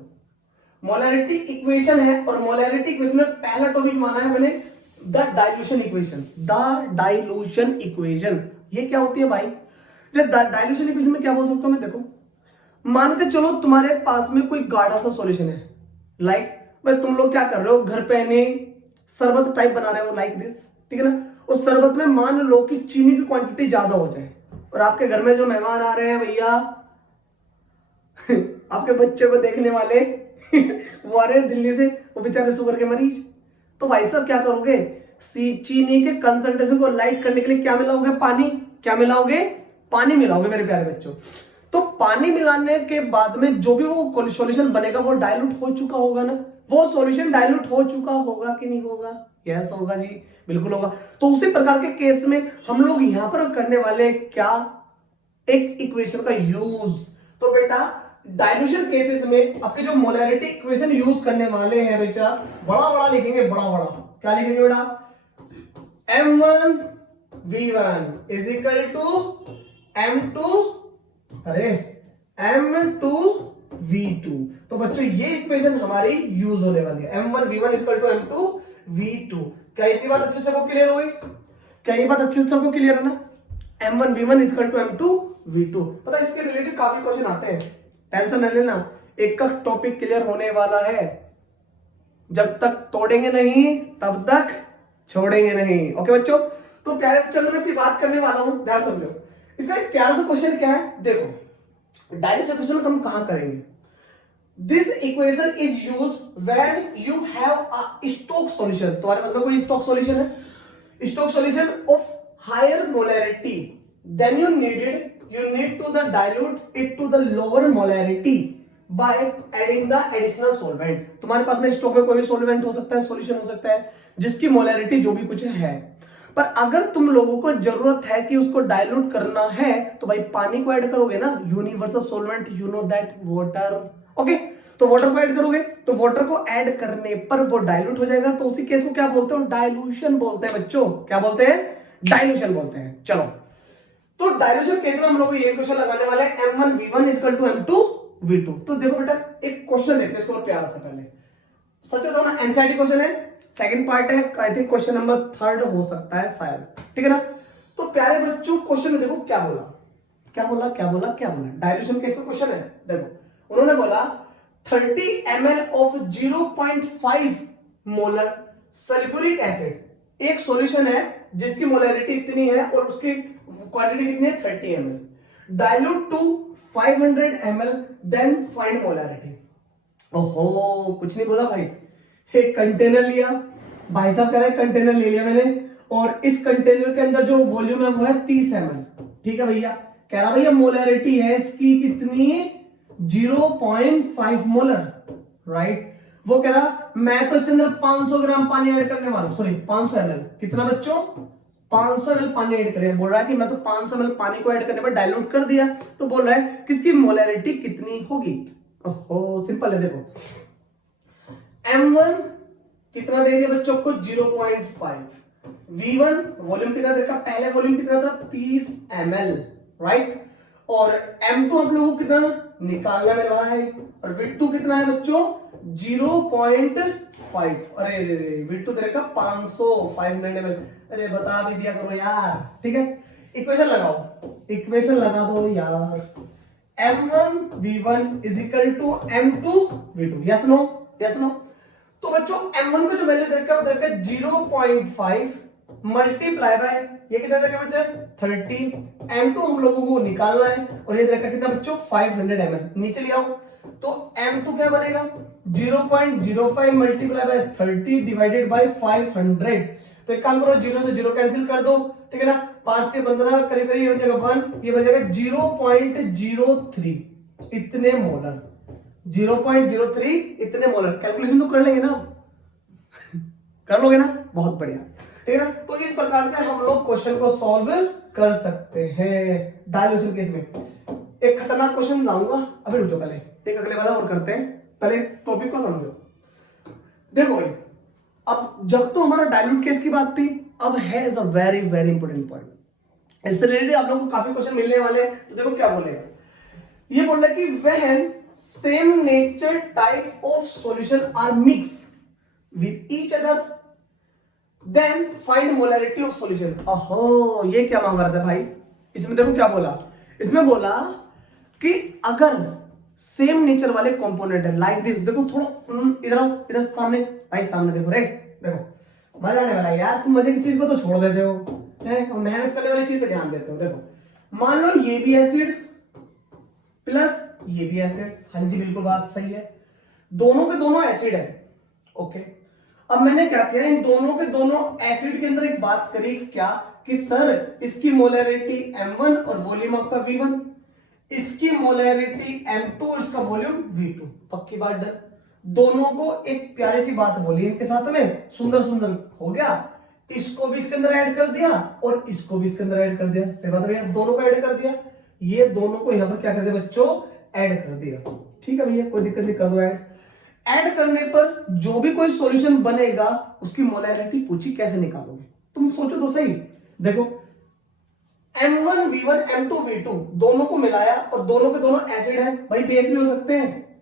मोलैरिटी इक्वेशन है, और मोलैरिटी इक्वेशन में पहला टॉपिक माना है मैंने the dilution equation. The dilution equation ये क्या होती है भाई? डाइल्यूशन इक्वेशन में क्या बोल सकता हूं मैं, देखो मान के चलो तुम्हारे पास में कोई गाढ़ा सा सॉल्यूशन है, लाइक भाई तुम लोग क्या कर रहे हो, घर पे ने शरबत टाइप बना रहे हो लाइक दिस, ठीक है ना। उस शरबत में मान लो कि चीनी की क्वांटिटी ज्यादा हो जाए, और आपके घर में जो मेहमान आ रहे हैं भैया आपके बच्चे को देखने वाले वो आ रहे हैं दिल्ली से, वो बेचारे शुगर के मरीज, तो भाई साहब क्या करोगे, चीनी के कंसंट्रेशन को लाइट करने के लिए क्या मिलाओगे, पानी। क्या मिलाओगे, पानी मिलाओगे मेरे प्यारे बच्चों। तो पानी मिलाने के बाद में जो भी वो सॉल्यूशन बनेगा वो डाइल्यूट हो चुका होगा ना, वो सॉल्यूशन डाइल्यूट हो चुका होगा कि नहीं होगा? यस होगा जी, बिल्कुल होगा। तो उसी प्रकार के केस में हम लोग यहां पर करने वाले क्या, एक इक्वेशन का यूज। तो बेटा डाइल्यूशन केसेस में आपके जो मोलैरिटी इक्वेशन यूज करने वाले हैं बेटा, बड़ा बड़ा लिखेंगे, बड़ा बड़ा क्या लिखेंगे बेटा, M1V1 is equal to M2, अरे M2V2। तो बच्चों ये इक्वेशन हमारी यूज होने वाली है, M1V1 is equal to M2V2। क्या ये बात अच्छे से सबको क्लियर हो गई? क्या ये बात अच्छे से सबको क्लियर है ना? M1V1 is equal to M2V2। पता है इसके रिलेटेड काफी क्वेश्चन आते हैं, टेंशन न लेना, एक का टॉपिक क्लियर होने वाला है। जब तक तोड़ेंगे नहीं तब तक छोड़ेंगे नहीं, ओके बच्चों। तो प्यारे बच्चों मैं इसकी बात करने वाला हूं, ध्यान समझो। इसका एक प्यारा सा क्वेश्चन क्या है, देखो डायरेक्ट इक्वेशन हम कहां करेंगे। This equation is used when you have a stocks solution. तुम्हारे पास में कोई स्टोक्स सॉल्यूशन है, stocks solution of higher molarity, then you need to the dilute it to the lower molarity by adding the additional solvent। तुम्हारे पास में stock में कोई भी सॉल्वेंट हो सकता है, सॉल्यूशन हो सकता है जिसकी मोलैरिटी जो भी कुछ है, पर अगर तुम लोगों को जरूरत है कि उसको डाइल्यूट करना है तो भाई पानी को ऐड करोगे ना, universal solvent, you know that water, okay. तो वाटर को ऐड करोगे, तो वाटर को ऐड करने पर वो डाइल्यूट हो जाएगा, तो उसी केस को क्या बोलते हो, डाइल्यूशन बोलते हैं बच्चों। क्या बोलते हैं? डाइल्यूशन बोलते हैं। चलो तो डाइल्यूशन केस में हम लोग ये क्वेश्चन लगाने वाले हैं M1V1 इक्वल टू M2V2। तो देखो बेटा एक क्वेश्चन देखते हैं इसको प्यार से। पहले सच बताओ ना, एनसीईआरटी क्वेश्चन है, सेकंड पार्ट है, आई थिंक क्वेश्चन नंबर 3 हो सकता है शायद, ठीक है ना। तो प्यारे बच्चों क्वेश्चन में देखो क्या बोला, डाइल्यूशन केस में क्वेश्चन है। देखो उन्होंने बोला 30 ml of 0.5 molar sulphuric acid एक सॉल्यूशन है जिसकी मोलैरिटी इतनी है और उसकी क्वांटिटी कितनी है 30 ml, dilute to 500 ml, then find molarity. ओहो कुछ नहीं बोला भाई, एक कंटेनर लिया, भाई साहब कह रहे हैं कंटेनर ले लिया मैंने और इस कंटेनर के अंदर जो वॉल्यूम है वो है 30 ml, ठीक है भैया। कह रहा भैया मोलैरिटी है इसकी कितनी, 0.5 मोलर, राइट। वो कह रहा मैं तो इसके अंदर 500 ग्राम पानी ऐड करने वाला हूं, सॉरी 500 ml, कितना बच्चों 500 ml पानी ऐड करें। बोल रहा है कि मैं तो 500 ml पानी को ऐड करने पर डाइल्यूट कर दिया, तो बोल रहा है किसकी मोलैरिटी कितनी होगी। ओहो सिंपल है, देखो M1 कितना दे दिया बच्चों को 0.5, V1 वॉल्यूम कितना देखा, पहले वॉल्यूम कितना था 30 ml, राइट। और M2 हम लोगों को कितना निकालना मेरे भाई, और V2 कितना है बच्चों 0.5, अरे V2 देखा 500 ml, अरे बता भी दिया करो यार, ठीक है। इक्वेशन लगा दो यार, M1V1 is equal to M2V2, yes no. तो बच्चों M1 का जो वैल्यू दे रखा है 0.5 मल्टीप्लाई बाय ये कितना दे रखा है बच्चे 30, M2 हम लोगों को निकालना है और ये दे रखा कितना बच्चों 500 ml, नीचे ले आओ तो M2 क्या बनेगा 0.05 मल्टीप्लाई बाय 30 डिवाइडेड बाय 500। तो एक काम करो 0 से 0 कैंसिल कर दो, ठीक है ना, 5 से 15 करीब करीब ये बचेगा 1, ये बचेगा 0.03 इतने मोलर, 0.03 इतने मोलर। कैलकुलेशन तो कर लेंगे ना, कर लोगे ना, बहुत बढ़िया, ठीक है ना। तो इस प्रकार से हम लोग क्वेश्चन को सॉल्व कर सकते हैं डाइल्यूशन केस में। एक खतरनाक क्वेश्चन लाऊंगा, अभी रुको पहले एक अगले वाला और करते हैं, पहले टॉपिक को समझो। देखो भाई अब जब तो हमारा डाइल्यूट केस की बात थी, अब है is a very very important point, इससे रिलेटेड आप लोगों को काफी क्वेश्चन मिलने वाले हैं। तो देखो क्या बोलेगा, ये बोल रहा है कि when same nature type of solution are mix with each other then find molarity of solution. ओहो ये क्या मांग रहा था भाई, इसमें देखो क्या बोला, इसमें बोला कि अगर सेम नेचर वाले कंपोनेंट है लाइक दिस, देखो थोड़ा इधर आओ, इधर सामने भाई, सामने देखो रे, देखो मजा आने वाला है यार, तुम मजे की चीज को तो छोड़ देते हो, मेहनत करने वाली चीज पे ध्यान देते हो। देखो मान लो ये भी एसिड प्लस ये भी एसिड, हाँ जी बिल्कुल बात सही है, दोनों के दोनों एसिड है, ओके। अब मैंने क्या किया, इन दोनों के दोनों एसिड के अंदर एक बात करी क्या कि सर इसकी मोलैरिटी M1 और वॉल्यूम आपका V1, इसकी मोलैरिटी M2 और इसका वॉल्यूम V2, पक्की बात डन। दोनों को एक प्यारी सी बात बोली इनके साथ में, सुंदर सुंदर हो गया, इसको भी इसके अंदर ऐड कर दिया और इसको भी इसके अंदर ऐड कर दिया, सही बात भैया, दोनों को ऐड कर दिया, ये दोनों को यहां पर क्या कर दिया बच्चों ऐड कर दिया, ठीक है भैया कोई दिक्कत नहीं, कर दो ऐड करने पर जो भी कोई सॉल्यूशन बनेगा उसकी मोलैरिटी पूछी कैसे निकालोगे, तुम सोचो तो सही। देखो M1 V1 M2 V2 दोनों को मिलाया और दोनों के दोनों एसिड है, भाई बेस भी हो सकते हैं,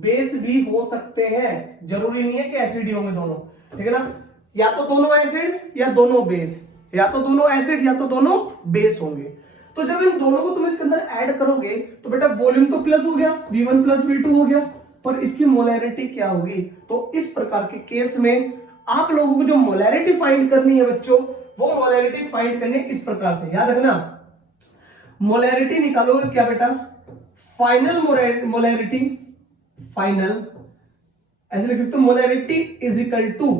बेस भी हो सकते हैं, जरूरी नहीं है कि एसिड ही होंगे दोनों, ठीक है ना, या तो दोनों एसिड या दोनों बेस, या तो दोनों एसिड या तो दोनों बेस होंगे। तो जब इन दोनों को तुम इसके अंदर ऐड करोगे तो बेटा वॉल्यूम तो प्लस हो गया, V1 प्लस V2 हो गया, पर इसकी मोलैरिटी क्या होगी। तो इस प्रकार के केस में आप लोगों को जो मोलैरिटी फाइंड करनी है बच्चों, वो मोलैरिटी फाइंड करनी इस प्रकार से, याद रखना मोलैरिटी निकालोगे क्या बेटा, फाइनल मोलैरिटी, फाइनल ऐसे लिख सकते हो, molarity is equal to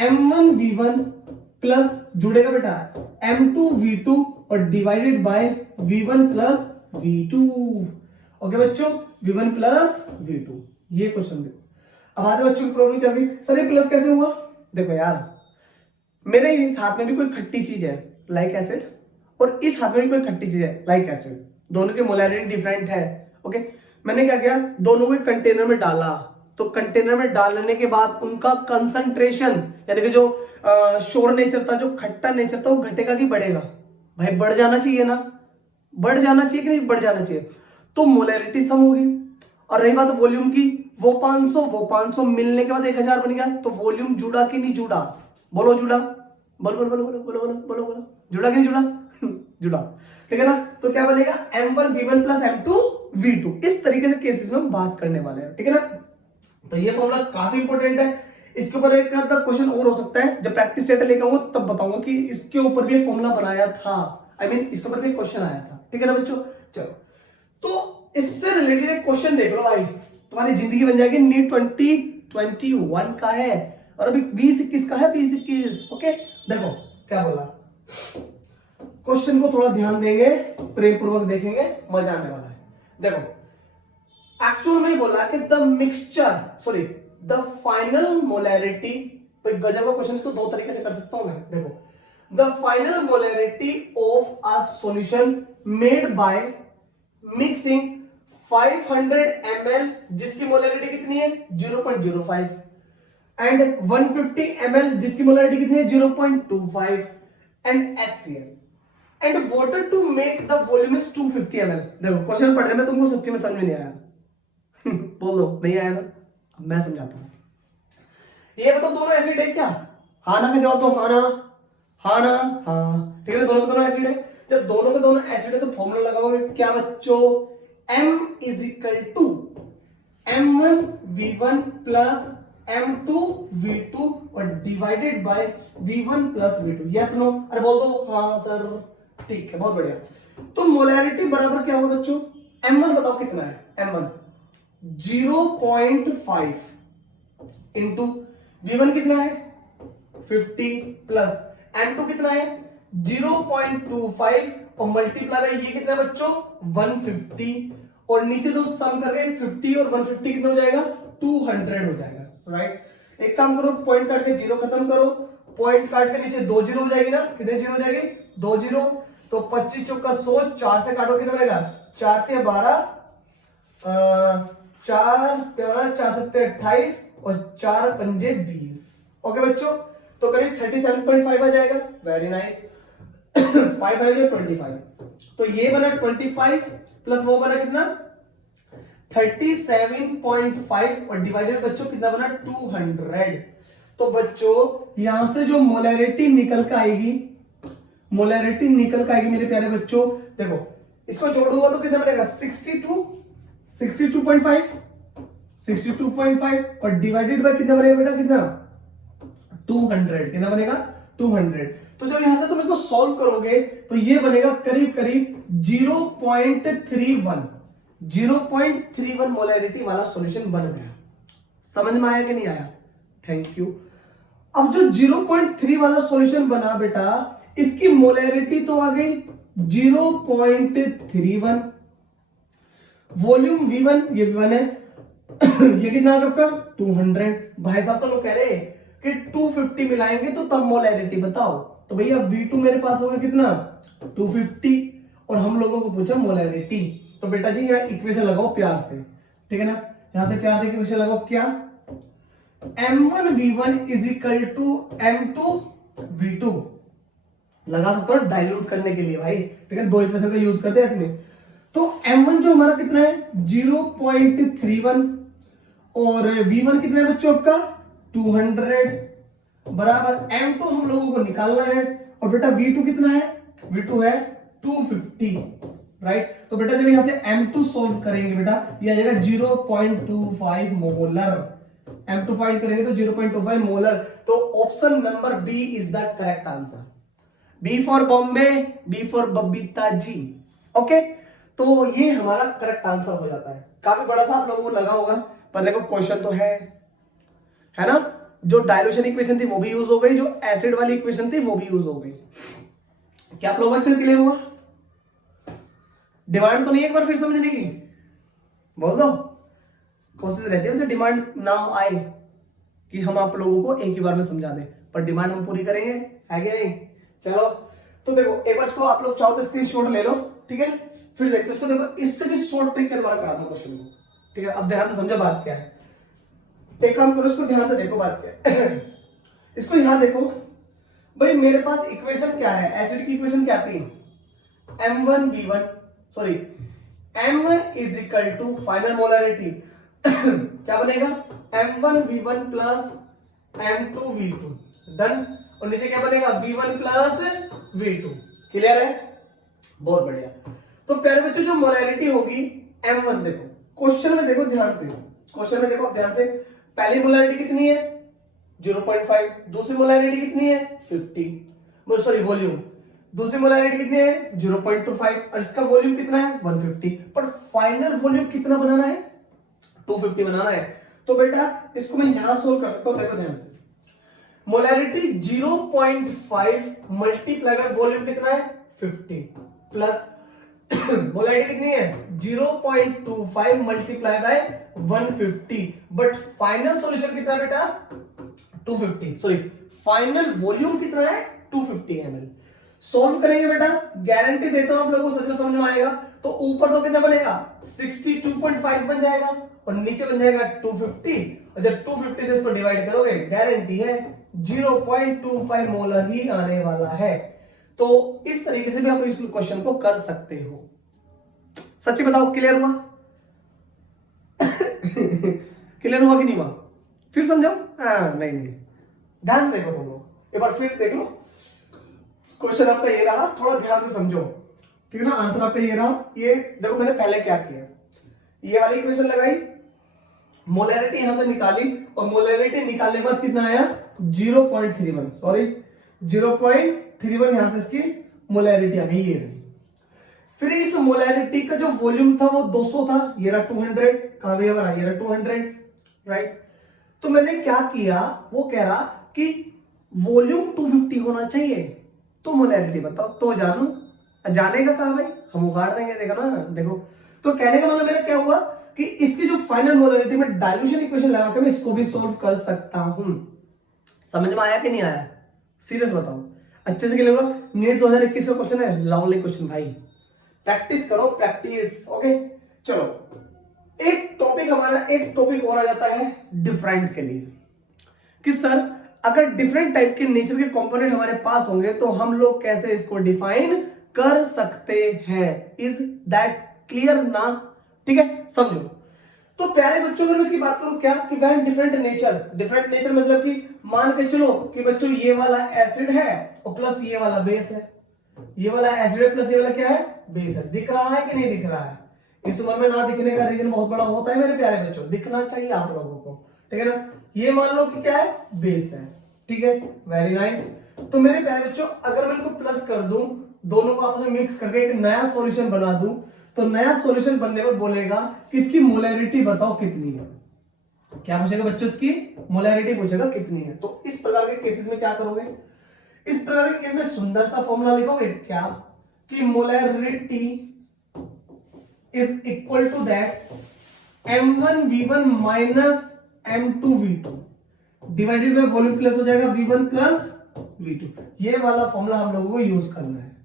M1V1 plus जुड़ेगा बेटा M2V2 और divided by V1 plus V2, okay बच्चों, V1 प्लस V2। ये क्वेश्चन देखो, अब आधे बच्चों की प्रॉब्लम क्या हुई, सर ये प्लस कैसे हुआ। देखो यार मेरे इस हाथ में भी कोई खट्टी चीज है लाइक एसिड, और इस हाथ में भी कोई खट्टी चीज है लाइक एसिड, दोनों की मोलैरिटी डिफरेंट है, ओके। मैंने क्या किया, दोनों को कंटेनर में डाला, तो कंटेनर में डालने के बाद उनका कंसंट्रेशन यानी कि जो श्योर नेचर था, जो खट्टा नेचर था, वो घटेगा कि बढ़ेगा, भाई बढ़ जाना चाहिए ना, बढ़ जाना चाहिए कि नहीं बढ़ जाना चाहिए। तो मोलैरिटी सम होगी। और रही बात वॉल्यूम की, वो 500 मिलने के बाद 1000 बन गया, तो वॉल्यूम जुड़ा कि नहीं जुड़ा? बोलो जुड़ा, बोलो बोलो बोलो बोलो बोलो बोलो बोलो, जुड़ा कि नहीं जुड़ा? जुड़ा, ठीक है ना। तो क्या बनेगा, M1 V1 plus M2 V2। इस तरीके से केसेस में हम बात करने वाले हैं, ठीक है ना। तो ये फॉर्मूला काफी इंपॉर्टेंट है। इसके ऊपर एक आधा क्वेश्चन और हो सकता है, जब प्रैक्टिस सेट लेकर आऊंगा तब बताऊंगा कि इसके ऊपर भी एक फॉर्मूला बनाया था, इसके ऊपर भी एक क्वेश्चन आया था, ठीक है ना बच्चों। चलो, तो इससे रिलेटेड एक क्वेश्चन देख लो भाई, तुम्हारी जिंदगी बन जाएगी। नीट 2021 का है और अभी 2021 का है, 2021। ओके, देखो क्या बोला, क्वेश्चन को थोड़ा ध्यान देंगे, प्रेम पूर्वक देखेंगे, मजा आने वाला है। देखो, एक्चुअल में बोला कि द फाइनल मोलैरिटी, गजब का क्वेश्चन, इसको दो तरीके से कर सकता हूं मैं। देखो, the final molarity of a solution made by mixing 500 ml, जिसकी मोलैरिटी कितनी है 0.05, एंड 150 ml, जिसकी मोलैरिटी कितनी है 0.25, and HCl and water to make the volume is 250 ml। देखो क्वेश्चन पढ़ने में तुमको सच्ची में समझ नहीं आया बोल दो नहीं आया ना, अब मैं समझाता हूं। ये बताओ दोनों एसिड है क्या? हाँ ना का जवाब दो, हाँ ना, हाँ ना, हाँ, ठीक है। दोनों के दोनों एसिड है। जब दोनों के दोनों एसिड है तो फॉर्मूला लगाओगे क्या बच्चों, M is equal to M1 V1 plus M2 V2 और divided by V1 plus V2। Yes no? अरे बोल दो हाँ सर, ठीक है, बहुत बढ़िया। तो मोलैरिटी बराबर क्या होगा बच्चों, M1 बताओ कितना है, M1 0.5 इंटू V1 कितना है 50 प्लस M2 कितना है 0.25 और मल्टीप्लाई है ये कितना है बच्चों 150, और नीचे जो सम करके 50 और 150 कितना हो जाएगा 200 हो जाएगा, राइट। एक काम करो, पॉइंट काट के जीरो खत्म करो, पॉइंट काट के नीचे 2 जीरो हो जाएगी ना, कितने जीरो हो जाएगी 2 जीरो, तो 25 चौका 100, 4 से काटो कितना बनेगा 4 से 12, 4 7 28 और 4 पंजे 20। ओके बच्चों, तो करीब 37.5 आ जाएगा, वेरी नाइस। 5 है 25, तो ये बना 25 प्लस वो बना कितना 37.5 और डिवाइडेड बच्चों कितना बना 200। तो बच्चों यहां से जो मोलैरिटी निकल कर आएगी, मोलैरिटी निकल कर आएगी मेरे प्यारे बच्चों, देखो इसको जोड़ूंगा तो कितना बनेगा 62.5 और डिवाइडेड बाय कितना बनेगा बेटा, कितना 200, कितना बनेगा 200। तो जब यहां से तुम इसको सॉल्व करोगे तो ये बनेगा करीब करीब 0.31 मोलैरिटी वाला सॉल्यूशन बन गया। समझ में आया कि नहीं आया? Thank you. अब जो 0.3 वाला सॉल्यूशन बना बेटा, इसकी मोलैरिटी तो आ गई 0.31, वॉल्यूम V1, ये V1 है ये कितना आ गया आपका 200। भाई साहब तो लोग कह रहे कि 250 मिलाएंगे तो तब मोलैरिटी बताओ, तो भैया V2 मेरे पास होगा कितना 250 और हम लोगों को पूछा मोलैरिटी, तो बेटा जी यहाँ इक्वेशन लगाओ प्यार से, ठीक है ना। यहां से प्यार से इक्वेशन लगाओ, क्या M1 V1 is equal to M2 V2 लगा सकते हो डाइल्यूट करने के लिए भाई, ठीक है, दो इक्वेशन का यूज करते हैं इसमें। तो M1 जो हमारा कितना है 0.31 और V1 कितना है बच्चों आपका 200 बराबर M2 हम लोगों को निकालना है, और बेटा V2 कितना है, V2 है 250, राइट। तो बेटा जब यहां से M2 सॉल्व करेंगे बेटा ये आ जाएगा 0.25 मोलर, M2 फाइंड करेंगे तो 0.25 मोलर। तो option number B is the correct answer, B for Bombay, B for Babita ji. Okay, तो ये हमारा करेक्ट आंसर हो जाता है। काफी बड़ा सा आप लोगों को लगा होगा, पर देखो क्वेश्चन तो है ना। जो डाइल्यूशन इक्वेशन थी वो भी यूज हो गई, जो एसिड वाली इक्वेशन थी वो भी यूज हो गई। क्या आप लोगों को क्लियर हुआ? डिमांड तो नहीं एक बार फिर समझने की बोल दो, कोशिश रहती है उसे डिमांड ना आए कि हम आप लोगों को एक ही बार में समझा दें, पर डिमांड हम पूरी करेंगे, है कि नहीं। चलो तो देखो एक बार इसको आप लोग चाहो तो स्क्रीनशॉट ले लो, ठीक है, फिर देखते इसको। देखो इससे भी शॉर्ट ट्रिक के द्वारा कराता हूं क्वेश्चन को, ठीक है। अब ध्यान से समझो बात क्या है, एक काम करो इसको ध्यान से देखो बात क्या है इसको यहां देखो भाई, मेरे पास इक्वेशन क्या है, एसिड की इक्वेशन क्या थी M1V1 sorry M is equal to final molarity क्या बनेगा M1V1 प्लस M2V2 डन। और नीचे क्या बनेगा V1 प्लस V2। क्लियर है, बहुत बढ़िया। तो प्यारे बच्चों जो मोलैरिटी होगी M1, देखो क्वेश्चन में देखो ध्यान से, क्वेश्चन में देखो ध्यान से, पहली मोलैरिटी कितनी है 0.5, दूसरी मोलैरिटी कितनी है 50, सॉरी वॉल्यूम, दूसरी मोलैरिटी कितनी है 0.25 और इसका वॉल्यूम कितना है 150, पर फाइनल वॉल्यूम कितना बनाना है 250 बनाना है। तो बेटा इसको मैं यहां सोल्व कर सकता हूं, देखो ध्यान से, मोलैरिटी 0.5 मल्टीप्लाई बाय वॉल्यूम कितना है 50 प्लस मोलैरिटी कितनी है 0.25 multiply by 150, but final solution कितना है बेटा 250, सॉरी फाइनल वॉल्यूम कितना है 250 ml। सॉल्व करेंगे बेटा, गारंटी देता हूं आप लोगों को सच में समझ में आएगा। तो ऊपर तो कितना बनेगा 62.5 बन जाएगा और नीचे बन जाएगा 250, और जब 250 से इसको डिवाइड करोगे गारंटी है 0.25 मोलर ही आने वाला है। तो इस तरीके से भी आप इस क्वेश्चन को कर सकते हो। सच्ची बताओ क्लियर हुआ? क्लियर हुआ कि नहीं हुआ? फिर समझो। नहीं ध्यान से देखो तुम लोग एक बार फिर देख लो। क्वेश्चन आपका ये रहा, थोड़ा ध्यान से समझो, ठीक है ना। आंसर आपका ये रहा। ये देखो मैंने पहले क्या किया, ये वाली इक्वेशन लगाई, मोलैरिटी यहां से निकाली और मोलैरिटी निकालने के बाद कितना आया 0.31, सॉरी 0.31 यहां से इसकी मोलैरिटी आ गई, ये रही। फिर इस मोलैरिटी का जो वॉल्यूम था वो 200 था, ये रहा 200, कहां गया हमारा ये रहा 200, राइट। तो मैंने क्या किया, वो कह रहा कि वॉल्यूम 250 होना चाहिए, तो मोलैरिटी बताओ। तो जानेगा कहां भाई, हम उगाड़ देंगे, देखो ना देखो। तो कहने का मतलब मेरा क्या हुआ कि इसकी जो फाइनल मोलैरिटी में डाइल्यूशन इक्वेशन लगा के मैं इसको भी सोल्व कर सकता हूं। समझ में आया कि नहीं आया? सीरियस बताओ, अच्छे से क्लियर हुआ? नीट 2021 का क्वेश्चन है, लवली क्वेश्चन भाई, प्रैक्टिस करो प्रैक्टिस। ओके चलो, एक टॉपिक और आ जाता है डिफरेंट के लिए कि सर अगर डिफरेंट टाइप के नेचर के कंपोनेंट हमारे पास होंगे तो हम लोग कैसे इसको डिफाइन कर सकते हैं। इज दैट क्लियर ना? ठीक है, समझो। तो प्यारे बच्चों अगर मैं इसकी बात करूं क्या कि वैन डिफरेंट नेचर मतलब कि मान के चलो कि बच्चों ये वाला एसिड है और प्लस ये वाला बेस है, ये वाला एसिड है प्लस ये वाला क्या है बेस है। दिख रहा है कि नहीं दिख रहा है? इस उम्र में ना दिखने का रीजन बहुत बड़ा होता है मेरे प्यारे बच्चों, दिखना चाहिए आप लोगों को, ठीक है ना। ये मान लो कि क्या है बेस है, ठीक है, वेरी नाइस। तो मेरे प्यारे बच्चों अगर मैं इनको प्लस कर दूं, दोनों को आपस में मिक्स करके एक नया सॉल्यूशन बना दूं, तो नया सॉल्यूशन बनने पर बोलेगा कि इसकी मोलैरिटी बताओ कितनी है। क्या पूछेगा बच्चों? इसकी मोलैरिटी पूछेगा कितनी है। तो इस प्रकार के केसेस में क्या करोगे? इस प्रकार के केस में सुंदर सा फॉर्मूला लिखोगे क्या कि molarity is equal to that M1V1 minus M2V2 divided by volume plus हो जाएगा V1 प्लस V2। ये वाला फॉर्मूला हम लोगों को यूज करना है,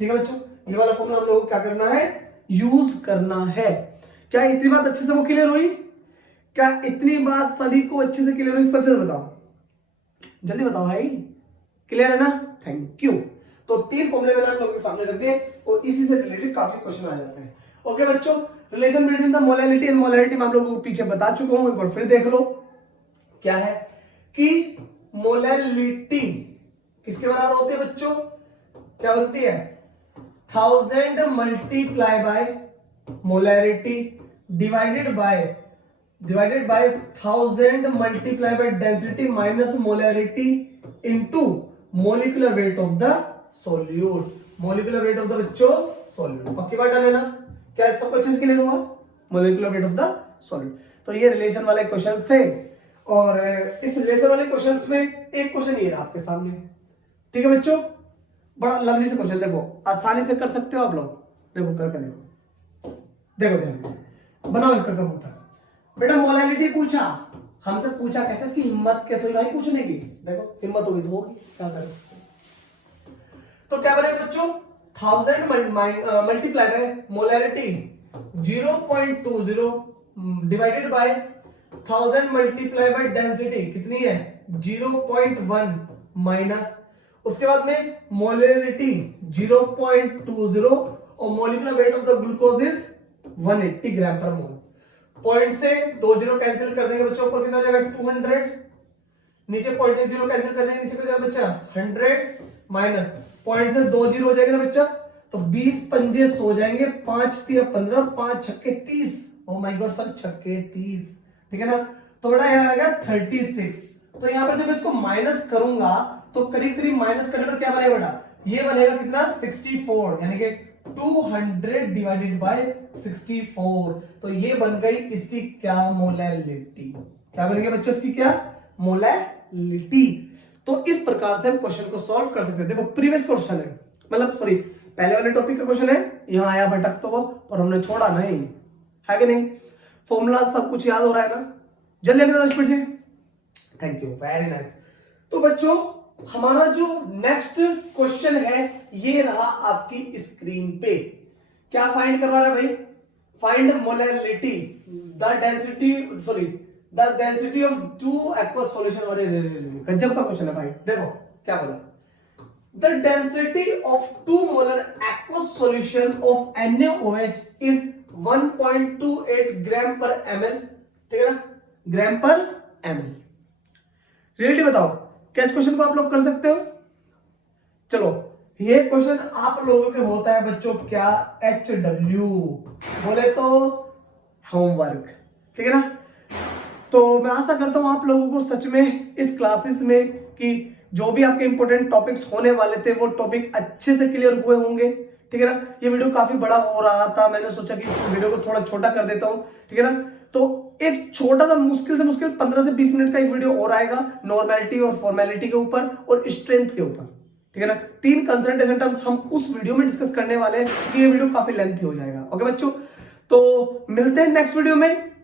ठीक है बच्चों। ये वाला फॉर्मूला हम लोगों को क्या करना है, यूज करना है। क्या इतनी बात अच्छे से वो क्लियर हुई? क्या इतनी बात सभी को अच्छे से क्लियर हुई? सच से बताओ, जल्दी बताओ भाई, क्लियर है ना? Thank you. तो 3 फॉर्मूले मैंने आप लोगों के सामने रख दिए और इसी से रिलेटेड काफी क्वेश्चन आ जाते हैं। ओके बच्चों, relation between the molarity and molarity मैं आप लोगों को पीछे बता चुका हूं, एक बार फिर देख लो। क्या है कि मोलैरिटी किसके बराबर होती है बच्चों? क्या बनती है 1000 multiply by molarity divided by 1000 multiply by density minus molarity into molecular weight of the solute. Molecular weight of the बच्चों सॉल्यूट। पक्की बात डाले ना? क्या सबको अच्छे से क्लियर हुआ? Molecular weight of the solute. तो ये रिलेशन वाले क्वेश्चंस थे और इस रिलेशन वाले क्वेश्चंस में एक क्वेश्चन ये रहा आपके सामने, ठीक है बच्चों। बड़ा लवली से क्वेश्चन, देखो आसानी से कर सकते हो आप लोग, देखो करके देखो ध्यान से बनाओ इसका कबूतर। बेटा मोलैरिटी पूछा, हमसे पूछा कैसे, इसकी हिम्मत कैसे हुई भाई पूछने की? देखो हिम्मत होगी तो होगी, क्या करें। तो क्या बनेगा बच्चों 1000 multiply by molarity 0.20 divided by 1000 multiply by density कितनी है 0.1 माइनस उसके बाद में मोलरिटी 0.20 और molecular weight of the glucose is 180 ग्राम पर मोल। पॉइंट से 2 जीरो कैंसिल कर देंगे बच्चों, ऊपर कितना हो जाएगा 200, नीचे पॉइंट से 0 कैंसिल कर देंगे, नीचे कितना बच्चा 100 माइनस पॉइंट से 2 जीरो हो जाएगा ना बच्चा, तो 20 पंजे सो जाएंगे, 5 तिया 15, 5 छक्के 30। ओ माय गॉड सर, छक्के 30, ठीक है ना। तो बेटा यहाँ आ गया 36। तो यहाँ पर जब इसको माइनस करूंगा तो करीब करीब माइनस करने पर क्या बनेगा बेटा, ये बनेगा कितना 64, यानी कि 200 डिवाइडेड बाय 64। तो ये बन गई इसकी क्या मोलैलिटी, क्या बन गया बच्चों इसकी क्या मोलैलिटी। तो इस प्रकार से हम क्वेश्चन को सॉल्व कर सकते हैं। देखो प्रीवियस क्वेश्चन है, मतलब सॉरी पहले वाले टॉपिक का क्वेश्चन है, यहां आया भटक तो वो, पर हमने छोड़ा नहीं, है कि नहीं। फॉर्मूला सब कुछ याद हो रहा है ना, जल्दी जल्दी 10 मिनट से। Thank you, very nice. तो बच्चों हमारा जो नेक्स्ट क्वेश्चन है ये रहा आपकी स्क्रीन पे। क्या फाइंड करवा रहा है भाई, find molality the density of two aqueous solution. और गजब का क्वेश्चन है भाई, देखो क्या बोला, the density of 2 molar aqueous solution of NaOH is 1.28 gram per ml, ठीक है ना, ग्राम पर ml। रियलिटी बताओ क्या इस क्वेश्चन को आप लोग कर सकते हो। चलो ये क्वेश्चन आप लोगों के होता है बच्चों क्या, HW बोले तो होमवर्क, ठीक है ना। तो मैं आशा करता हूं आप लोगों को सच में इस क्लासेस में कि जो भी आपके इंपॉर्टेंट टॉपिक्स होने वाले थे वो टॉपिक अच्छे से क्लियर हुए होंगे, ठीक है ना। ये वीडियो काफी बड़ा हो रहा था, मैंने सोचा कि इस वीडियो को थोड़ा छोटा कर देता हूं, ठीक है ना। तो एक छोटा सा मुश्किल से मुश्किल 15 से 20 मिनट का एक वीडियो और आएगा नॉर्मेलिटी और फॉर्मेलिटी के ऊपर और स्ट्रेंथ के ऊपर, ठीक है ना। 3 कंसंट्रेशन टर्म्स हम उस वीडियो में डिस्कस करने वाले हैं, ये वीडियो काफी लेंथी हो जाएगा। ओके बच्चों, तो मिलते हैं नेक्स्ट वीडियो में।